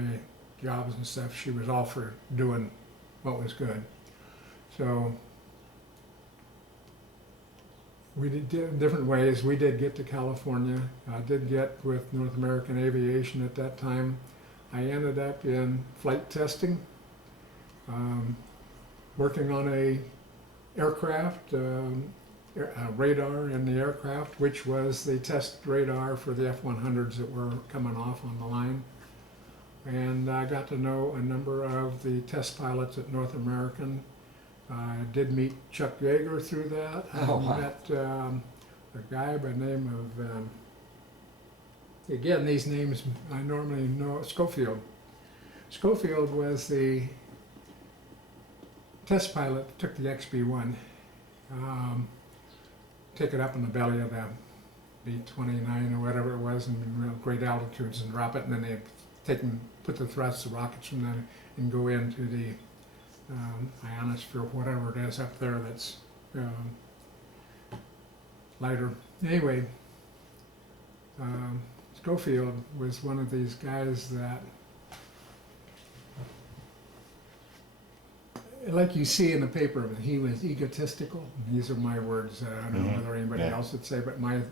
jobs and stuff, she was all for doing what was good. So we did different ways. We did get to California. I did get with North American Aviation at that time. I ended up in flight testing, working on a aircraft, radar in the aircraft, which was the test radar for the F-100s that were coming off on the line. And I got to know a number of the test pilots at North American. I did meet Chuck Yeager through that. Oh, wow. I met a guy by the name of, again, these names I normally know, Schofield. Schofield was the test pilot that took the XB-1, take it up in the belly of the B-29 or whatever it was in great altitudes and drop it, and then they'd put the thrust, the rockets from that, and go into the ionosphere, whatever it is up there that's lighter. Anyway, Schofield was one of these guys that, like you see in the paper, he was egotistical. These are my words. I don't know whether anybody else would say, but my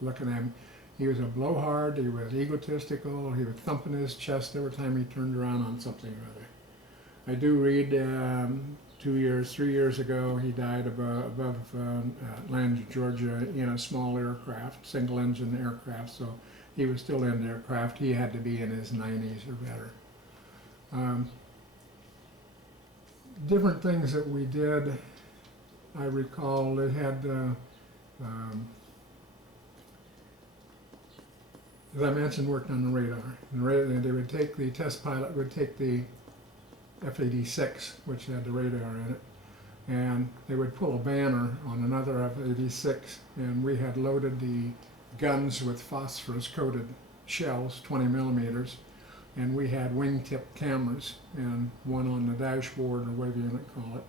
looking at him, he was a blowhard, he was egotistical, he was thumping his chest every time he turned around on something or other. I do read 3 years ago, he died above Atlanta, Georgia, in a small aircraft, single engine aircraft, so he was still in the aircraft. He had to be in his 90s or better. Different things that we did, I recall, they had, as I mentioned, worked on the radar. And they would take, the test pilot would take the F-86, which had the radar in it, and they would pull a banner on another F-86, and we had loaded the guns with phosphorus-coated shells, 20 millimeters, and we had wingtip cameras, and one on the dashboard, or whatever you might call it.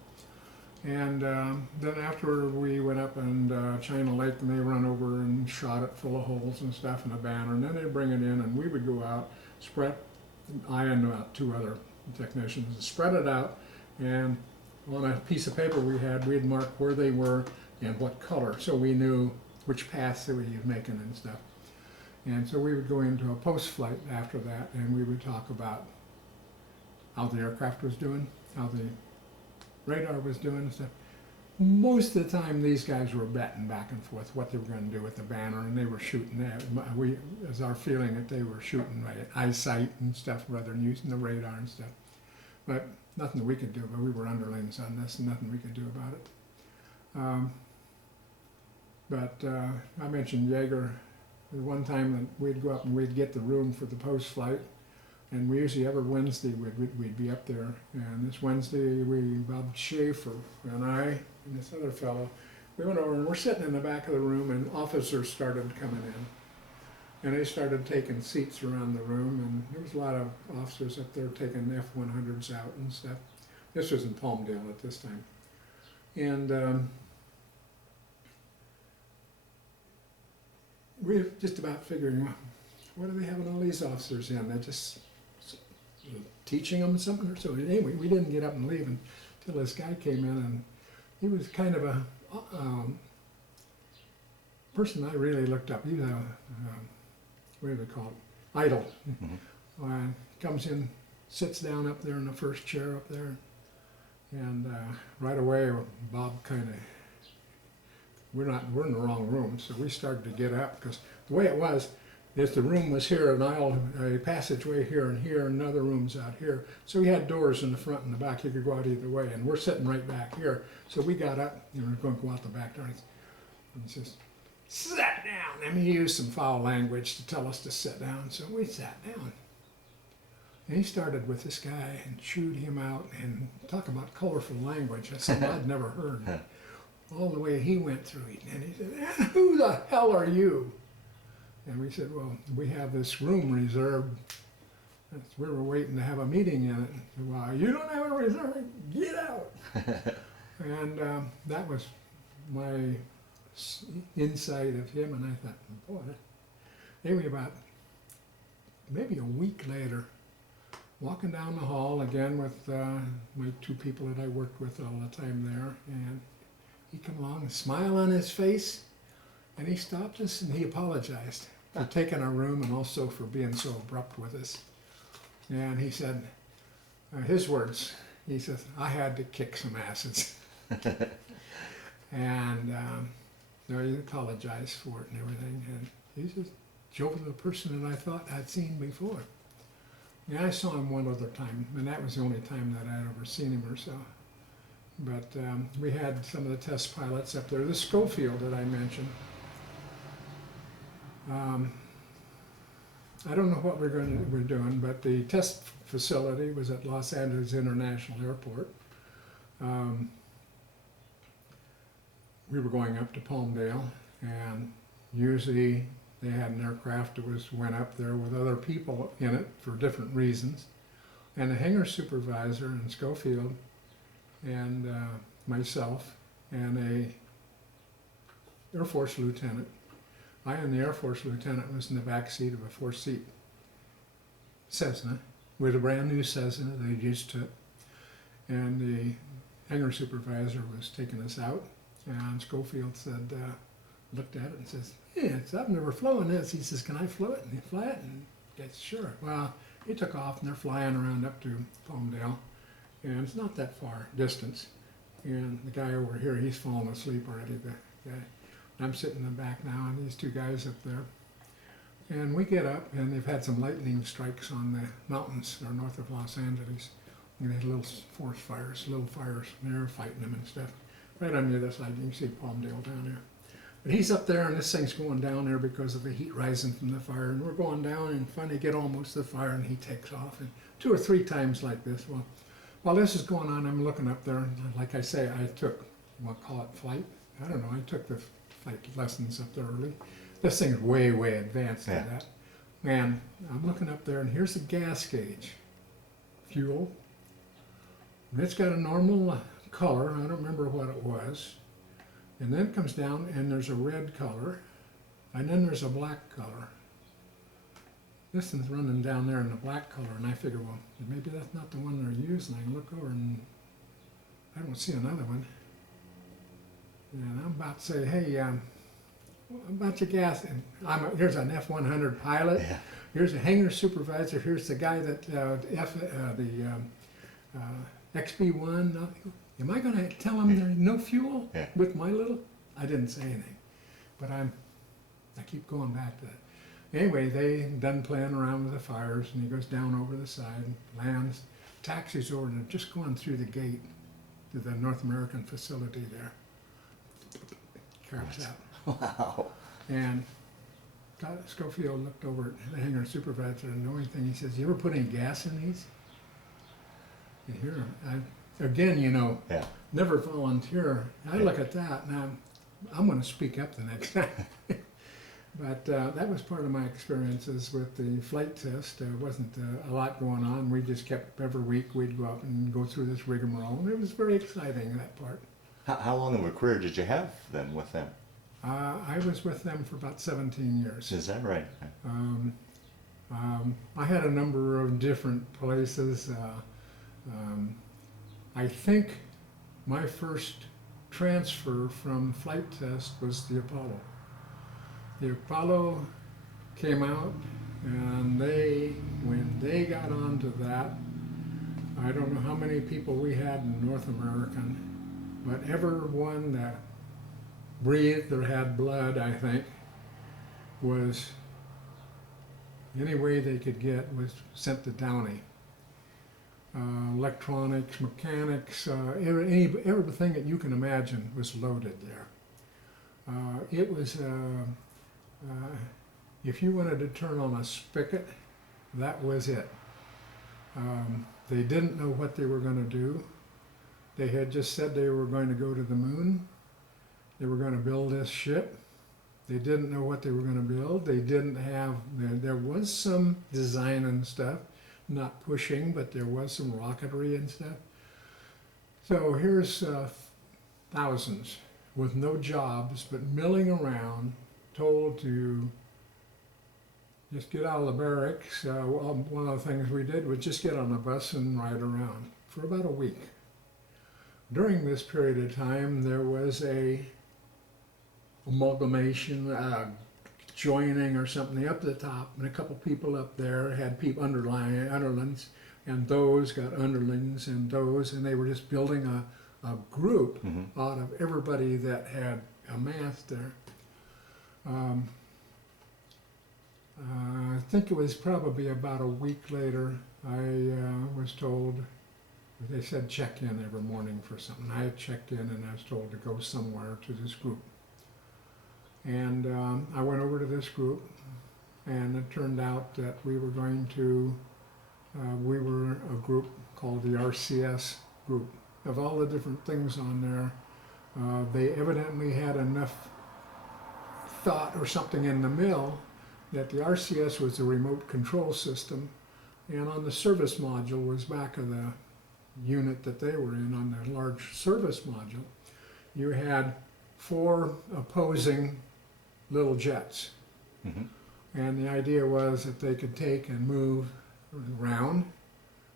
And then after we went up and China Lake, and they run over and shot it full of holes and stuff in a banner, and then they'd bring it in, and we would go out, spread, I and about 2 other technicians, spread it out, and on a piece of paper we'd mark where they were and what color, so we knew which paths they were making and stuff. And so we would go into a post-flight after that, and we would talk about how the aircraft was doing, how the radar was doing and stuff. Most of the time these guys were betting back and forth what they were going to do with the banner, and they were shooting that. As our feeling that they were shooting by eyesight and stuff rather than using the radar and stuff. But nothing that we could do, but we were underlings on this, and nothing we could do about it. I mentioned Yeager. One time that we'd go up and we'd get the room for the post-flight, and we usually every Wednesday we'd be up there. And this Wednesday, Bob Schaefer and I and this other fellow, we went over and we're sitting in the back of the room, and officers started coming in. And they started taking seats around the room, and there was a lot of officers up there taking F-100s out and stuff. This was in Palmdale at this time. And we were just about figuring, what are they having all these officers in? They're just teaching them something or so. Anyway, we didn't get up and leave until this guy came in, and he was kind of a person I really looked up. He was a, what do they call it? Idol. Comes in, sits down up there in the first chair up there, and right away Bob kind of, we're in the wrong room, so we started to get up, because the way it was, If the room was here, an aisle, a passageway here and here, and another room's out here. So he had doors in the front and the back. You could go out either way, and we're sitting right back here. So we got up, we're going to go out the back door. And he says, "Sit down." And he used some foul language to tell us to sit down. So we sat down. And he started with this guy and chewed him out and talk about colorful language. That's something I'd never heard. All the way he went through it. And he said, "Who the hell are you?" And we said, "Well, we have this room reserved. We were waiting to have a meeting in it." And said, "Well, you don't have a reserve, get out." And that was my insight of him. And I thought, boy, anyway, about maybe a week later, walking down the hall again with my two people that I worked with all the time there, and he come along, a smile on his face, and he stopped us and he apologized for taking our room and also for being so abrupt with us. And he said, his words, he says, "I had to kick some asses." And he apologized for it and everything. And he's just the person that I thought I'd seen before. Yeah, I saw him one other time, and that was the only time that I'd ever seen him or so. But we had some of the test pilots up there. The Schofield that I mentioned. I don't know what we're doing, but the test facility was at Los Angeles International Airport. We were going up to Palmdale, and usually they had an aircraft that went up there with other people in it for different reasons. And the hangar supervisor and Schofield and myself and a Air Force lieutenant. I and the Air Force lieutenant was in the back seat of a four-seat Cessna with a brand new Cessna they just took. And the hangar supervisor was taking us out, and Schofield said, looked at it and says, "Yeah, I've never flown this." He says, "Can I fly it?" And he fly it, and he said, "Sure." Well, he took off, and they're flying around up to Palmdale, and it's not that far distance. And the guy over here, he's fallen asleep already, the guy. I'm sitting in the back now, and these two guys up there. And we get up, and they've had some lightning strikes on the mountains that are north of Los Angeles. And they had little forest fires, little fires, and they're fighting them and stuff. Right on the other side, you can see Palmdale down there. But he's up there, and this thing's going down there because of the heat rising from the fire. And we're going down, and finally get almost to the fire, and he takes off. And 2 or 3 times like this. Well, while this is going on, I'm looking up there, and like I say, I took, we'll call it flight. I don't know, I took the flight lessons up there early. This thing's way, way advanced to that. And I'm looking up there, and here's the gas gauge. Fuel. And it's got a normal color, I don't remember what it was. And then it comes down, and there's a red color, and then there's a black color. This one's running down there in the black color, and I figure, well, maybe that's not the one they're using. I look over, and I don't see another one. And I'm about to say, "Hey, about your gas?" And here's an F-100 pilot. Yeah. Here's a hangar supervisor. Here's the guy that XB-1. Am I going to tell them there's no fuel with my little? I didn't say anything, but I keep going back to that. Anyway, they done playing around with the fires, and he goes down over the side, lands, taxis over, and just going through the gate to the North American facility there. Carves out. Wow. And Schofield looked over at the hangar supervisor, and the only thing he says, "You ever put any gas in these?" And here, again, never volunteer. I look at that, and I'm going to speak up the next time. But that was part of my experiences with the flight test. There wasn't a lot going on. We just kept, every week, we'd go up and go through this rigmarole, and it was very exciting, that part. How long of a career did you have then with them? I was with them for about 17 years. Is that right? I had a number of different places. I think my first transfer from flight test was the Apollo. The Apollo came out, and when they got onto that, I don't know how many people we had in North American, but everyone that breathed or had blood, I think, was any way they could get was sent to Downey. Electronics, mechanics, everything that you can imagine was loaded there. It was, if you wanted to turn on a spigot, that was it. They didn't know what they were going to do. They had just said they were going to go to the moon. They were going to build this ship. They didn't know what they were going to build. They didn't have, there was some design and stuff, not pushing, but there was some rocketry and stuff. So here's thousands with no jobs, but milling around, told to just get out of the barracks. One of the things we did was just get on a bus and ride around for about a week. During this period of time, there was a amalgamation, joining or something up the top, and a couple people up there had people underlings, and those got underlings, and those, and they were just building a group out of everybody that had amassed there. I think it was probably about a week later, I was told, they said check in every morning for something. I had checked in and I was told to go somewhere to this group. And I went over to this group, and it turned out that we were going to, we were a group called the RCS group. Of all the different things on there, they evidently had enough thought or something in the mill that the RCS was the remote control system, and on the service module was back of the unit that they were in, on the large service module, you had 4 opposing little jets. And the idea was that they could take and move around,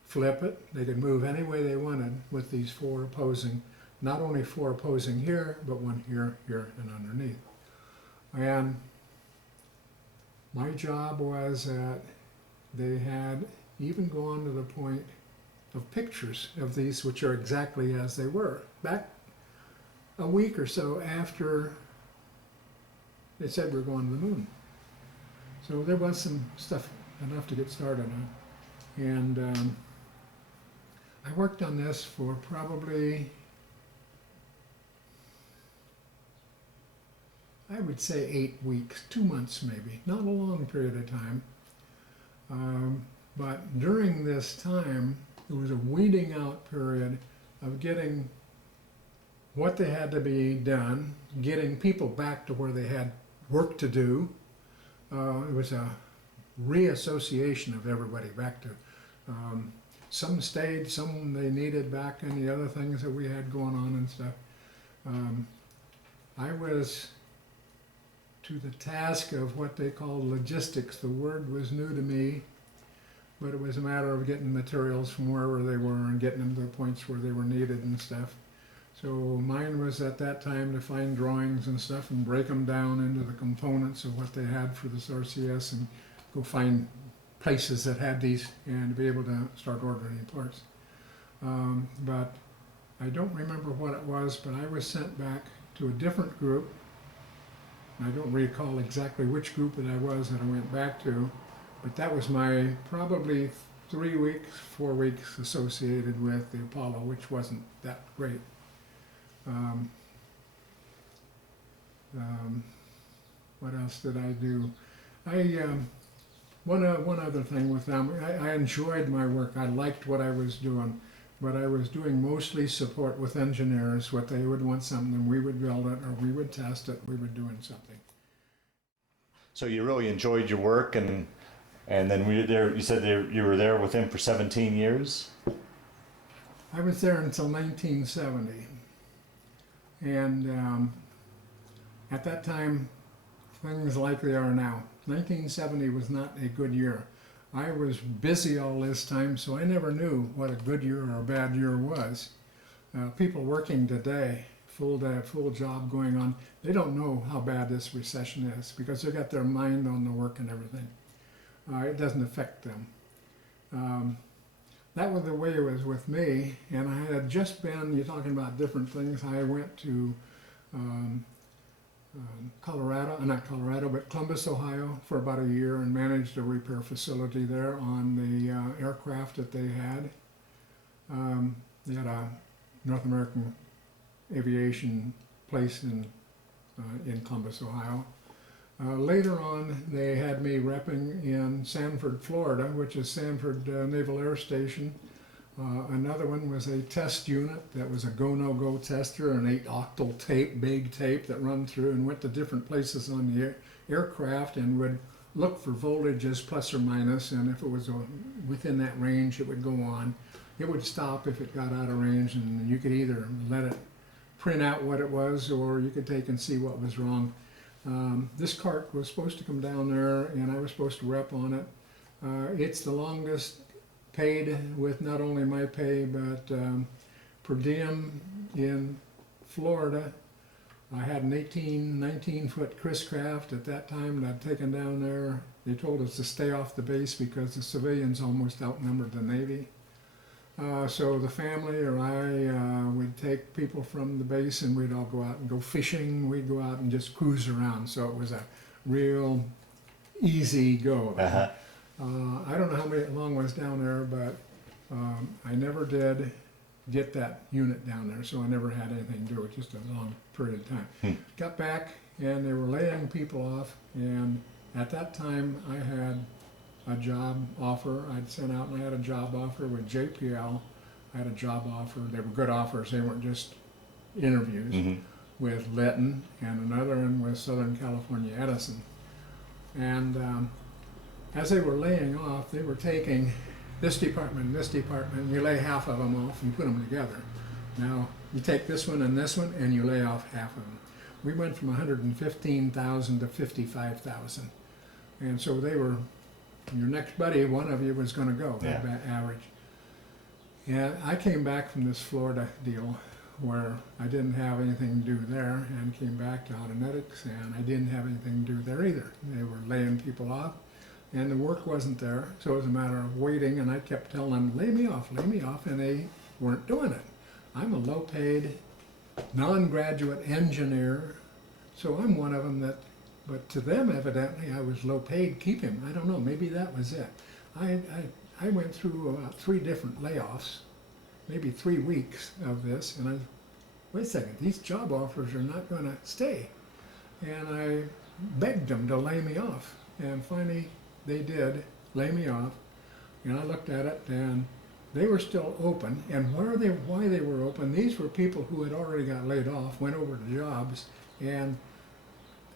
flip it, they could move any way they wanted with these 4 opposing, not only 4 opposing here, but 1 here, here, and underneath. And my job was that they had even gone to the point of pictures of these, which are exactly as they were. Back a week or so after they said we're going to the moon. So there was some stuff enough to get started on. And I worked on this for probably, I would say 8 weeks, 2 months maybe, not a long period of time. But during this time, there was a weeding out period of getting what they had to be done, getting people back to where they had work to do. It was a reassociation of everybody back to, some stayed, some they needed back, and the other things that we had going on and stuff. I was to the task of what they called logistics. The word was new to me, but it was a matter of getting materials from wherever they were and getting them to the points where they were needed and stuff. So mine was at that time to find drawings and stuff and break them down into the components of what they had for this RCS and go find places that had these and be able to start ordering parts. But I don't remember what it was, but I was sent back to a different group. I don't recall exactly which group that I was that I went back to, but that was my probably 3 weeks, 4 weeks associated with the Apollo, which wasn't that great. What else did I do? One other thing with them, I enjoyed my work. I liked what I was doing, but I was doing mostly support with engineers. What they would want something, we would build it, or we would test it, we were doing something. So you really enjoyed your work, and then we there. You said you were there with him for 17 years. I was there until 1970, and at that time, things like they are now. 1970 was not a good year. I was busy all this time, so I never knew what a good year or a bad year was. People working today, full job going on, they don't know how bad this recession is because they got their mind on the work and everything. It doesn't affect them. That was the way it was with me, and I had just been, you're talking about different things, I went to not Colorado, but Columbus, Ohio for about a year and managed a repair facility there on the aircraft that they had. They had a North American aviation place in Columbus, Ohio. Later on, they had me repping in Sanford, Florida, which is Sanford Naval Air Station. Another one was a test unit that was a go-no-go tester, an 8-octal tape, big tape that run through and went to different places on the aircraft and would look for voltages plus or minus, and if it was within that range, it would go on. It would stop if it got out of range, and you could either let it print out what it was, or you could take and see what was wrong. This cart was supposed to come down there, and I was supposed to rep on it. It's the longest paid with not only my pay, but per diem in Florida. I had an 19-foot Chris Craft at that time that I'd taken down there. They told us to stay off the base because the civilians almost outnumbered the Navy. So the family or I would take people from the base and we'd all go out and go fishing. We'd go out and just cruise around. So it was a real easy go. Uh-huh. I don't know how long I was down there, but I never did get that unit down there, so I never had anything to do with it, just a long period of time. Got back, and they were laying people off, and at that time I had a job offer. I'd sent out and I had a job offer with JPL. I had a job offer. They were good offers. They weren't just interviews with Lytton, and another one with Southern California Edison. And as they were laying off, they were taking this department and this department, and you lay half of them off and put them together. Now, you take this one, and you lay off half of them. We went from 115,000 to 55,000. And so they were, your next buddy, one of you was going to go, average. And I came back from this Florida deal where I didn't have anything to do there, and came back to Autonetics, and I didn't have anything to do there either. They were laying people off, and the work wasn't there, so it was a matter of waiting, and I kept telling them, lay me off, and they weren't doing it. I'm a low-paid, non-graduate engineer, so I'm one of them that, but to them, evidently, I was low-paid, keep him. I don't know, maybe that was it. I went through 3 different layoffs, maybe 3 weeks of this, and wait a second, these job offers are not going to stay. And I begged them to lay me off, and finally, they did lay me off, and I looked at it, and they were still open. And why they were open, these were people who had already got laid off, went over to jobs, and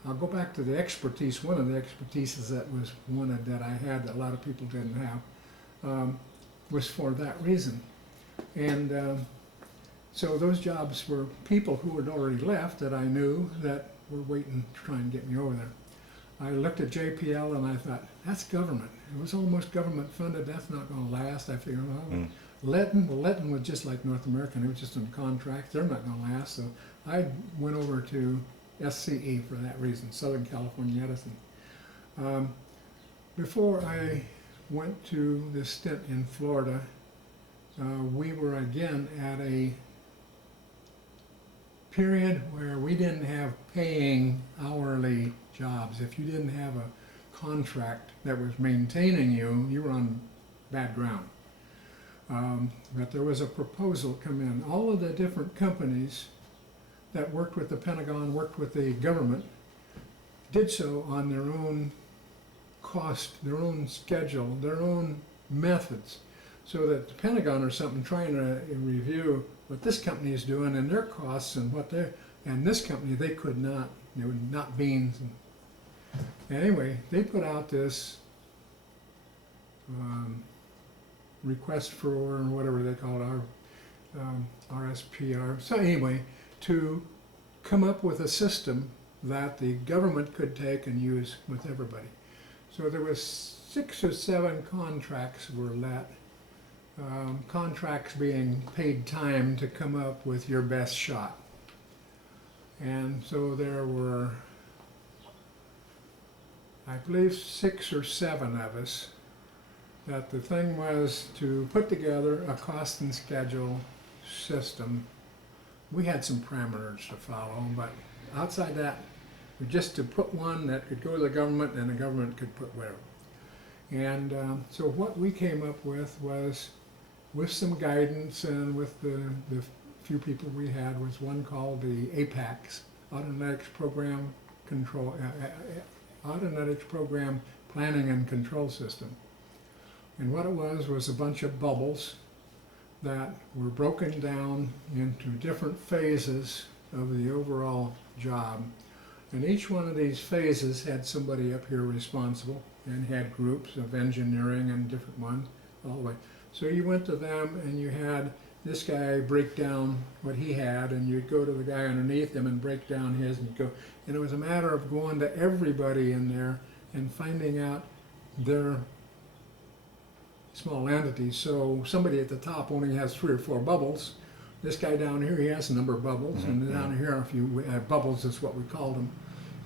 I'll go back to the expertise. One of the expertises that was wanted that I had that a lot of people didn't have was for that reason. And so those jobs were people who had already left that I knew that were waiting to try and get me over there. I looked at JPL and I thought, that's government. It was almost government funded. That's not going to last. I figured, well, Lytton was just like North American. It was just on contract. They're not going to last. So I went over to SCE for that reason, Southern California Edison. Before I went to this stint in Florida, we were again at a period where we didn't have paying hourly jobs. If you didn't have a contract that was maintaining you, you were on bad ground. But there was a proposal come in. All of the different companies that worked with the Pentagon, worked with the government, did so on their own cost, their own schedule, their own methods. So that the Pentagon or something trying to review what this company is doing and their costs and what they're, and this company, they could not, they were not beans. Anyway, they put out this request for, or whatever they call it, RSPR. So anyway, to come up with a system that the government could take and use with everybody. So there was 6 or 7 contracts were let. Contracts being paid time to come up with your best shot. And so there were, I believe, 6 or 7 of us that the thing was to put together a cost and schedule system. We had some parameters to follow, but outside that, just to put one that could go to the government and the government could put whatever. And so what we came up with was, with some guidance and with the few people we had, was one called the APACS, Autonomous Program Control, Autonomous Program Planning and Control System. And what it was a bunch of bubbles that were broken down into different phases of the overall job. And each one of these phases had somebody up here responsible, and had groups of engineering and different ones all the way. So you went to them and you had this guy break down what he had, and you'd go to the guy underneath him and break down his, and you'd go, and it was a matter of going to everybody in there and finding out their small entities. So somebody at the top only has 3 or 4 bubbles. This guy down here, he has a number of bubbles, and down here a few bubbles is what we called them.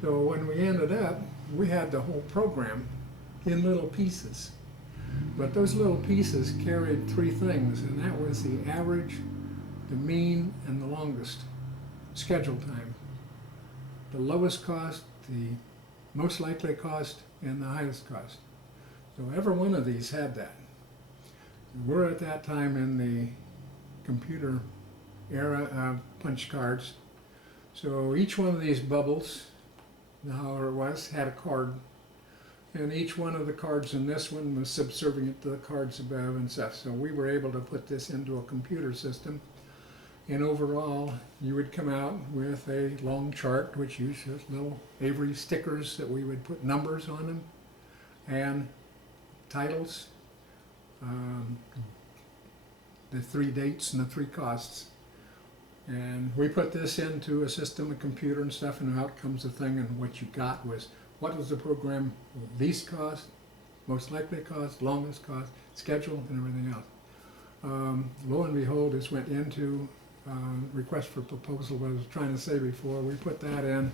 So when we ended up, we had the whole program in little pieces. But those little pieces carried 3 things, and that was the average, the mean, and the longest schedule time. The lowest cost, the most likely cost, and the highest cost. So every one of these had that. We're at that time in the computer era of punch cards. So each one of these bubbles, however it was, had a card. And each one of the cards in this one was subservient to the cards above and stuff. So we were able to put this into a computer system. And overall, you would come out with a long chart, which used little Avery stickers that we would put numbers on them, and titles, the 3 dates and the 3 costs. And we put this into a system, a computer and stuff, and out comes the thing, and what you got was, what was the program least cost, most likely cost, longest cost, schedule, and everything else. Lo and behold, this went into request for proposal, what I was trying to say before. We put that in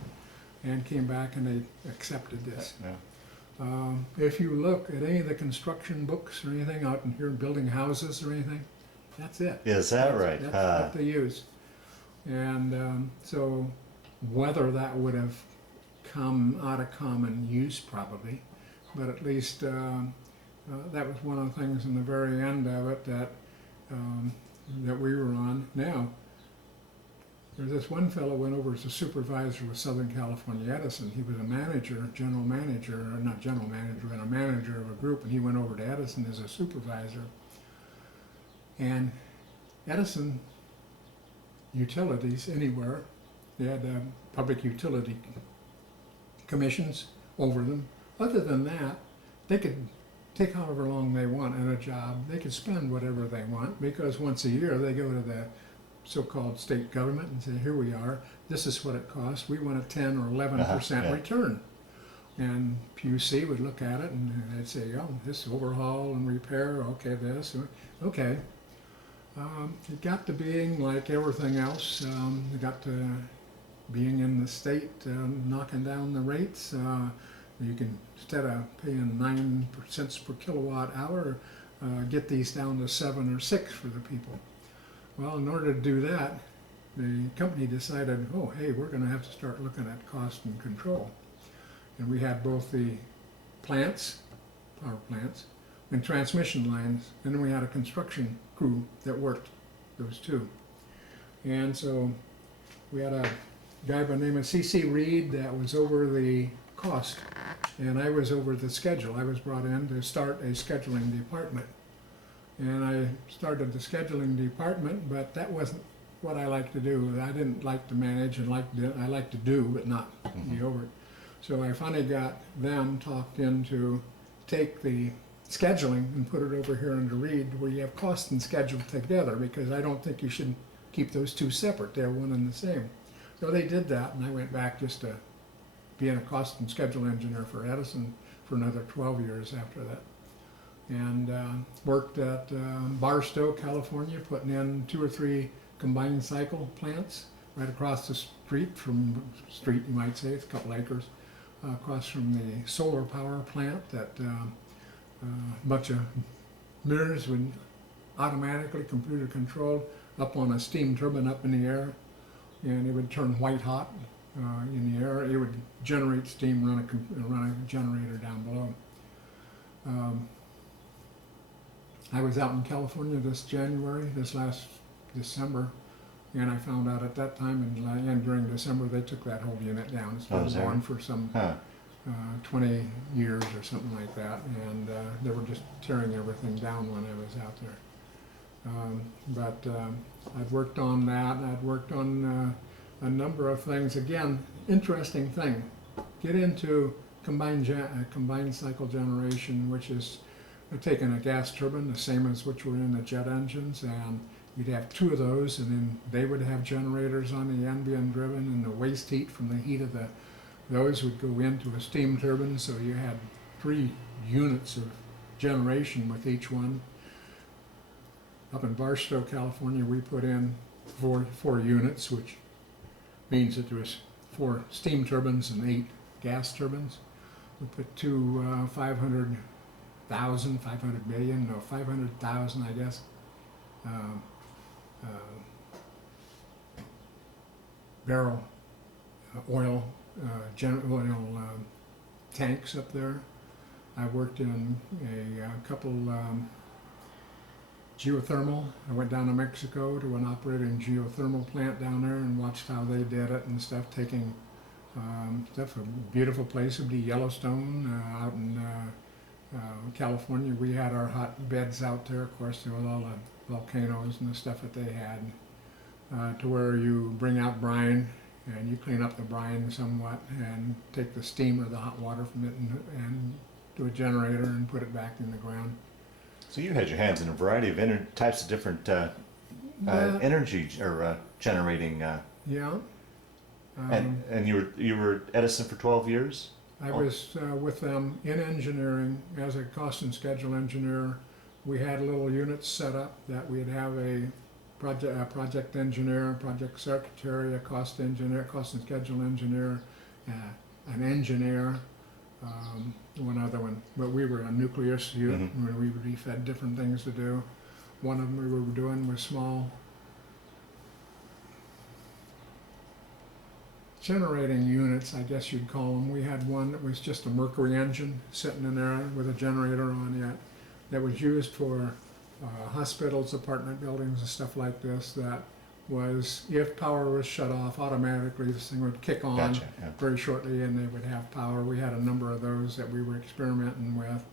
and came back and they accepted this. Yeah. If you look at any of the construction books or anything out in here, building houses or anything, that's it. Is that right? That's what they use. And so whether that would have come out of common use, probably, but at least that was one of the things in the very end of it that that we were on. Now, there's this one fellow went over as a supervisor with Southern California Edison. He was a manager, general manager, or not general manager, but a manager of a group, and he went over to Edison as a supervisor. And Edison utilities anywhere, they had public utility commissions over them. Other than that, they could take however long they want in a job. They could spend whatever they want, because once a year they go to the so-called state government and say, here we are, this is what it costs, we want a 10 or 11% yeah. return. And PUC would look at it and they'd say, oh, this overhaul and repair, okay, this, okay. It got to being like everything else. It got to being in the state, knocking down the rates. You can, instead of paying 9 cents per kilowatt hour, get these down to 7 or 6 for the people. Well, in order to do that, the company decided, oh, hey, we're going to have to start looking at cost and control. And we had both the plants, power plants, and transmission lines, and then we had a construction crew that worked those two. And so we had a guy by the name of C.C. Reed that was over the cost, and I was over the schedule. I was brought in to start a scheduling department. And I started the scheduling department, but that wasn't what I liked to do. I didn't like to manage, and I liked to do, but not be over it. So I finally got them talked into take the scheduling and put it over here under Reed, where you have cost and schedule together, because I don't think you should keep those two separate. They're one and the same. So they did that, and I went back just to being a cost and schedule engineer for Edison for another 12 years after that. And worked at Barstow, California, putting in 2 or 3 combined cycle plants right across the street from, you might say, it's a couple acres, across from the solar power plant that a bunch of mirrors would automatically, computer controlled, up on a steam turbine up in the air, and it would turn white hot in the air. It would generate steam, run a generator down below. I was out in California this last December, and I found out at that time, and during December, they took that whole unit down. It's been gone for some 20 years or something like that, and they were just tearing everything down when I was out there. I'd worked on that, and I'd worked on a number of things. Again, interesting thing. Get into combined cycle generation, which is taking a gas turbine, the same as which were in the jet engines, and you'd have two of those, and then they would have generators on the end being driven, and the waste heat from the heat of those would go into a steam turbine, so you had 3 units of generation with each one. Up in Barstow, California, we put in four units, which means that there was 4 steam turbines and 8 gas turbines. We put 500,000, 500,000, I guess, barrel oil tanks up there. I worked in a couple geothermal. I went down to Mexico to an operating geothermal plant down there and watched how they did it and stuff, taking stuff. A beautiful place would be Yellowstone out in California. We had our hot beds out there. Of course, there was all the volcanoes and the stuff that they had, to where you bring out brine and you clean up the brine somewhat and take the steam or the hot water from it and do a generator and put it back in the ground. So you had your hands in a variety of types of different energy or generating. Yeah. And you were at Edison for 12 years? I was with them in engineering as a cost and schedule engineer. We had little units set up that we'd have a project engineer, project secretary, a cost engineer, cost and schedule engineer, an engineer, one other one. But we were a nucleus unit where we would be fed different things to do. One of them we were doing was small generating units, I guess you'd call them. We had one that was just a Mercury engine sitting in there with a generator on it that was used for hospitals, apartment buildings, and stuff like this. That was, if power was shut off, automatically this thing would kick on very shortly and they would have power. We had a number of those that we were experimenting with.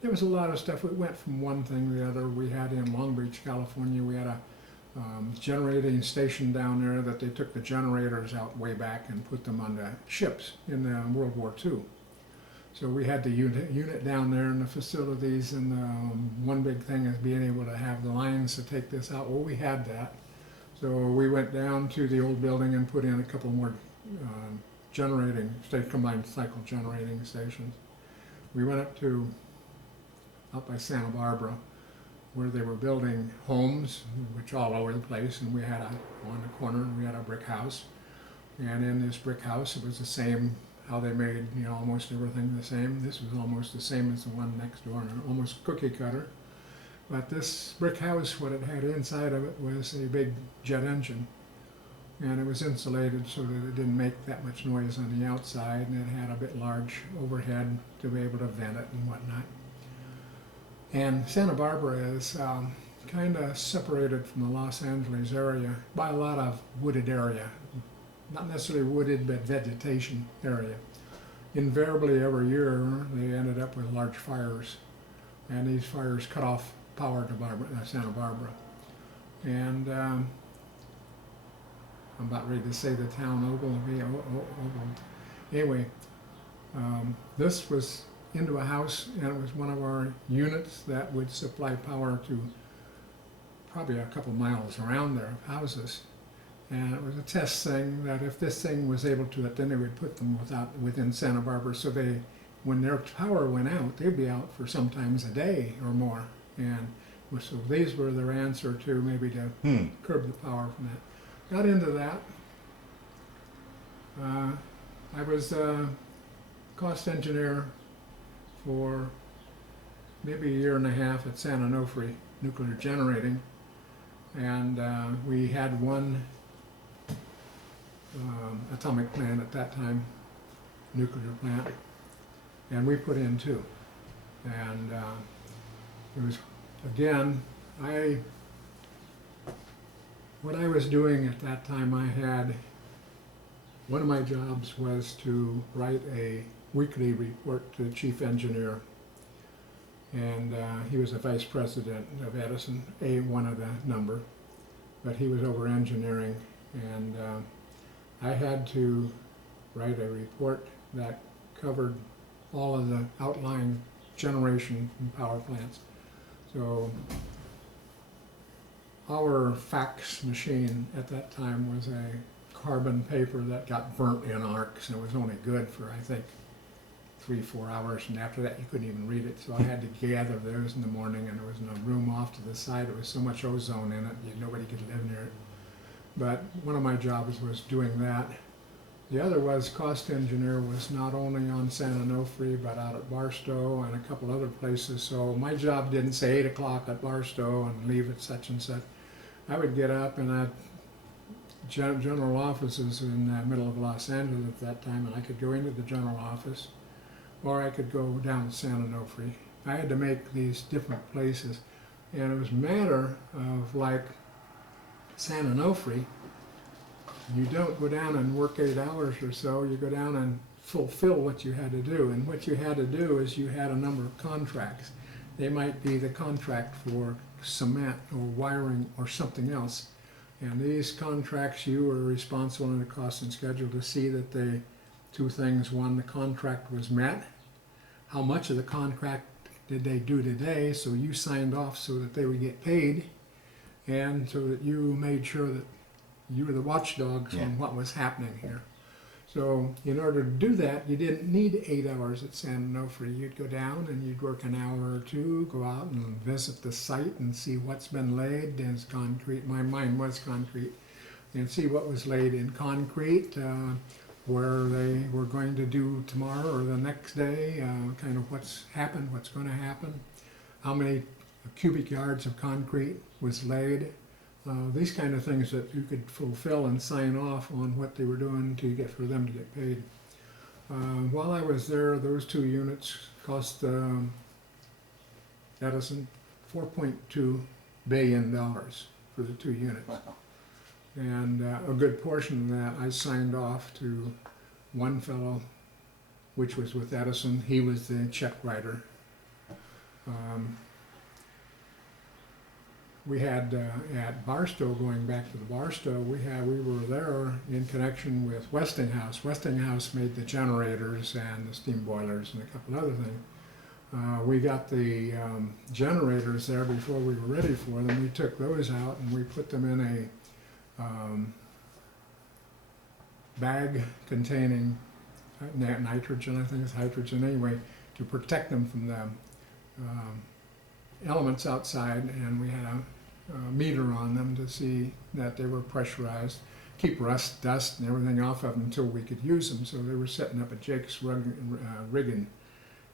There was a lot of stuff. It went from one thing to the other. We had in Long Beach, California, we had a generating station down there that they took the generators out way back and put them on the ships in World War II. So we had the unit down there in the facilities, and one big thing is being able to have the lines to take this out. Well, we had that. So we went down to the old building and put in a couple more combined cycle generating stations. We went up by Santa Barbara, where they were building homes, which all over the place, and we had on the corner, we had a brick house. And in this brick house, it was the same, how they made, almost everything the same. This was almost the same as the one next door, and almost cookie cutter. But this brick house, what it had inside of it was a big jet engine. And it was insulated so that it didn't make that much noise on the outside, and it had a bit large overhead to be able to vent it and whatnot. And Santa Barbara is kind of separated from the Los Angeles area by a lot of wooded area. Not necessarily wooded, but vegetation area. Invariably every year they ended up with large fires. And these fires cut off power to Santa Barbara. And I'm about ready to say the town Ogilvy. Anyway, this was into a house, and it was one of our units that would supply power to probably a couple miles around their houses. And it was a test thing that if this thing was able to it, then they would put them within Santa Barbara, so when their power went out, they'd be out for sometimes a day or more. And so these were their answer to maybe to curb the power from that. Got into that. I was a cost engineer for maybe a year and a half at San Onofre Nuclear Generating, and we had one atomic plant at that time, nuclear plant, and we put in 2. And it was, again, what I was doing at that time, one of my jobs was to write a weekly report to the chief engineer. And he was the vice president of Edison, one of the number, but he was over engineering. And I had to write a report that covered all of the outlying generation and power plants. So our fax machine at that time was a carbon paper that got burnt in arcs, and it was only good for, I think, 3-4 hours, and after that you couldn't even read it. So I had to gather those in the morning, and there was no room off to the side. There was so much ozone in it, nobody could live near it. But one of my jobs was doing that. The other was cost engineer, was not only on San Onofre, but out at Barstow and a couple other places. So my job didn't say 8 o'clock at Barstow and leave at such and such. I would get up, and I'd general offices in the middle of Los Angeles at that time, and I could go into the general office, or I could go down to San Onofre. I had to make these different places, and it was a matter of, like, San Onofre, you don't go down and work 8 hours or so, you go down and fulfill what you had to do. And what you had to do is you had a number of contracts. They might be the contract for cement or wiring or something else. And these contracts, you were responsible in the cost and schedule to see that the 2 things. One, the contract was met. How much of the contract did they do today? So you signed off so that they would get paid, and so that you made sure that you were the watchdogs on what was happening here. So in order to do that, you didn't need 8 hours at San Onofre. You'd go down and you'd work an hour or 2, go out and visit the site and see what's been laid as concrete. My mind was concrete. And see what was laid in concrete, where they were going to do tomorrow or the next day, kind of what's happened, what's going to happen, how many cubic yards of concrete was laid. These kind of things that you could fulfill and sign off on what they were doing to get for them to get paid. While I was there, those 2 units cost Edison $4.2 billion for the 2 units. Wow. And a good portion of that I signed off to one fellow, which was with Edison. He was the check writer. We had at Barstow, going back to the Barstow, we were there in connection with Westinghouse. Westinghouse made the generators and the steam boilers and a couple other things. We got the generators there before we were ready for them. We took those out and we put them in a bag containing nitrogen, I think it's hydrogen anyway, to protect them from the elements outside, and we had a meter on them to see that they were pressurized, keep rust, dust, and everything off of them until we could use them. So they were setting up at Jake's crane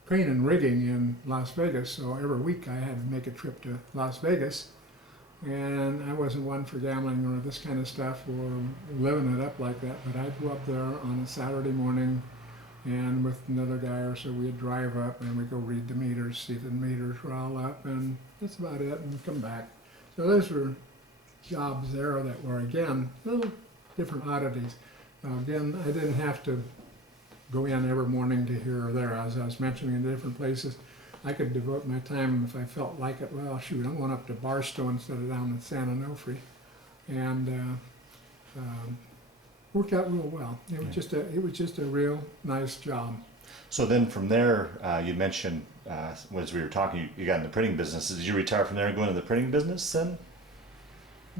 and rigging in Las Vegas. So every week I had to make a trip to Las Vegas, and I wasn't one for gambling or this kind of stuff or living it up like that, but I'd go up there on a Saturday morning, and with another guy or so we'd drive up and we'd go read the meters, see the meters were all up, and that's about it, and come back. So those were jobs there that were, again, little different oddities. Again, I didn't have to go in every morning to here or there. As I was mentioning, in different places, I could devote my time if I felt like it. Well, shoot, I'm going up to Barstow instead of down in San Onofre, and worked out real well. It was just a real nice job. So then from there, you mentioned, as we were talking, you got in the printing business. Did you retire from there and go into the printing business then?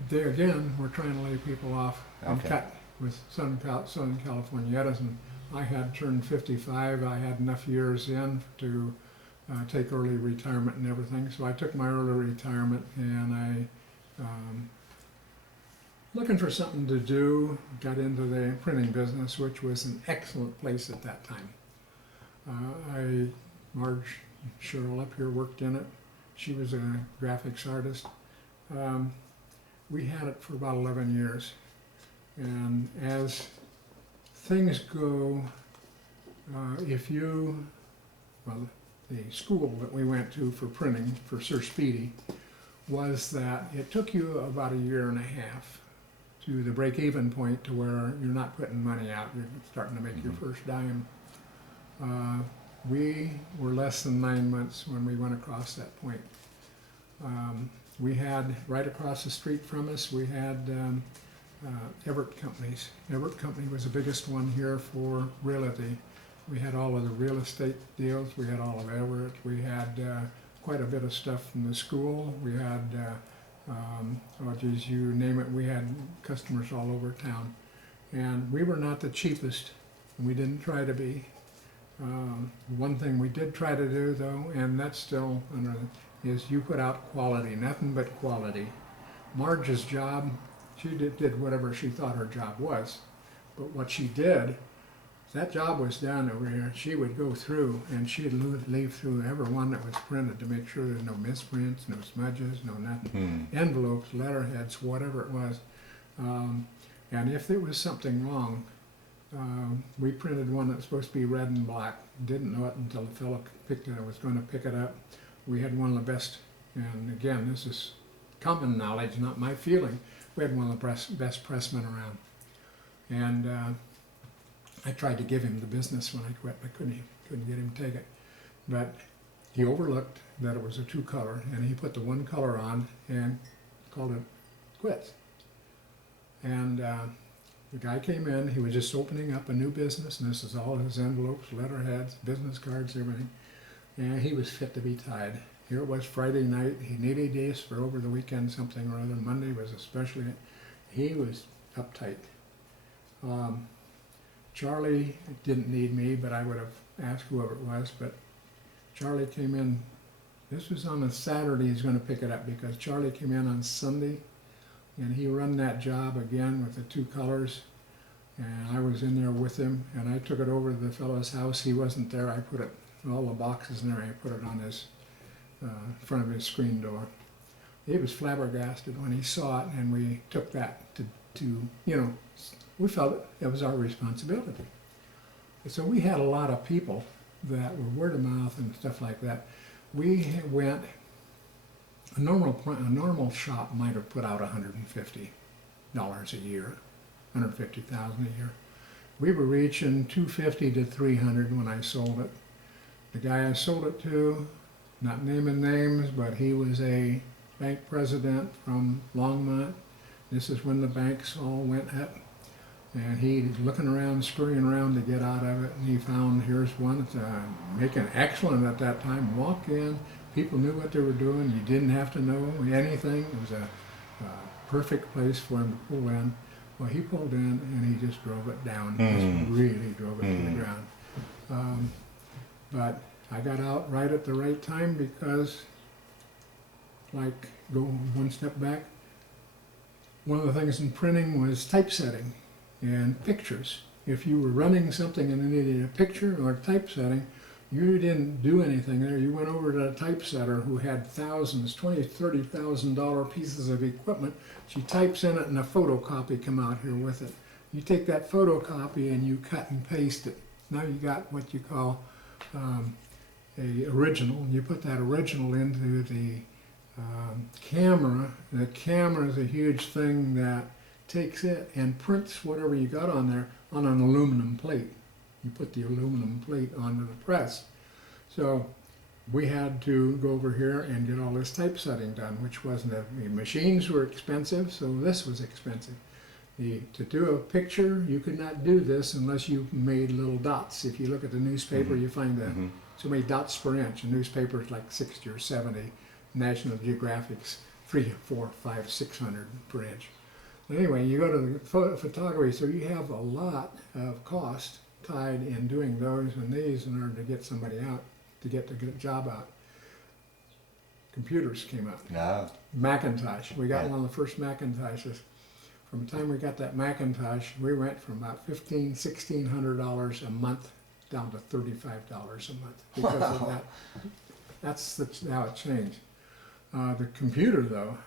There again, we're trying to lay people off and Okay. cut with Southern California Edison. I had turned 55. I had enough years in to take early retirement and everything. So I took my early retirement, and I looking for something to do, got into the printing business, which was an excellent place at that time. Marge, Cheryl up here, worked in it. She was a graphics artist. We had it for about 11 years. And as things go, if you, well, the school that we went to for printing for Sir Speedy was that it took you about a year and a half to the break-even point to where you're not putting money out, you're starting to make your first dime. We were less than 9 months when we went across that point. We had, right across the street from us, we had Everett Companies. Everett Company was the biggest one here for realty. We had all of the real estate deals, we had all of Everett, we had quite a bit of stuff from the school, we had, oh geez, you name it, we had customers all over town. And we were not the cheapest, and we didn't try to be. One thing we did try to do though, and that's still under, is you put out quality, nothing but quality. Marge's job, she did whatever she thought her job was, but what she did, that job was done over here. She would go through and she'd leaf through every one that was printed to make sure there's no misprints, no smudges, no nothing. Envelopes, letterheads, whatever it was. And if there was something wrong, we printed one that was supposed to be red and black. Didn't know it until the fellow picked it. I was going to pick it up. We had one of the best, and again, this is common knowledge, not my feeling. We had one of the best pressmen around. And I tried to give him the business when I quit. I couldn't get him to take it. But he overlooked that it was a two-color, and he put the one color on and called it quits. And the guy came in, he was just opening up a new business, and this is all his envelopes, letterheads, business cards, everything. And he was fit to be tied. Here it was Friday night, he needed this for over the weekend, something or other. Monday was especially, he was uptight. Charlie didn't need me, but I would have asked whoever it was, but Charlie came in, this was on a Saturday he's going to pick it up, because Charlie came in on Sunday, and he run that job again with the two colors, and I was in there with him, and I took it over to the fellow's house. He wasn't there. I put it, all the boxes in there, I put it on his front of his screen door. He was flabbergasted when he saw it, and we took that to you know, we felt it was our responsibility. So we had a lot of people that were word of mouth and stuff like that. We went, a normal shop might have put out $150 a year, $150,000 a year. We were reaching $250 to $300 when I sold it. The guy I sold it to, not naming names, but he was a bank president from Longmont. This is when the banks all went up. And he's looking around, scurrying around to get out of it, and he found, here's one that's making excellent at that time. Walk in, people knew what they were doing, you didn't have to know anything. It was a perfect place for him to pull in. Well, he pulled in and he just drove it down, just really drove it to the ground. But I got out right at the right time because, like, go one step back, one of the things in printing was typesetting and pictures. If you were running something and you needed a picture or typesetting, you didn't do anything there. You went over to a typesetter who had thousands, $20,000, $30,000 pieces of equipment. She types in it and a photocopy come out here with it. You take that photocopy and you cut and paste it. Now you got what you call a original. You put that original into the camera. The camera is a huge thing that takes it and prints whatever you got on there on an aluminum plate. You put the aluminum plate onto the press. So we had to go over here and get all this typesetting done, which wasn't, the machines were expensive, so this was expensive. To do a picture, you could not do this unless you made little dots. If you look at the newspaper, you find so many dots per inch. A newspaper is like 60 or 70. National Geographic's 300, 400, 500, 600 per inch. Anyway, you go to the photography, so you have a lot of cost tied in doing those and these in order to get somebody out, to get the good job out. Computers came out. Yeah. Macintosh. We got one of the first Macintoshes. From the time we got that Macintosh, we went from about $1,500, $1,600 a month down to $35 a month because of that. That's how it changed. The computer, though,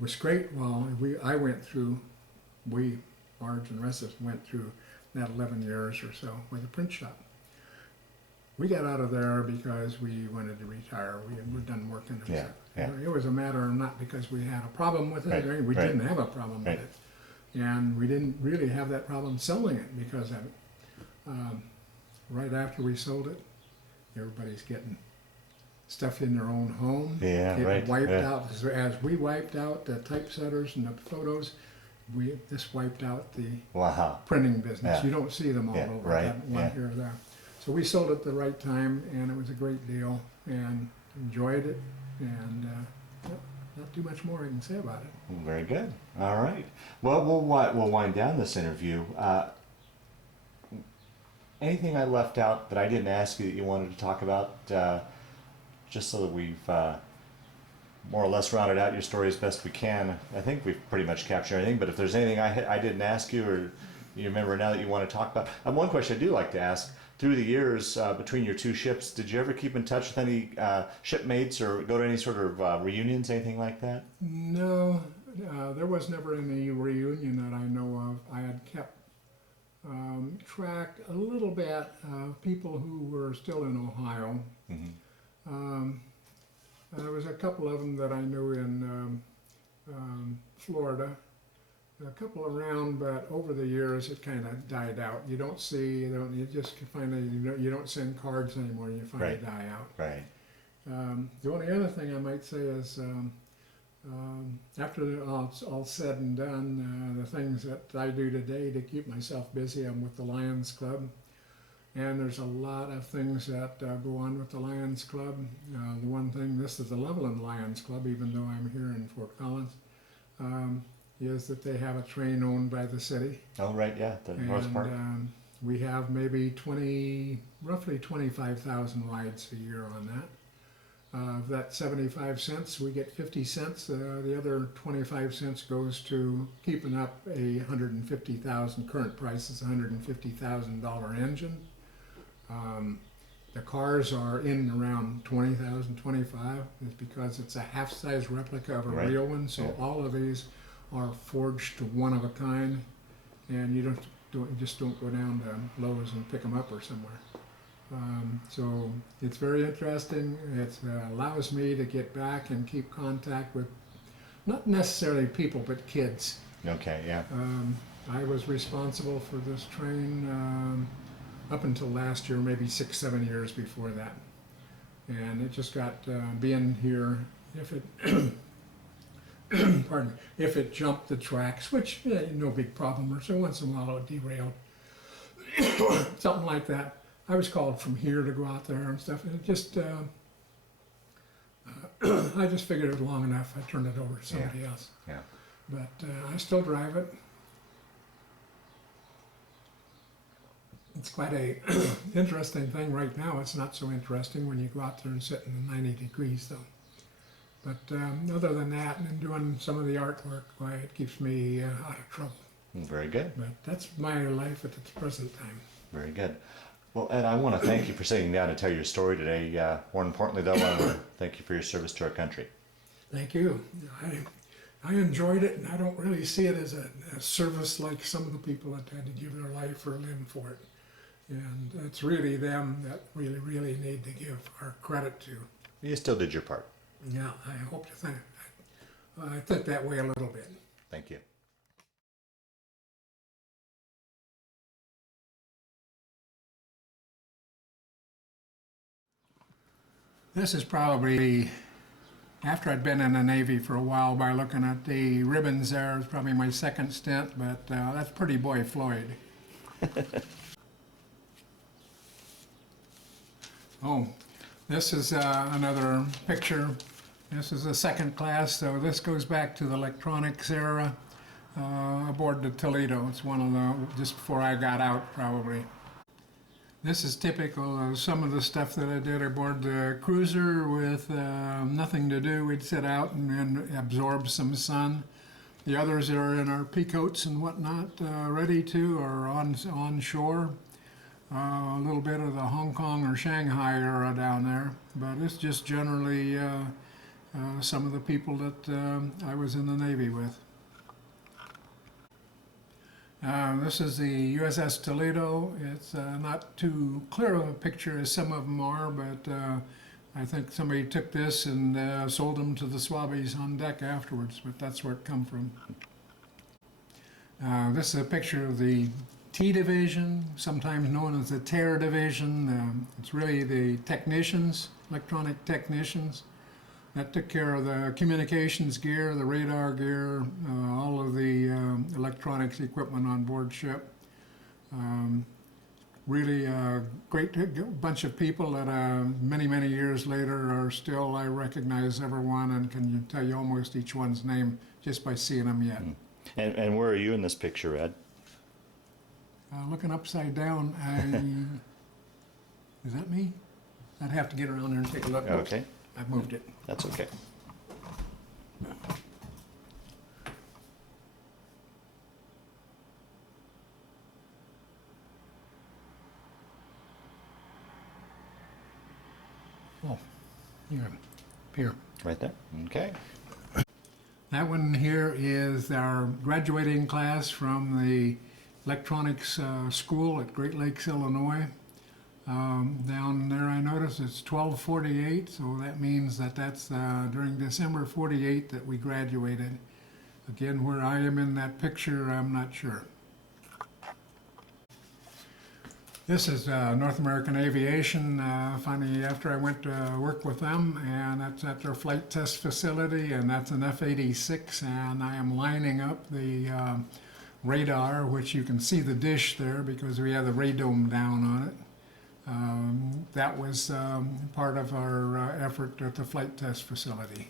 was great. Well, Marge and the rest of us went through that 11 years or so with a print shop. We got out of there because we wanted to retire. We were done working. Yeah, yeah. It was a matter of not because we had a problem with it. Right, We right. didn't have a problem Right. with it. And we didn't really have that problem selling it because of it. Right after we sold it, everybody's getting stuff in their own home. Yeah, It right, wiped yeah. out, as we wiped out the typesetters and the photos, this wiped out the Wow. printing business. Yeah. You don't see them all Yeah, over, right, that one yeah. here or there. So we sold it at the right time, and it was a great deal, and enjoyed it, and not too much more I can say about it. Very good. All right. Well, we'll wind down this interview. Anything I left out that I didn't ask you that you wanted to talk about, just so that we've more or less rounded out your story as best we can. I think we've pretty much captured everything, but if there's anything I didn't ask you or you remember now that you want to talk about. One question I do like to ask, through the years between your two ships, did you ever keep in touch with any shipmates or go to any sort of reunions, anything like that? No, there was never any reunion that I know of. I had kept track a little bit of people who were still in Ohio. Mm-hmm. There was a couple of them that I knew in Florida, a couple around, but over the years it kind of died out. You don't see, you just finally, you don't send cards anymore, you finally Right. die out. Right. The only other thing I might say is, after all said and done, the things that I do today to keep myself busy, I'm with the Lions Club. And there's a lot of things that go on with the Lions Club. The one thing, this is the Levelland Lions Club, even though I'm here in Fort Collins, is that they have a train owned by the city. Oh, right, yeah, the North Park. And we have maybe roughly 25,000 rides a year on that. Of that 75 cents, we get 50 cents. The other 25 cents goes to keeping up a 150,000, current price is $150,000 engine. The cars are in around 20,000, 25, is because it's a half-size replica of a Right. real one. So Yeah. all of these are forged to one of a kind, and you just don't go down to Lowe's and pick them up or somewhere. So it's very interesting. It allows me to get back and keep contact with not necessarily people, but kids. Okay, yeah. I was responsible for this train up until last year, maybe 6, 7 years before that. And it just got, being here, if it, pardon me, if it jumped the tracks, which, no big problem, or so once in a while it derailed, something like that. I was called from here to go out there and stuff, and it just, I just figured it long enough, I turned it over to somebody else. Yeah. But I still drive it. It's quite a interesting thing right now. It's not so interesting when you go out there and sit in the 90 degrees though. But other than that, and doing some of the artwork, why it keeps me out of trouble. Very good. But that's my life at the present time. Very good. Well, Ed, I want to thank you for sitting down to tell your story today. More importantly, though, I want to thank you for your service to our country. Thank you. I enjoyed it, and I don't really see it as a service like some of the people that had to give their life or limb for it. And it's really them that really, really need to give our credit to. You still did your part. Yeah, I hope to think. I think that way a little bit. Thank you. This is probably, after I'd been in the Navy for a while, by looking at the ribbons there, it's probably my second stint, but that's Pretty Boy Floyd. Oh, this is another picture. This is the second class, so this goes back to the electronics era aboard the Toledo. It's one of the, just before I got out, probably. This is typical of some of the stuff that I did aboard the cruiser with nothing to do. We'd sit out and absorb some sun. The others are in our peacoats and whatnot, ready to, or on shore. A little bit of the Hong Kong or Shanghai era down there, but it's just generally some of the people that I was in the Navy with. This is the USS Toledo. It's not too clear of a picture as some of them are, but I think somebody took this and sold them to the Swabbies on deck afterwards, but that's where it come from. This is a picture of the T Division, sometimes known as the Terror Division. It's really the technicians, electronic technicians, that took care of the communications gear, the radar gear, all of the electronics equipment on board ship. Really a great bunch of people that many, many years later are still, I recognize everyone and can tell you almost each one's name just by seeing them yet. And where are you in this picture, Ed? Looking upside down, is that me? I'd have to get around there and take a look. Okay, I've moved it. that's okay. Oh, here. Right there. Okay. That one here is our graduating class from the electronics school at Great Lakes, Illinois. Down there I noticed it's 1248, so that means that that's during December 48 that we graduated. Again, where I am in that picture, I'm not sure. This is North American Aviation. Finally, after I went to work with them, and that's at their flight test facility, and that's an F-86, and I am lining up the radar, which you can see the dish there because we have the radome down on it. That was part of our effort at the flight test facility.